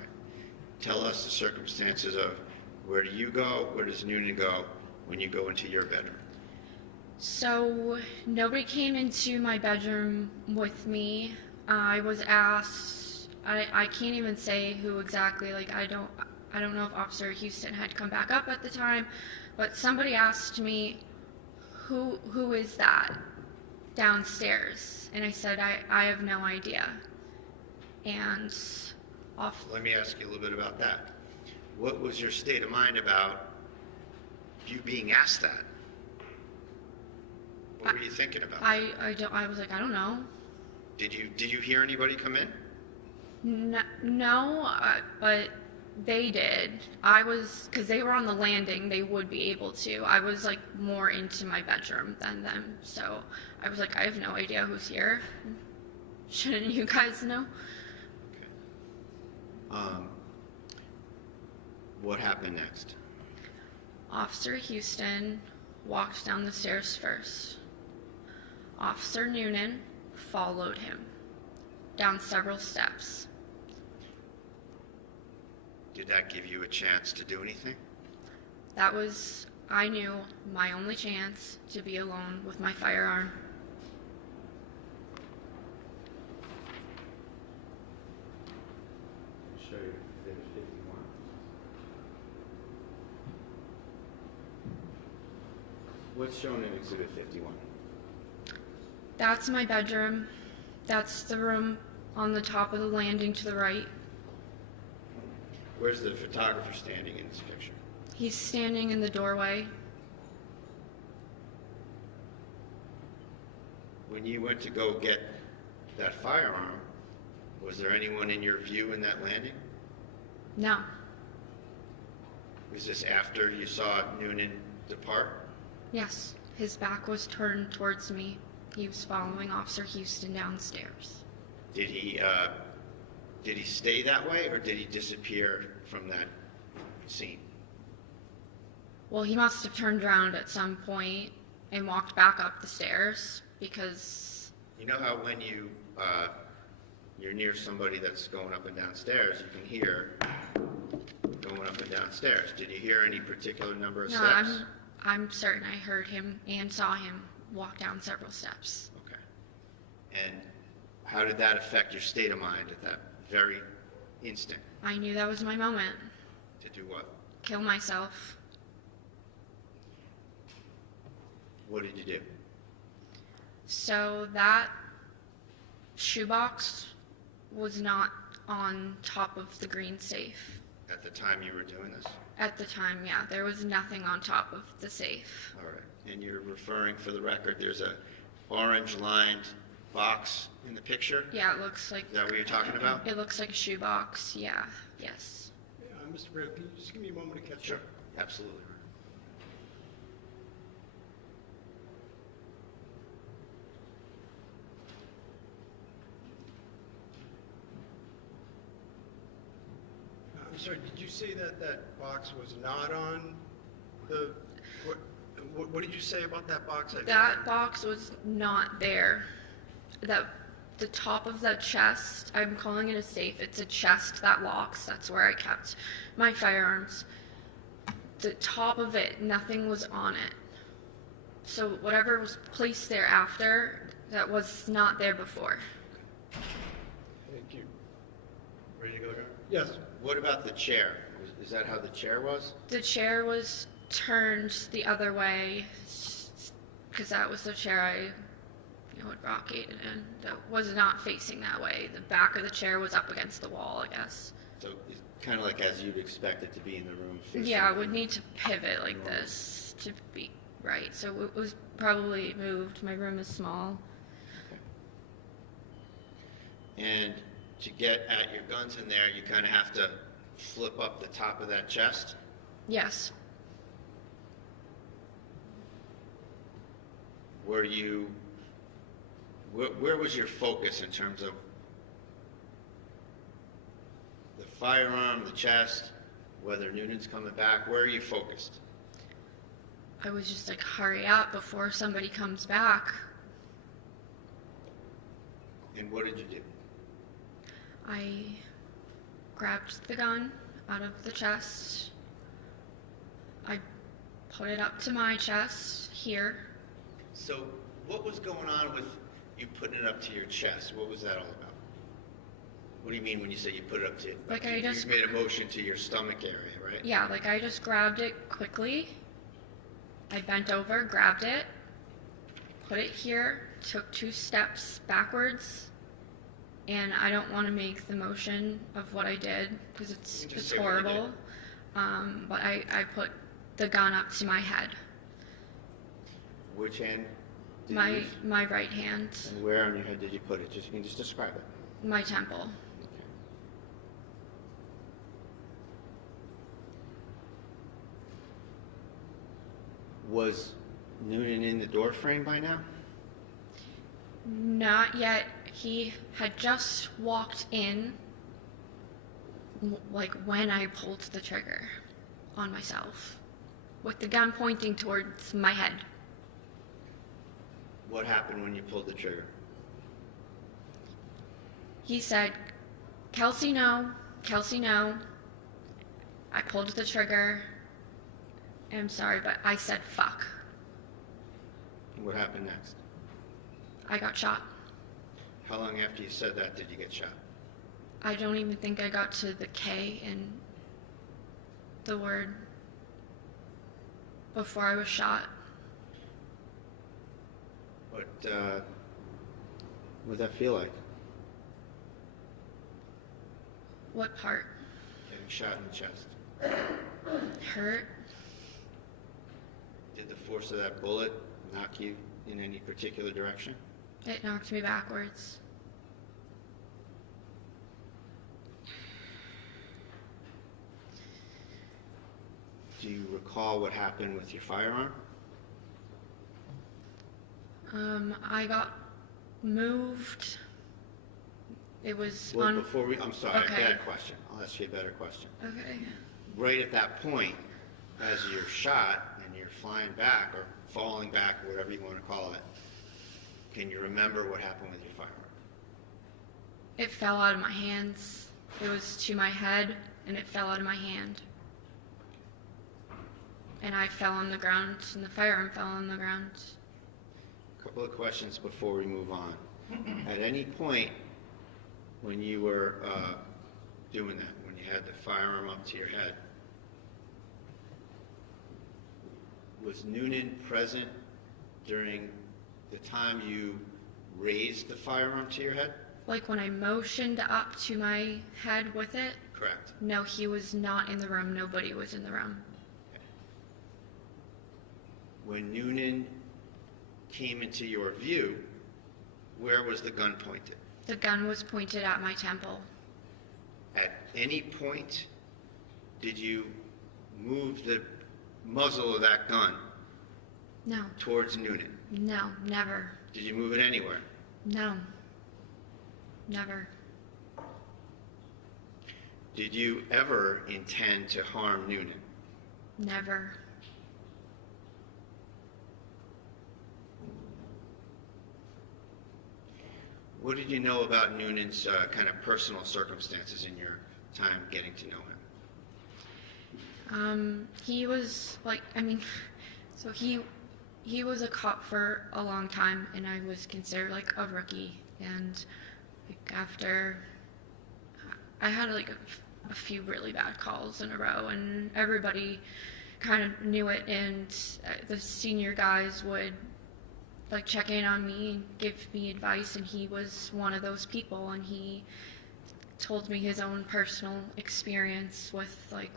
Tell us the circumstances of where do you go, where does Noonan go when you go into your bedroom? So nobody came into my bedroom with me. I was asked, I can't even say who exactly, like I don't know if Officer Houston had come back up at the time, but somebody asked me, who is that downstairs? And I said, I have no idea. And Let me ask you a little bit about that. What was your state of mind about you being asked that? What were you thinking about? I was like, I don't know. Did you hear anybody come in? No, but they did. Because they were on the landing, they would be able to. I was like more into my bedroom than them, so I was like, I have no idea who's here. Shouldn't you guys know? Okay. What happened next? Officer Houston walked down the stairs first. Officer Noonan followed him down several steps. Did that give you a chance to do anything? That was, I knew, my only chance to be alone with my firearm. Show you Exhibit 51. What's shown in Exhibit 51? That's my bedroom. That's the room on the top of the landing to the right. Where's the photographer standing in this picture? He's standing in the doorway. When you went to go get that firearm, was there anyone in your view in that landing? No. Was this after you saw Noonan depart? Yes, his back was turned towards me. He was following Officer Houston downstairs. Did he stay that way, or did he disappear from that scene? Well, he must have turned around at some point and walked back up the stairs because... You know how when you're near somebody that's going up and downstairs, you can hear going up and downstairs. Did you hear any particular number of steps? No, I'm certain I heard him and saw him walk down several steps. Okay. And how did that affect your state of mind at that very instant? I knew that was my moment. To do what? Kill myself. What did you do? So that shoebox was not on top of the green safe. At the time you were doing this? At the time, yeah, there was nothing on top of the safe. All right. And you're referring, for the record, there's a orange lined box in the picture? Yeah, it looks like, Is that what you're talking about? it looks like a shoebox, yeah, yes. Mr. Brady, can you just give me a moment to catch Sure, up? absolutely. I'm sorry, did you say that that box was not on the, what did you say about that box? That box was not there. The top of that chest, I'm calling it a safe, it's a chest that locks, that's where I kept my firearms. The top of it, nothing was on it. So whatever was placed there after, that was not there before. Thank you. Ready to go, John? Yes. What about the chair? Is that how the chair was? The chair was turned the other way, because that was the chair I had rocked-ed in. That was not facing that way. The back of the chair was up against the wall, I guess. So it's kind of like as you'd expect it to be in the room. Yeah, I would need to pivot like this to be right. So it was probably moved. My room is small. And to get at your guns in there, you kind of have to flip up the top of that chest. Yes. Were you, where was your focus in terms of the firearm, the chest, whether Noonan's coming back? Where are you focused? I was just like, hurry up before somebody comes back. And what did you do? I grabbed the gun out of the chest. I put it up to my chest here. So what was going on with you putting it up to your chest? What was that all about? What do you mean when you say you put it up to it? Like I just You made a motion to your stomach area, right? Yeah, like I just grabbed it quickly. I bent over, grabbed it, put it here, took 2 steps backwards, and I don't want to make the motion of what I did because it's horrible. But I put the gun up to my head. Which hand? Did you My use? my right hand, And where on your head did you put it? You can just describe it. my temple. Was Noonan in the door frame by now? Not yet. He had just walked in, like when I pulled the trigger on myself, with the gun pointing towards my head. What happened when you pulled the trigger? He said, "Kelsey, no. Kelsey, no." I pulled the trigger. I'm sorry, but I said, "Fuck." What happened next? I got shot. How long after you said that did you get shot? I don't even think I got to the K in the word before I was shot. What did that feel like? What part? Getting shot in the chest. Hurt? Did the force of that bullet knock you in any particular direction? It knocked me backwards. Do you recall what happened with your firearm? I got moved. It was Well, on. before we, I'm sorry, Okay. bad question. I'll ask you a better question. Okay. Right at that point, as you're shot and you're flying back or falling back, or whatever you want to call it, can you remember what happened with your firearm? It fell out of my hands. It was to my head, and it fell out of my hand. And I fell on the ground, and the firearm fell on the ground. Couple of questions before we move on. At any point when you were doing that, when you you had the firearm up to your head. Was Noonan present during the time you raised the firearm to your head? Like when I motioned up to my head with it, Correct. no, he was not in the room. Nobody was in the room. When Noonan came into your view, where was the gun pointed? The gun was pointed at my temple. At any point, did you move the muzzle of that gun No, towards Noonan? no, never. Did you move it anywhere? No, never. Did you ever intend to harm Noonan? Never. What did you know about Noonan's kind of personal circumstances in your time getting to know him? He was like, so he was a cop for a long time, and I was considered like a rookie. And like after, I had like a few really bad calls in a row, and everybody kind of knew it. And the senior guys would like check in on me and give me advice, and he was one of those people. And he told me his own personal experience with like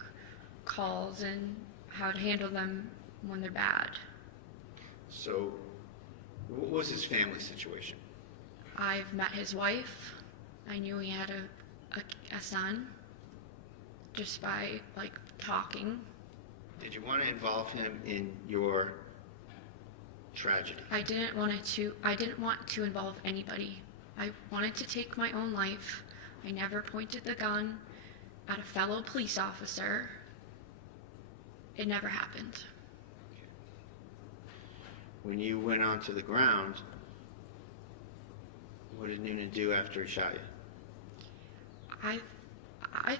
calls and how to handle them when they're bad. So, what was his family situation? I've met his wife. I knew he had a son just by like talking. Did you want to involve him in your tragedy? I didn't want to involve anybody. I wanted to take my own life. I never pointed the gun at a fellow police officer. It never happened. When you went onto the ground, what did Noonan do after he shot you? I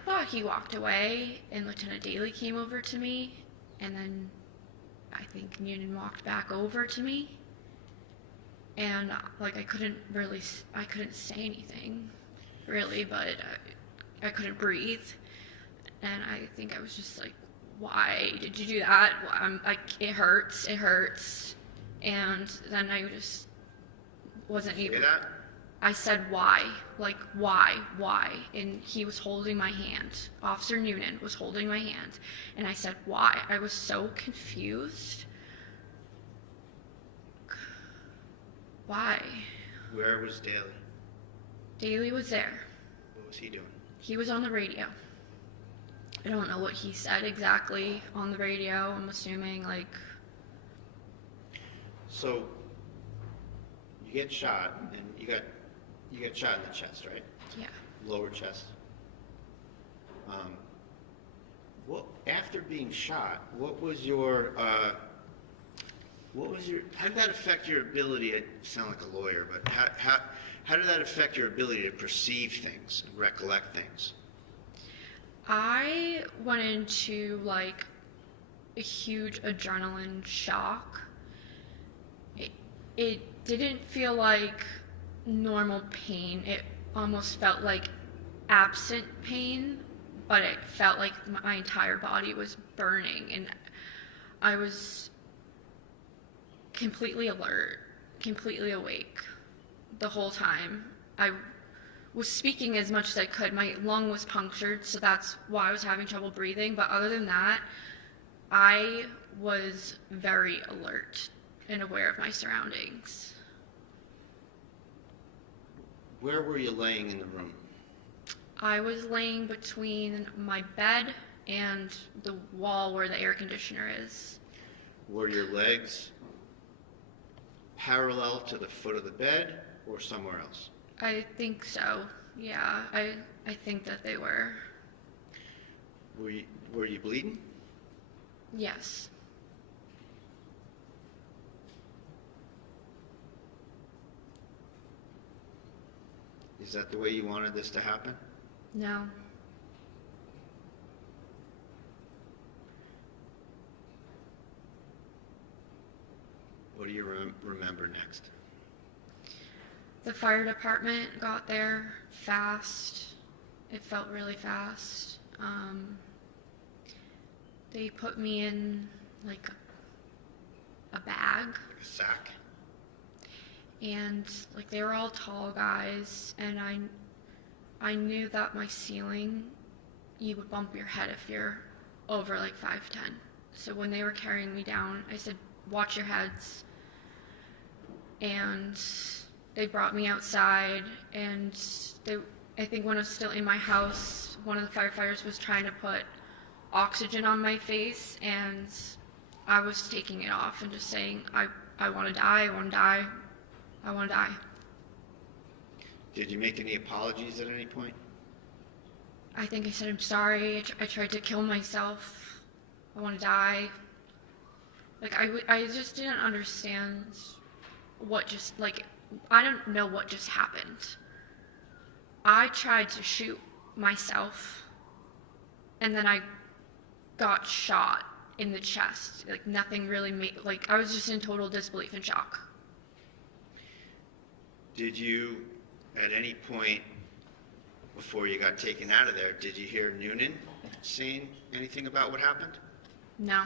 thought he walked away, and Lieutenant Daly came over to me, and then I think Noonan walked back over to me, and like I couldn't say anything, really, but I couldn't breathe, and I think I was just like, why did you do that? I'm like, it hurts, and then I just wasn't able. Say that? I said, why? Like, why? And he was holding my hand. Officer Noonan was holding my hand. And I said, why? I was so confused. Why? Where was Daly? Daly was there. What was he doing? He was on the radio. I don't know what he said exactly on the radio. I'm assuming, like... So, you get shot, and you got shot in the chest, right? Yeah. Lower chest. Well, after being shot, how did that affect your ability? I sound like a lawyer, but how did that affect your ability to perceive things and recollect things? I went into like a huge adrenaline shock. It didn't feel like normal pain. It almost felt like absent pain, but it felt like my entire body was burning, and I was completely alert, completely awake the whole time. I was speaking as much as I could. My lung was punctured, so that's why I was having trouble breathing, but other than that, I was very alert and aware of my surroundings. Where were you laying in the room? I was laying between my bed and the wall where the air conditioner is. Were your legs parallel to the foot of the bed or somewhere else? I think so. Yeah, I think that they were. Were you bleeding? Yes. Is that the way you wanted this to happen? No. What do you remember next? The fire department got there fast. It felt really fast. They put me in like a bag, A sack? and like they were all tall guys, and I knew that my ceiling, you would bump your head if you're over like 5'10". So when they were carrying me down, I said, "Watch your heads." And they brought me outside, and I think when I was still in my house, one of the firefighters was trying to put oxygen on my face, and I was taking it off and just saying, I want to die, I want to die, I want to die. Did you make any apologies at any point? I think I said, "I'm sorry, I tried to kill myself, I want to die." Like, I just didn't understand what just, like, I don't know what just happened. I tried to shoot myself, and then I got shot in the chest. Like, nothing really made, like, I was just in total disbelief and shock. Did you, at any point before you got taken out of there, did you hear Noonan saying anything about what happened? No.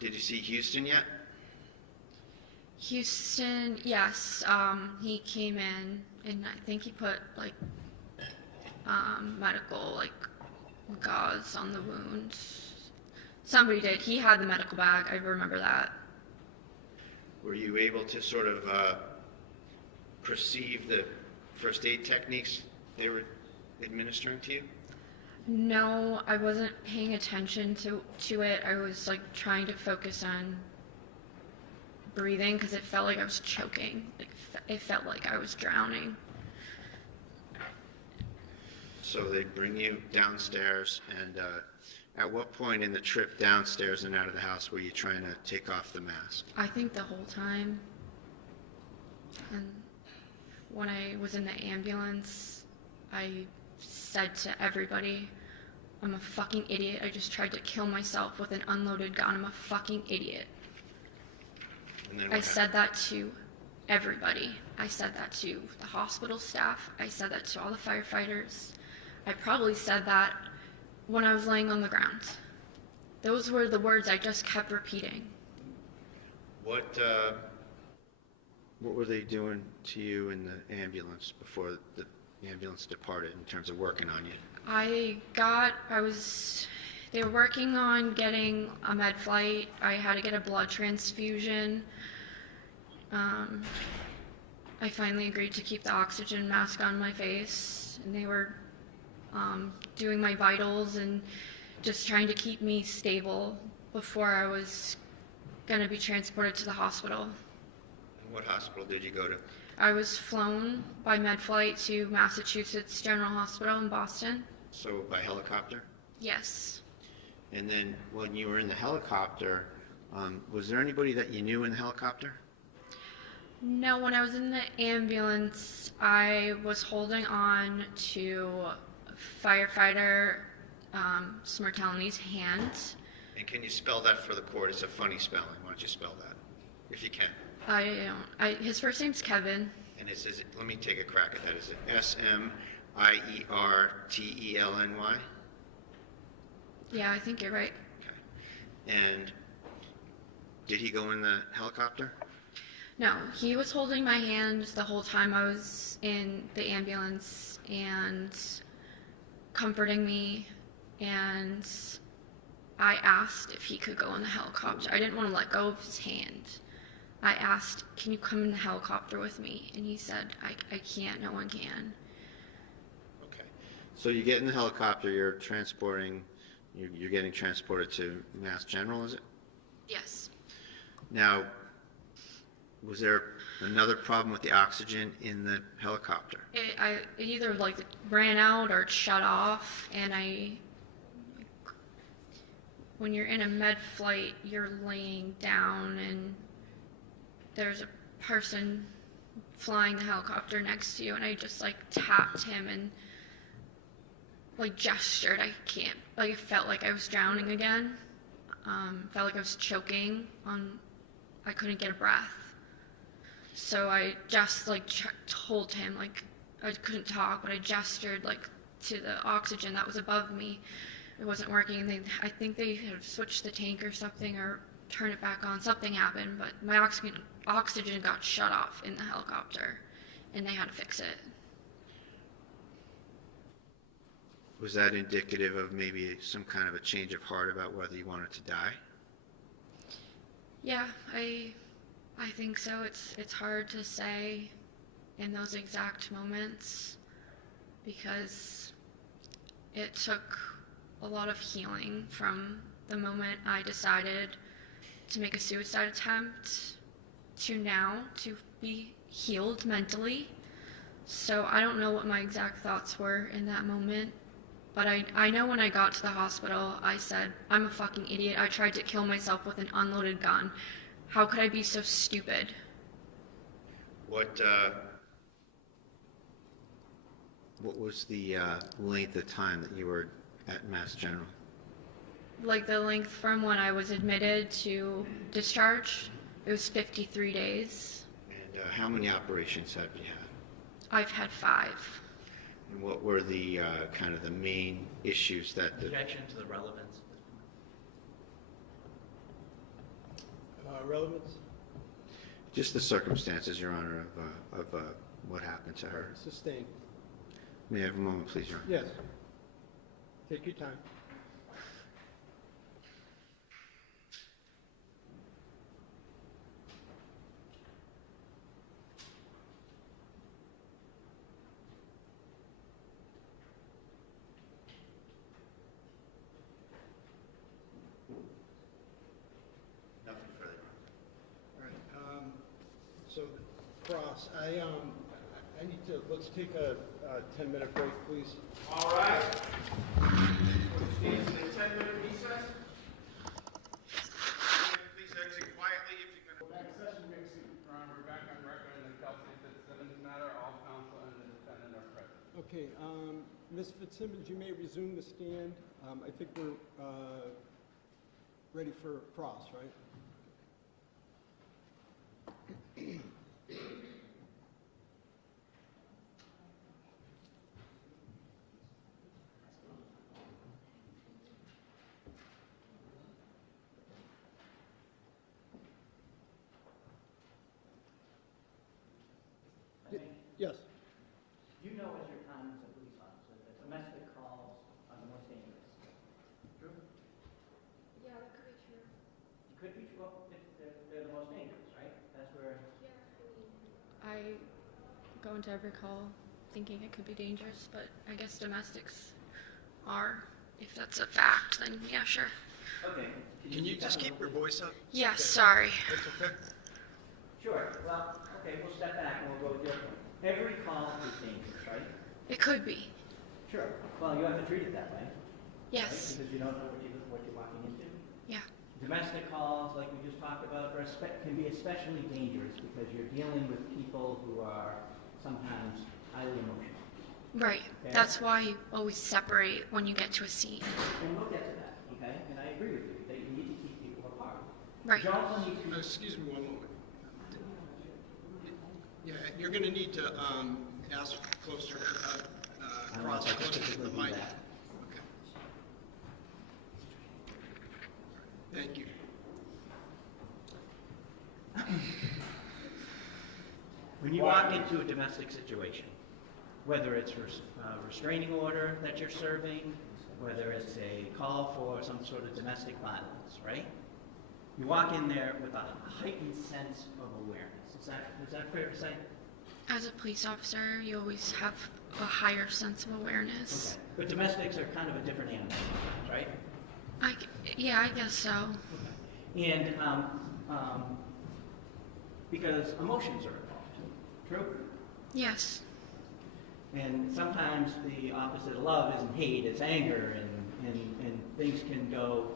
Did you see Houston yet? Houston, yes, he came in, and I think he put, like, medical, like, gauze on the wound. Somebody did. He had the medical bag. I remember that. Were you able to sort of perceive the first aid techniques they were administering to you? No, I wasn't paying attention to it. I was, like, trying to focus on breathing because it felt like I was choking. Like, it felt like I was drowning. So they bring you downstairs, and at what point in the trip downstairs and out of the house were you trying to take off the mask? I think the whole time. And when I was in the ambulance, I said to everybody, "I'm a fucking idiot. I just tried to kill myself with an unloaded gun. I'm a fucking idiot." And then I said that to everybody. I said that to the hospital staff. I said that to all the firefighters. I probably said that when I was laying on the ground. Those were the words I just kept repeating. What were they doing to you in the ambulance before the ambulance departed in terms of working on you? They were working on getting a med flight. I had to get a blood transfusion. I finally agreed to keep the oxygen mask on my face, and they were doing my vitals and just trying to keep me stable before I was going to be transported to the hospital. And what hospital did you go to? I was flown by med flight to Massachusetts General Hospital in Boston. So by helicopter? Yes. And then when you were in the helicopter, was there anybody that you knew in the helicopter? No, when I was in the ambulance, I was holding on to firefighter Smirtelni's hand. And can you spell that for the court? It's a funny spelling. Why don't you spell that, if you can? I don't. His first name's Kevin. And is it, let me take a crack at that. Is it Smirtelny? Yeah, I think you're right. Okay. And did he go in the helicopter? No, he was holding my hand the whole time I was in the ambulance and comforting me, and I asked if he could go in the helicopter. I didn't want to let go of his hand. I asked, "Can you come in the helicopter with me?" And he said, I can't, no one can. Okay. So you get in the helicopter, you're getting transported to Mass General, is it? Yes. Now, was there another problem with the oxygen in the helicopter? It either like ran out or it shut off, and when you're in a med flight, you're laying down and there's a person flying the helicopter next to you, and I just like tapped him and like gestured. It felt like I was drowning again. Felt like I was choking I couldn't get a breath. So I just like told him, like, I couldn't talk, but I gestured like to the oxygen that was above me. It wasn't working, and I think they had switched the tank or something, or turned it back on. Something happened, but my oxygen got shut off in the helicopter, and they had to fix it. Was that indicative of maybe some kind of a change of heart about whether you wanted to die? Yeah, I think so. It's hard to say in those exact moments because it took a lot of healing from the moment I decided to make a suicide attempt to now to be healed mentally. So I don't know what my exact thoughts were in that moment, but I know when I got to the hospital, I said, I'm a fucking idiot. I tried to kill myself with an unloaded gun. How could I be so stupid? What was the length of time that you were at Mass General? Like the length from when I was admitted to discharge, it was 53 days. And how many operations have you had? I've had 5. And what were the kind of the main issues that the... Objection to the relevance at this point. Relevance? Just the circumstances, Your Honor, of what happened to her. Sustained. May I have a moment, please, Your Honor? Yes. Take your time. Nothing further. All right. So, Cross, I need to, let's take a 10-minute break, please. All right. Stand in a 10-minute recess. Please exit quietly if you're going to. Next session makes it. We're back on record in the Kelsey Fitzsimmons matter. All counsel and the defendant are present. Okay, Ms. Fitzsimmons, you may resume the stand. I think we're ready for Cross, right? Yes. You know as your time as a police officer that domestic calls are the most dangerous. True? Yeah, that could be true. It could be true. Well, they're the most dangerous, right? That's where... I go into every call thinking it could be dangerous, but I guess domestics are. If that's a fact, then yeah, sure. Okay. Can you just keep your voice up? Yeah, sorry. That's okay. Sure. Well, okay, we'll step back and we'll go with your point. Every call is dangerous, right? It could be. Sure. Well, you have to treat it that way. Yes. Right? Because you don't know what you're walking into. Yeah. Domestic calls, like we just talked about, can be especially dangerous because you're dealing with people who are sometimes highly emotional. Right. Okay. That's why you always separate when you get to a scene. And we'll get to that, okay? And I agree with you that you need to keep people apart. Right. You also need to... Excuse me one moment. Yeah, you're going to need to ask closer, Cross closer to the mic. Okay. Thank you. When you walk into a domestic situation, whether it's a restraining order that you're serving, whether it's a call for some sort of domestic violence, right? You walk in there with a heightened sense of awareness. Is that fair to say? As a police officer, you always have a higher sense of awareness. Okay. But domestics are kind of a different animal sometimes, right? Yeah, I guess so. And because emotions are involved, true? Yes. And sometimes the opposite of love isn't hate, it's anger, and things can go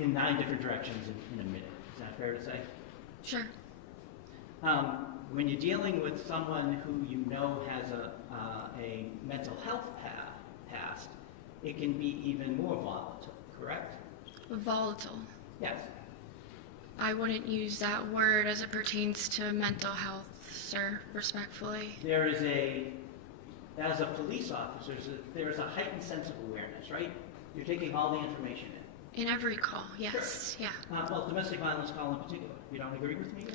in 9 different directions in a minute. Is that fair to say? Sure. When you're dealing with someone who you know has a mental health past, it can be even more volatile, correct? Volatile. Yes. I wouldn't use that word as it pertains to mental health, sir, respectfully. There is a as a police officer, there's a heightened sense of awareness, right? You're taking all the information in. In every call, yes, yeah. Well, domestic violence call in particular. You don't agree with me?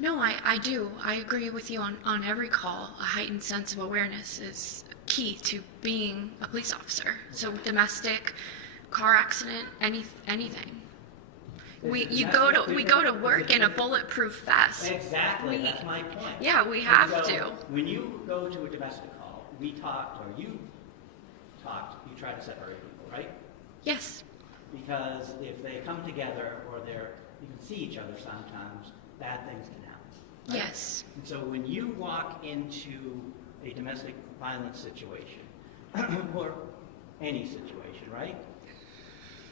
No, I do. I agree with you on every call. A heightened sense of awareness is key to being a police officer. So domestic, car accident, anything. We go to work in a bulletproof vest. Exactly, that's my point. Yeah, we have So, to. When you go to a domestic call, you try to separate people, right? Yes. Because if they come together or you can see each other sometimes, bad things can happen. Right? Yes. And so when you walk into a domestic violence situation, or any situation, right?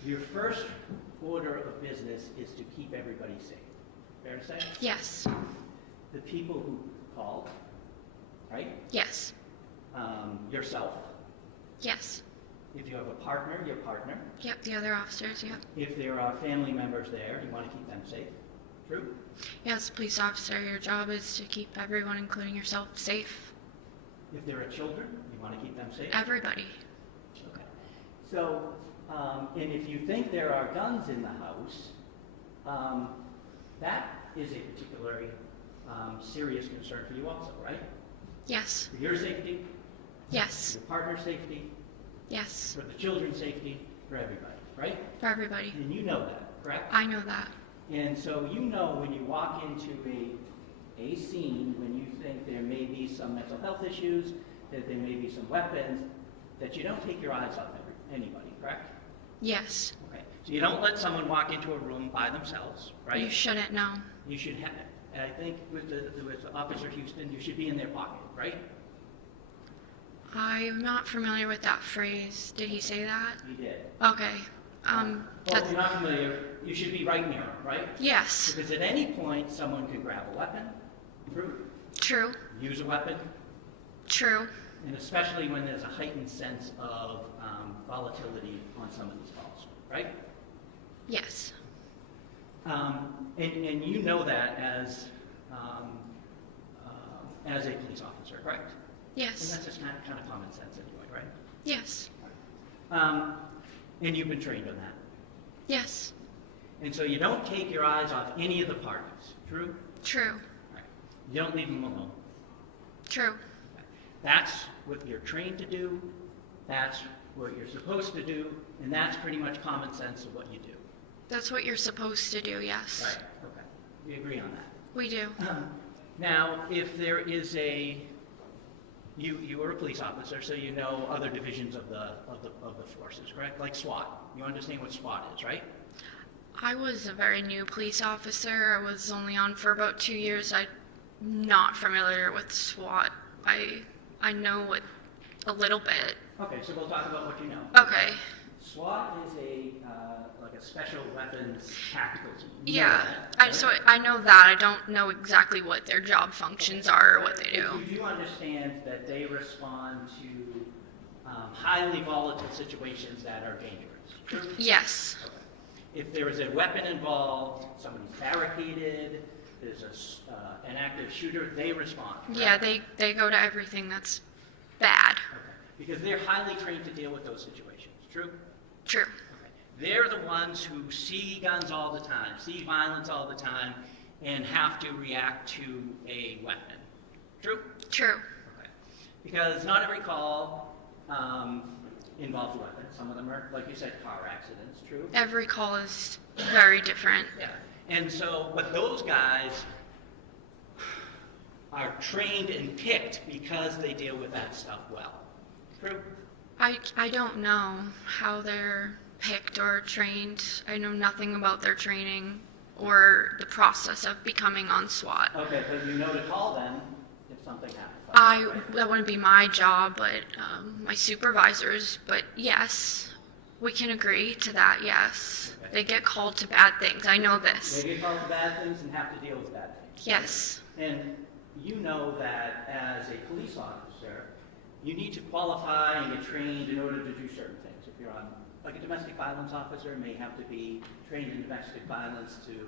Your first order of business is to keep everybody safe. Fair to say? Yes. The people who called, right? Yes. Yourself. Yes. If you have a partner, your partner. Yep, the other officers, yep. If there are family members there, you want to keep them safe. True? Yes, police officer, your job is to keep everyone, including yourself, safe. If there are children, you want to keep them safe. Everybody. Okay. So, and if you think there are guns in the house, that is a particularly serious concern for you also, right? Yes. For your safety, Yes. for your partner's safety, Yes. for the children's safety, for everybody, right? For everybody. And you know that, correct? I know that. And so you know when you walk into a scene, when you think there may be some mental health issues, that there may be some weapons, that you don't take your eyes off anybody, correct? Yes. Okay. So you don't let someone walk into a room by themselves, right? You shouldn't know. You should have, and I think with Officer Houston, you should be in their pocket, right? I'm not familiar with that phrase. Did he say that? You did. Okay. Well, if you're not familiar, you should be right near them, right? Yes. Because at any point, someone could grab a weapon, true, True. use a weapon, True. and especially when there's a heightened sense of volatility on some of these calls, right? Yes. And you know that as a police officer, correct? And Yes. that's just kind of common sense anyway, right? Yes. And you've been trained on that. Yes. And so you don't take your eyes off any of the parties, true? True. Right. You don't leave them alone. True. That's what you're trained to do, that's what you're supposed to do, and that's pretty much common sense of what you do. That's what you're supposed to do, yes. Right, okay. We agree on that. We do. Now, if there is you are a police officer, so you know other divisions of the forces, correct? Like SWAT. You understand what SWAT is, right? I was a very new police officer. I was only on for about 2 years. I'm not familiar with SWAT. I know it a little bit. Okay, so we'll talk about what you know. Okay. SWAT is like a special weapons tactical team. You know Yeah. that, right? So I know that. I don't know exactly what their job functions are or what they do. You do understand that they respond to highly volatile situations that are dangerous. True? Yes. If there is a weapon involved, somebody's barricaded, there's an active shooter, they respond. Yeah, correct? they go to everything that's bad. Okay. Because they're highly trained to deal with those situations. True? True. Okay. They're the ones who see guns all the time, see violence all the time, and have to react to a weapon. True? True. Okay. Because not every call involves a weapon. Some of them are, like you said, car accidents. True? Every call is very different. Yeah. And so, but those guys are trained and picked because they deal with that stuff well. True? I don't know how they're picked or trained. I know nothing about their training or the process of becoming on SWAT. Okay, but you know to call them if something happens. That wouldn't be my job, but my supervisors. But yes, we can agree to that, yes. Okay. They get called to bad things. I know this. They get called bad things and have to deal with bad things. Yes. And you know that as a police officer, you need to qualify and get trained in order to do certain things. If you're on, like a domestic violence officer may have to be trained in domestic violence to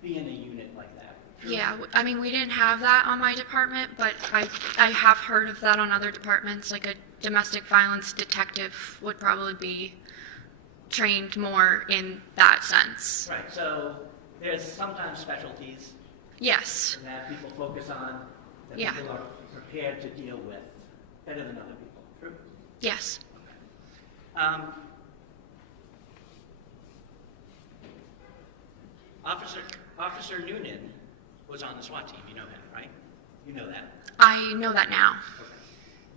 be in a unit like that. Yeah, I mean, we didn't have that on my department, but I have heard of that on other departments. Like a domestic violence detective would probably be trained more in that sense. Right, so there's sometimes specialties Yes. that people focus on, that Yeah. people are prepared to deal with better than other people. True? Yes. Officer Noonan was on the SWAT team. You know him, right? You know that. I know that now. Okay.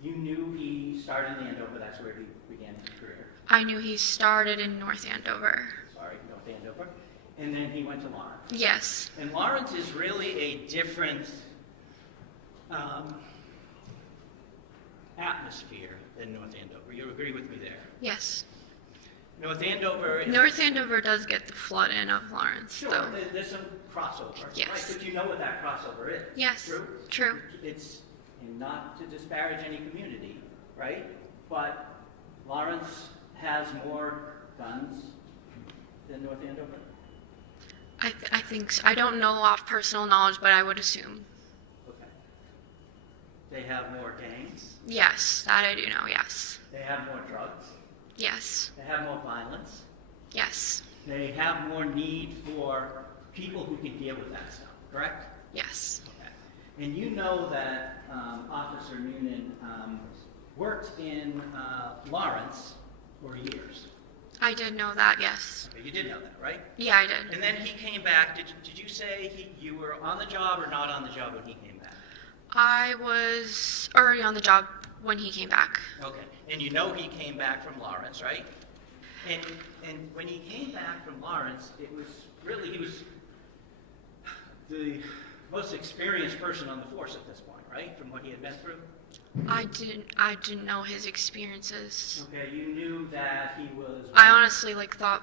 You knew he started in Andover. That's where he began his career. I knew he started in North Andover. Sorry, North Andover. And then he went to Lawrence. Yes. And Lawrence is really a different atmosphere than North Andover. You agree with me there? Yes. North Andover is... North Andover does get the flood in of Lawrence, Sure, though. there's some crossover. Yes. Right, but you know what that crossover is. Yes. True? True. It's, and not to disparage any community, right? But Lawrence has more guns than North Andover? I think so. I don't know off personal knowledge, but I would assume. Okay. They have more gangs? Yes, that I do know, yes. They have more drugs? Yes. They have more violence? Yes. They have more need for people who can deal with that stuff, correct? Yes. Okay. And you know that Officer Noonan worked in Lawrence for years. I did know that, yes. Okay, you did know that, right? Yeah, I did. And then he came back. Did you say you were on the job or not on the job when he came back? I was already on the job when he came back. Okay. And you know he came back from Lawrence, right? And when he came back from Lawrence, it was really, he was the most experienced person on the force at this point, right? From what he had been through? I didn't know his experiences. Okay, you knew that he was... I honestly thought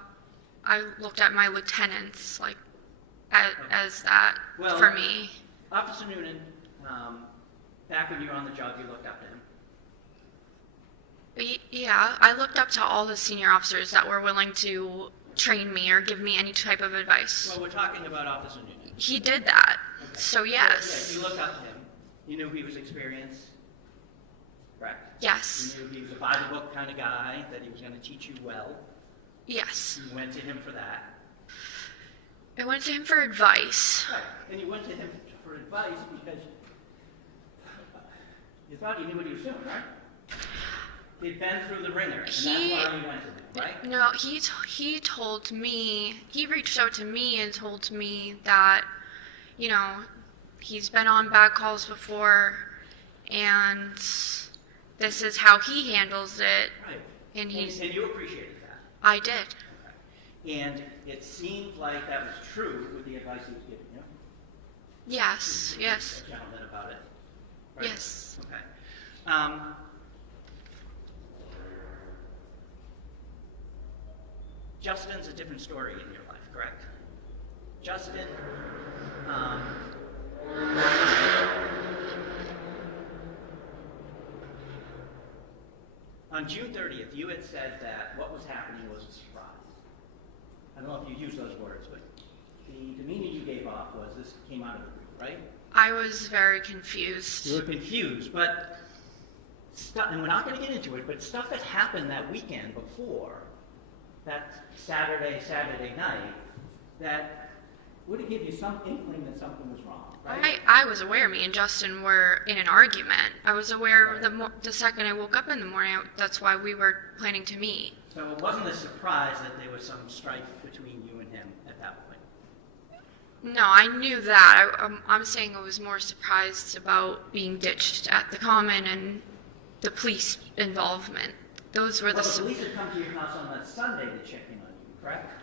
I looked at my lieutenants as that Well, for me. Officer Noonan, back when you were on the job, you looked up to him. Yeah, I looked up to all the senior officers that were willing to train me or give me any type of advice. Well, we're talking about Officer Noonan. He did that, Okay. so yes. Yeah, you looked up to him. You knew he was experienced. Correct. Yes. You knew he was a by-the-book kind of guy, that he was going to teach you well. Yes. You went to him for that. I went to him for advice. Right. And you went to him for advice because you thought you knew what he was doing, right? He'd been through the ringer, and that's why you went to him, right? No, he told me, he reached out to me and told me that, he's been on bad calls before, and this is how he handles it. Right. And you appreciated that. I did. Okay. And it seemed like that was true with the advice he was giving you. Yes, yes. A gentleman about it. Right? Yes. Okay. Justin's a different story in your life, correct? Justin, on June 30th, you had said that what was happening was a surprise. I don't know if you used those words, but the demeanor you gave off was this came out of the blue, right? I was very confused. You were confused, but and we're not going to get into it, but stuff that happened that weekend before, that Saturday night, that would have given you some inkling that something was wrong, right? I was aware me and Justin were in an argument. I was aware the second I woke up in the morning, that's why we were planning to meet. So it wasn't a surprise that there was some strife between you and him at that point. No, I knew that. I'm saying I was more surprised about being ditched at the Common and the police involvement. Those were the police had come to your house on that Sunday to check in on you, correct?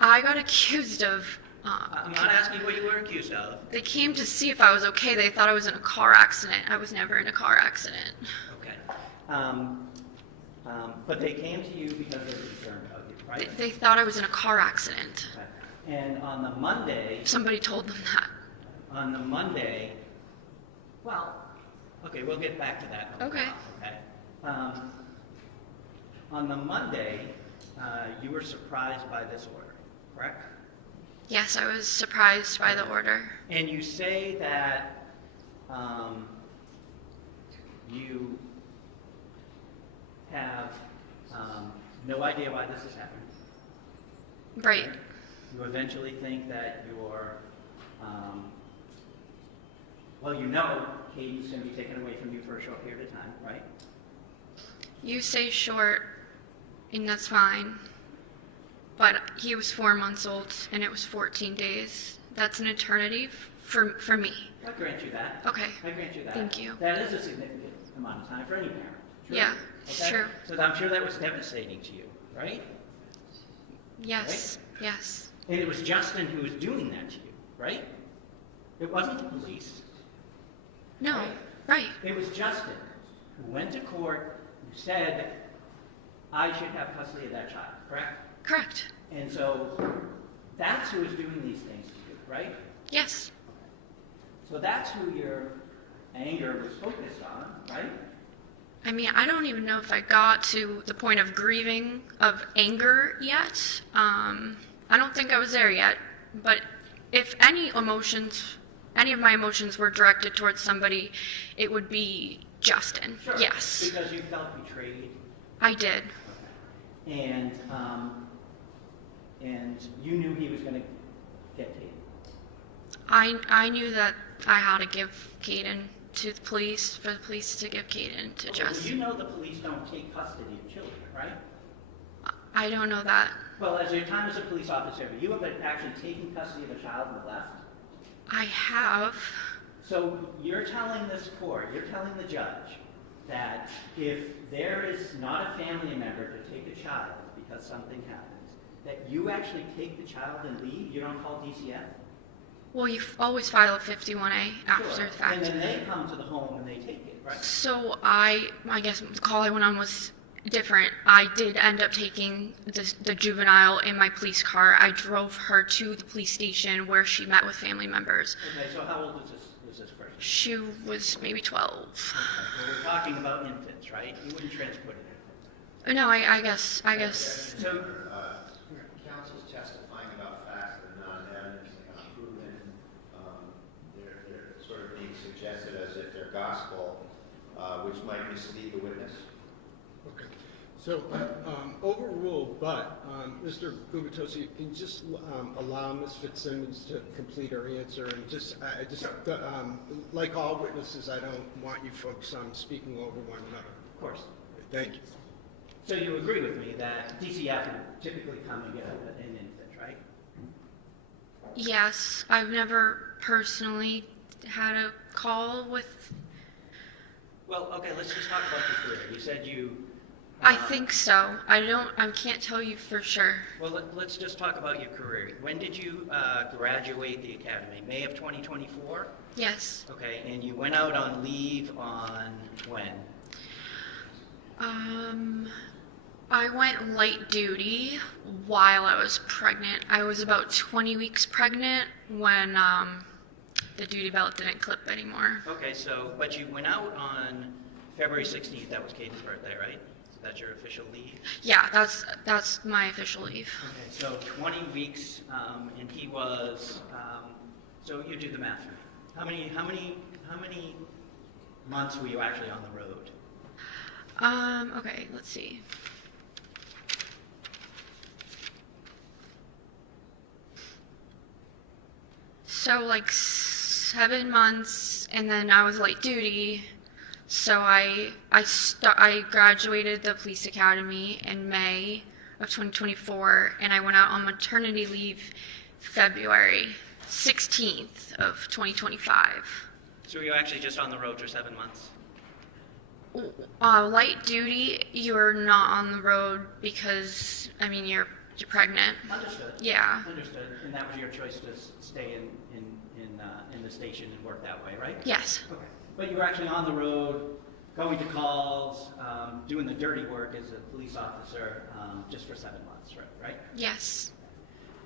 I got accused of... I'm not asking what you were accused of. They came to see if I was okay. They thought I was in a car accident. I was never in a car accident. Okay. But they came to you because they were concerned about you, right? They thought I was in a car accident. Okay. And on the Monday... Somebody told them that. On the Monday... Well, okay, we'll get back to that. Okay. Okay. On the Monday, you were surprised by this order, correct? Yes, I was surprised by the order. And you say that you have no idea why this has happened. Right. You eventually think that you're, well, you know Caden's going to be taken away from you for a short period of time, right? You say short, and that's fine. But he was 4 months old, and it was 14 days. That's an eternity for me. I grant you that. Okay. I grant you that. Thank you. That is a significant amount of time for any parent. True? Yeah, it's true. So I'm sure that was devastating to you, right? Yes, yes. And it was Justin who was doing that to you, right? It wasn't the police. No, right. It was Justin who went to court, who said, I should have custody of that child, correct? Correct. And so that's who is doing these things to you, right? Yes. So that's who your anger was focused on, right? I mean, I don't even know if I got to the point of grieving, of anger yet. I don't think I was there yet. But if any of my emotions were directed towards somebody, it would be Justin. Sure. Yes. Because you felt betrayed. I did. And you knew he was going to get Caden. I knew that I had to give Caden to the police, for the police to give Caden to Okay, Justin. well, you know the police don't take custody of children, right? I don't know that. Well, as your time as a police officer, you have actually taken custody of a child and left. I have. So you're telling this court, you're telling the judge, that if there is not a family member to take a child because something happens, that you actually take the child and leave? You don't call DCF? Well, you always file a 51A after Sure. the fact. And then they come to the home and they take it, right? So I guess the call I went on was different. I did end up taking the juvenile in my police car. I drove her to the police station where she met with family members. Okay, so how old was this person? She was maybe 12. Okay, well, we're talking about infants, right? You wouldn't transport an infant. No, I guess. So, Counsel's testifying about facts that are not evidence, they're not proven. They're sort of being suggested as if they're gospel, which might mislead the witness. Okay. So, overruled, but, Mr. Gubitosi, can you just allow Ms. Fitzsimmons to complete her answer? And like all witnesses, I don't want you folks speaking over one another. of course. Thank you. So you agree with me that DCF would typically come and get an infant, right? Yes, I've never personally had a call with. Well, okay, let's just talk about your career. You said you... I think so. I can't tell you for sure. Well, let's just talk about your career. When did you graduate the academy? May of 2024? Yes. Okay, and you went out on leave on when? I went light duty while I was pregnant. I was about 20 weeks pregnant when the duty belt didn't clip anymore. Okay, so, but you went out on February 16th. That was Caden's birthday, right? That's your official leave? Yeah, that's my official leave. Okay, so 20 weeks, and he was, so you do the math for me. How many months were you actually on the road? Okay, let's see. So like 7 months, and then I was light duty. So I graduated the police academy in May of 2024, and I went out on maternity leave February 16th of 2025. So were you actually just on the road for 7 months? Light duty, you're not on the road because, I mean, you're pregnant. Understood. Yeah. Understood. And that was your choice to stay in the station and work that way, right? Yes. Okay. But you were actually on the road, going to calls, doing the dirty work as a police officer, just for 7 months, right? Yes.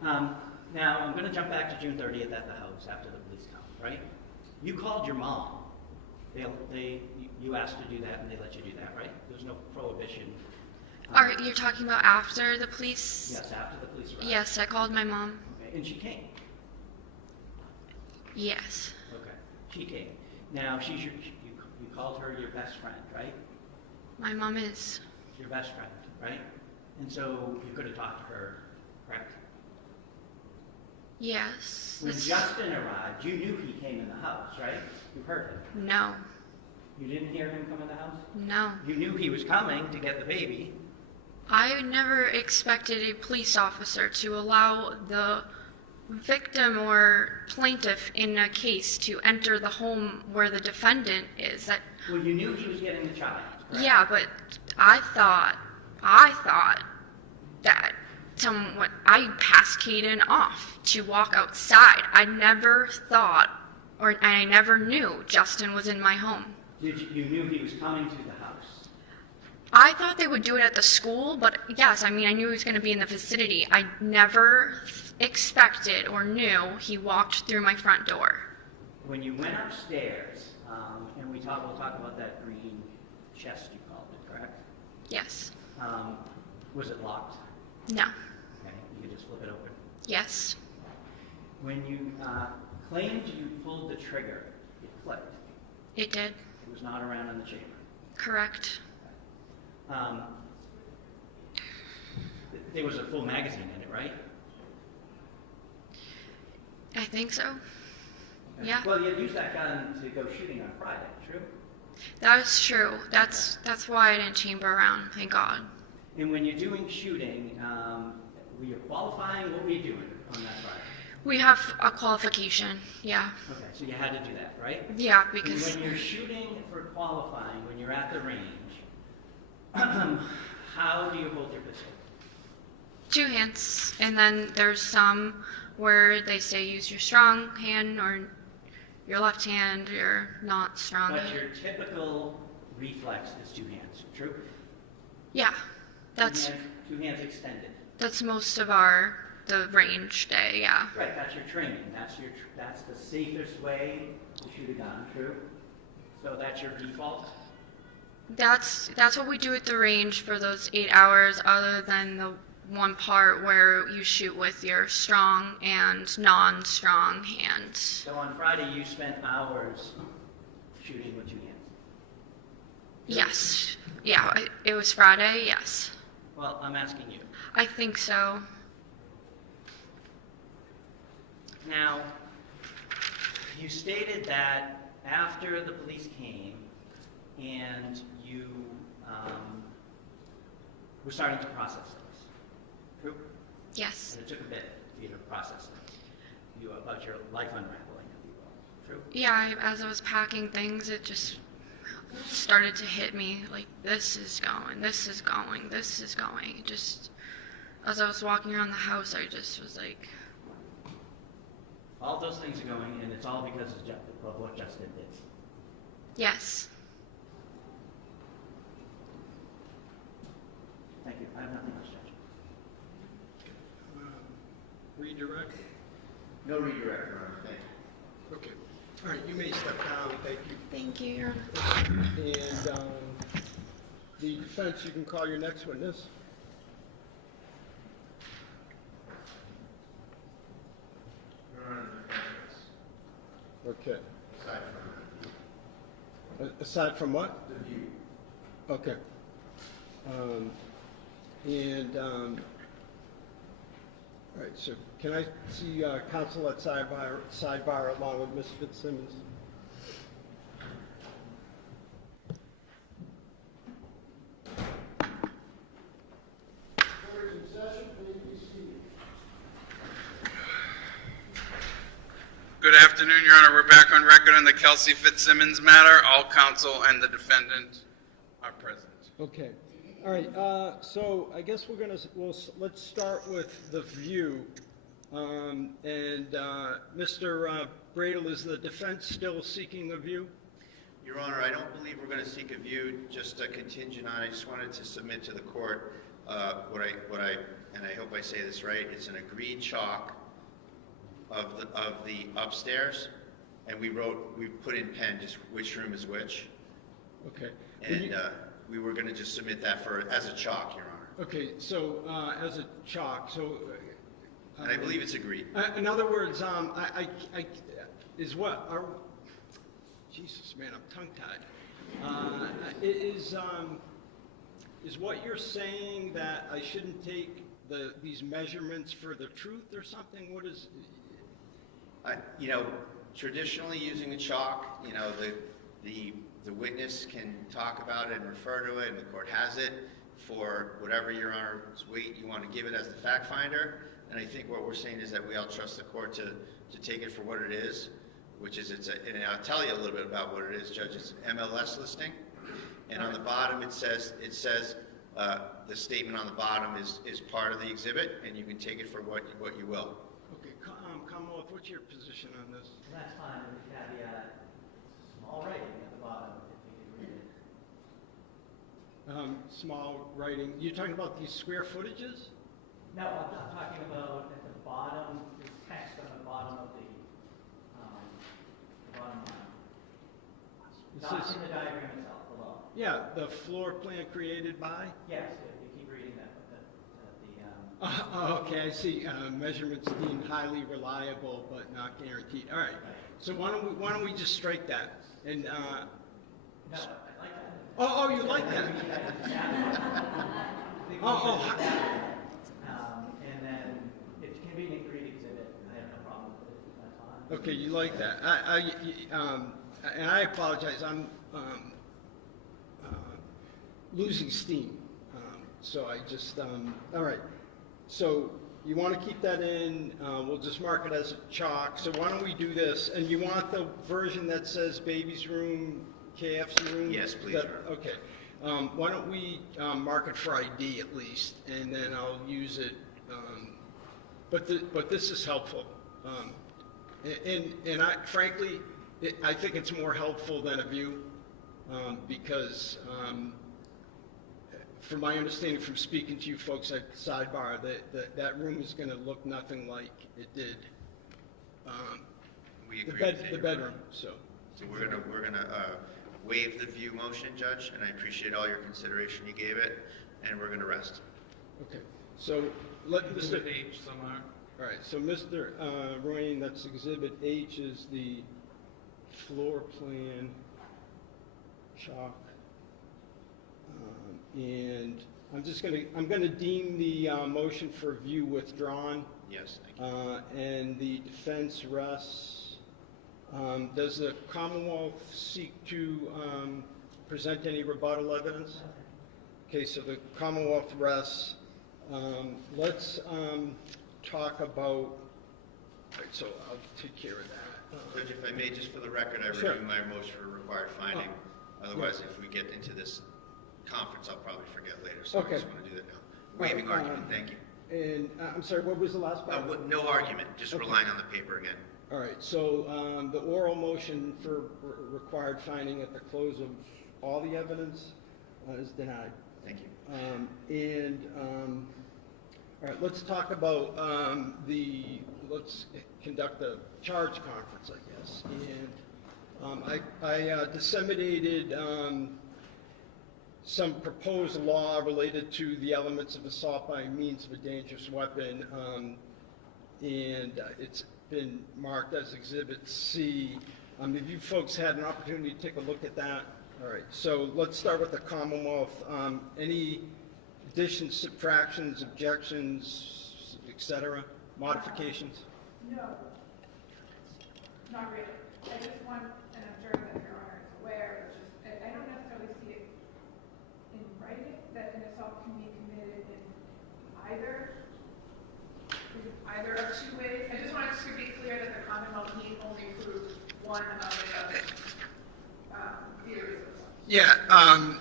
Now, I'm going to jump back to June 30th at the house after the police come, right? You called your mom. You asked to do that, and they let you do that, right? There's no prohibition. You're talking about after the police? Yes, after the police arrived. Yes, I called my mom. Okay, Okay, and she came. Yes. Okay, she came. Now, you called her your best friend, right? My mom is. Your best friend, right? And so you could have talked to her, correct? Yes. When Justin arrived, you knew he came in the house, right? You heard him. No. You didn't hear him come in the house? No. You knew he was coming to get the baby. I never expected a police officer to allow the victim or plaintiff in a case to enter the home where the defendant is. That. Well, you knew he was getting the child, correct? Yeah, but I thought that I passed Caden off to walk outside. I never thought, or I never knew Justin was in my home. You knew he was coming to the house? I thought they would do it at the school, but yes, I mean, I knew he was going to be in the vicinity. I never expected or knew he walked through my front door. When you went upstairs, and we'll talk about that green chest you called it, correct? Yes. Was it locked? No. Okay, you could just flip it open. Yes. When you claimed you pulled the trigger, it clicked. It did. It was not around in the chamber. Correct. There was a full magazine in it, right? I think so. Okay. Yeah. Well, you used that gun to go shooting on Friday, true? That is true. That's why I didn't chamber around, thank God. And when you're doing shooting, were you qualifying? What were you doing on that Friday? We have a qualification, yeah. Okay, so you had to do that, right? Yeah, because... And when you're shooting for qualifying, when you're at the range, how do you hold your pistol? 2 hands, and then there's some where they say use your strong hand or your left hand, you're not strong. But your typical reflex is 2 hands, true? Yeah, that's 2 hands extended. That's most of the range day, yeah. Right, that's your training. That's the safest way to shoot a gun, true? So that's your default? That's what we do at the range for those 8 hours, other than the one part where you shoot with your strong and non-strong hands. So on Friday you spent hours shooting with 2 hands? Yes. Yeah, it was Friday, yes. Well, I'm asking you. I think so. Now, you stated that after the police came and you were starting to process things, true? Yes. And it took a bit for you to process things, about your life unraveling, if you will, true? Yeah, as I was packing things, it just started to hit me, like, this is going, this is going, this is going. Just, as I was walking around the house, I just was like... All those things are going, and it's all because of what Justin did. Yes. Thank you. I have nothing else, Judge. Redirect? No redirect, Your Honor, thank you. Okay. All right, you may step down, thank you. Thank you, Your Honor. And the defense, you can call your next witness. Your Honor, the defense, Okay. aside from Aside from what? the view. Okay. All right, so can I see counsel at sidebar along with Ms. Fitzsimmons? Court is in session, please be seated. Good afternoon, Your Honor. We're back on record on the Kelsey Fitzsimmons matter. All counsel and the defendant are present. Okay. All right, so I guess let's start with the view. Mr. Bradel, is the defense still seeking a view? Your Honor, I don't believe we're going to seek a view, just a contingent on. I just wanted to submit to the court and I hope I say this right, it's an agreed chalk of the upstairs, and we put in pen just which room is which. Okay. And we were going to just submit that as a chalk, Your Honor. Okay, so as a chalk, so And I believe it's agreed. In other words, is what, Jesus, man, I'm tongue-tied. Is what you're saying that I shouldn't take these measurements for the truth or something? What is? You know, traditionally using a chalk, you know, the witness can talk about it and refer to it, and the court has it for whatever Your Honor's weight you want to give it as the fact finder. And I think what we're saying is that we all trust the court to take it for what it is, which is and I'll tell you a little bit about what it is, Judge. It's an MLS listing, and on the bottom it says the statement on the bottom is part of the exhibit, and you can take it for what you will. Okay, Commonwealth, what's your position on this? That's fine, with the caveat, small writing at the bottom, if you can read it. Small writing. You're talking about these square footages? No, I'm not talking about at the bottom, there's text on the bottom of the bottom line. Not in the diagram itself, below. Yeah, the floor plan created by? Yes, if you keep reading that, Okay, I see. Measurements deemed highly reliable but not guaranteed. All right. So why don't we just strike that? And no, I like that. oh, you like that? And then if it can be an agreed exhibit, I have no problem with it. That's fine. Okay, you like that. And I apologize. I'm losing steam. So I just all right. So you want to keep that in, we'll just mark it as a chalk. So why don't we do this? And you want the version that says baby's room, KF's room? Yes, please, Your Honor. Okay. Why don't we mark it for ID at least, and then I'll use it. But this is helpful. And I, frankly, I think it's more helpful than a view because from my understanding from speaking to you folks at Sidebar, that room is going to look nothing like it did. We agree with you. The bedroom. So we're gonna waive the view motion, Judge, and I appreciate all your consideration you gave it, and we're gonna rest. okay. So let Mr. H somewhere. All right. So Mr. Ruane, that's Exhibit H is the floor plan chalk. And I'm gonna deem the motion for view withdrawn. Yes, thank you. And the defense rests. Does the Commonwealth seek to present any rebuttal evidence? Okay, so the Commonwealth rests. Let's talk about, all right, so I'll take care of that. Judge, if I may, just for the record, I Sure. renew my motion for required finding. Otherwise, if we get into this conference, I'll probably forget later, so Okay. I just want to do that now. Waiving argument, thank you. And I'm sorry, what was the last part? No argument, just Okay. relying on the paper again. All right, so the oral motion for required finding at the close of all the evidence is denied. Thank you. All right, let's talk about let's conduct a charge conference, I guess. And I disseminated some proposed law related to the elements of assault by means of a dangerous weapon, and it's been marked as Exhibit C. Have you folks had an opportunity to take a look at that? All right, so let's start with the Commonwealth. Any additions, subtractions, objections, et cetera, modifications? No, not really. I just want, and I'm sure that Your Honor is aware, I don't necessarily see it in writing that an assault can be committed in either of two ways. I just wanted to be clear that the Commonwealth need only prove one of the theories of assault. Yeah,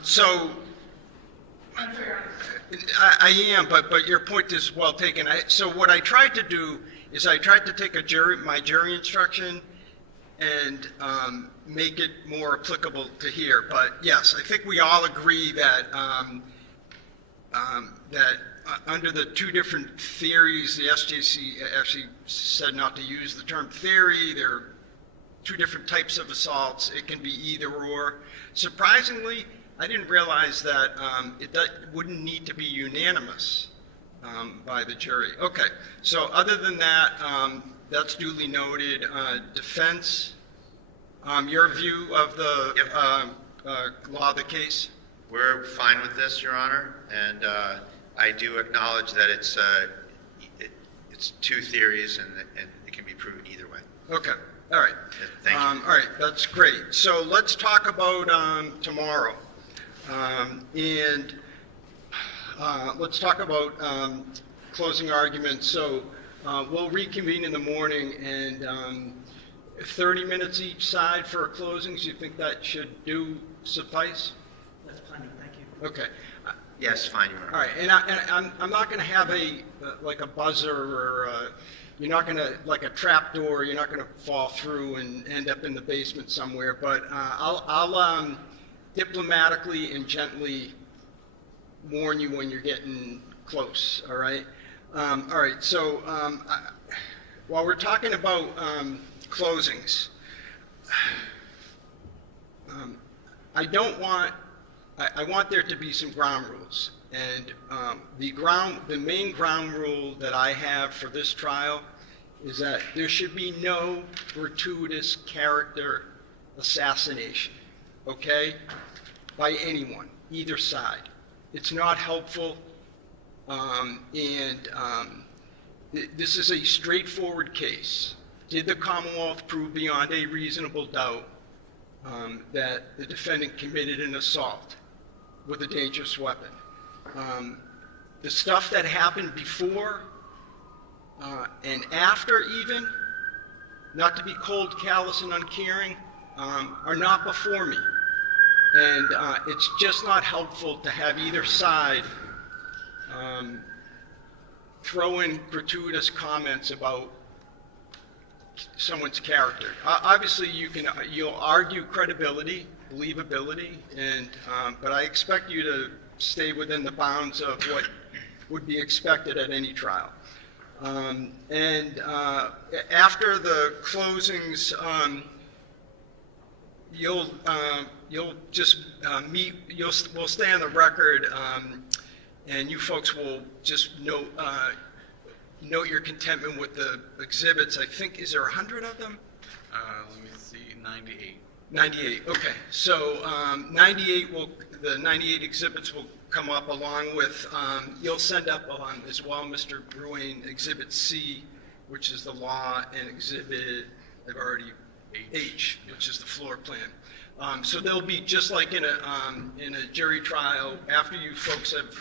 so I'm sure Your Honor. I am, but your point is well taken. So what I tried to do is I tried to take my jury instruction and make it more applicable to here. But yes, I think we all agree that under the two different theories, the SJC actually said not to use the term theory. There are two different types of assaults. It can be either or. Surprisingly, I didn't realize that it wouldn't need to be unanimous. by the jury. Okay, so other than that, that's duly noted. Defense, your view of the law of the case? We're fine with this, Your Honor, and I do acknowledge that it's two theories and it can be proven either way. Okay, all right. Thank you. All right, that's great. So let's talk about tomorrow. Let's talk about closing arguments. So we'll reconvene in the morning, and 30 minutes each side for closings. You think that should suffice? That's plenty, thank you. Okay. Yes, fine, Your Honor. All right, and I'm not going to have like a buzzer or you're not going to, like a trap door, you're not going to fall through and end up in the basement somewhere, but I'll diplomatically and gently warn you when you're getting close, all right? All right, so while we're talking about closings, I want there to be some ground rules. And the main ground rule that I have for this trial is that there should be no gratuitous character assassination, okay, by anyone, either side. It's not helpful, this is a straightforward case. Did the Commonwealth prove beyond a reasonable doubt that the defendant committed an assault with a dangerous weapon? The stuff that happened before and after even, not to be cold, callous, and uncaring, are not before me. And it's just not helpful to have either side throw in gratuitous comments about someone's character. Obviously, you'll argue credibility, believability, and but I expect you to stay within the bounds of what would be expected at any trial. After the closings, we'll stay on the record, and you folks will just note your contentment with the exhibits. I think, is there 100 of them? Let me see, 98. 98, okay. So the 98 exhibits will come up along with, you'll send up as well, Mr. Ruane, Exhibit C, which is the law, and Exhibit, I've already, H, which is the floor plan. So they'll be just like in a jury trial. After you folks have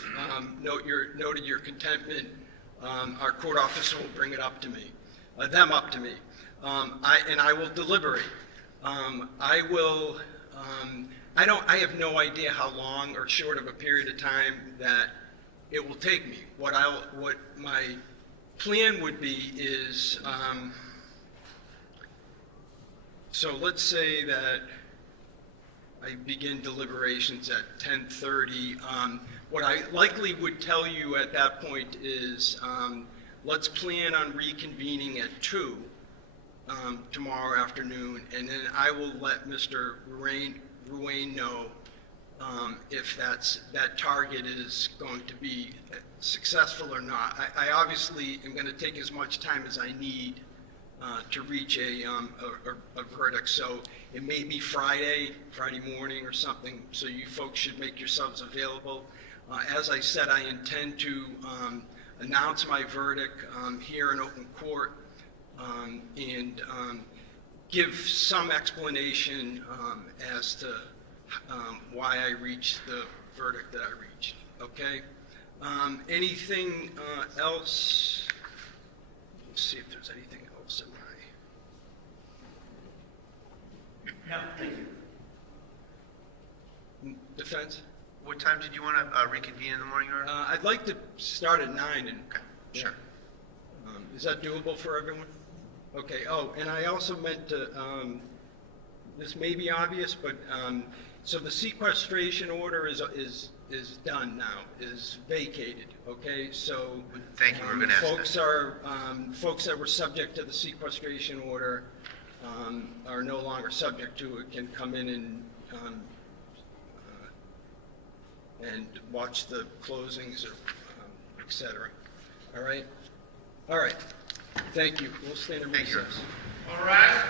noted your contentment, our court officer will bring it up to me, them up to me, and I will deliberate. I have no idea how long or short of a period of time that it will take me. What my plan would be is, so let's say that I begin deliberations at 10:30. What I likely would tell you at that point is, let's plan on reconvening at 2 tomorrow afternoon, and then I will let Mr. Ruane know if that target is going to be successful or not. I obviously am going to take as much time as I need to reach a verdict, so it may be Friday morning or something, so you folks should make yourselves available. As I said, I intend to announce my verdict here in open court, and give some explanation as to why I reached the verdict that I reached, okay? Anything else? Let's see if there's anything else in my... No, thank you. Defense? What time did you want to reconvene in the morning, Your Honor? I'd like to start at 9. And, okay, sure. Is that doable for everyone? Okay, oh, and I also meant to, this may be obvious, but, so the sequestration order is done now, is vacated, okay? So, thank you, we're going to ask that. Folks that were subject to the sequestration order are no longer subject to it, can come in and watch the closings, or, et cetera. All right? All right. Thank you. We'll stand in Thank you. recess. All rise.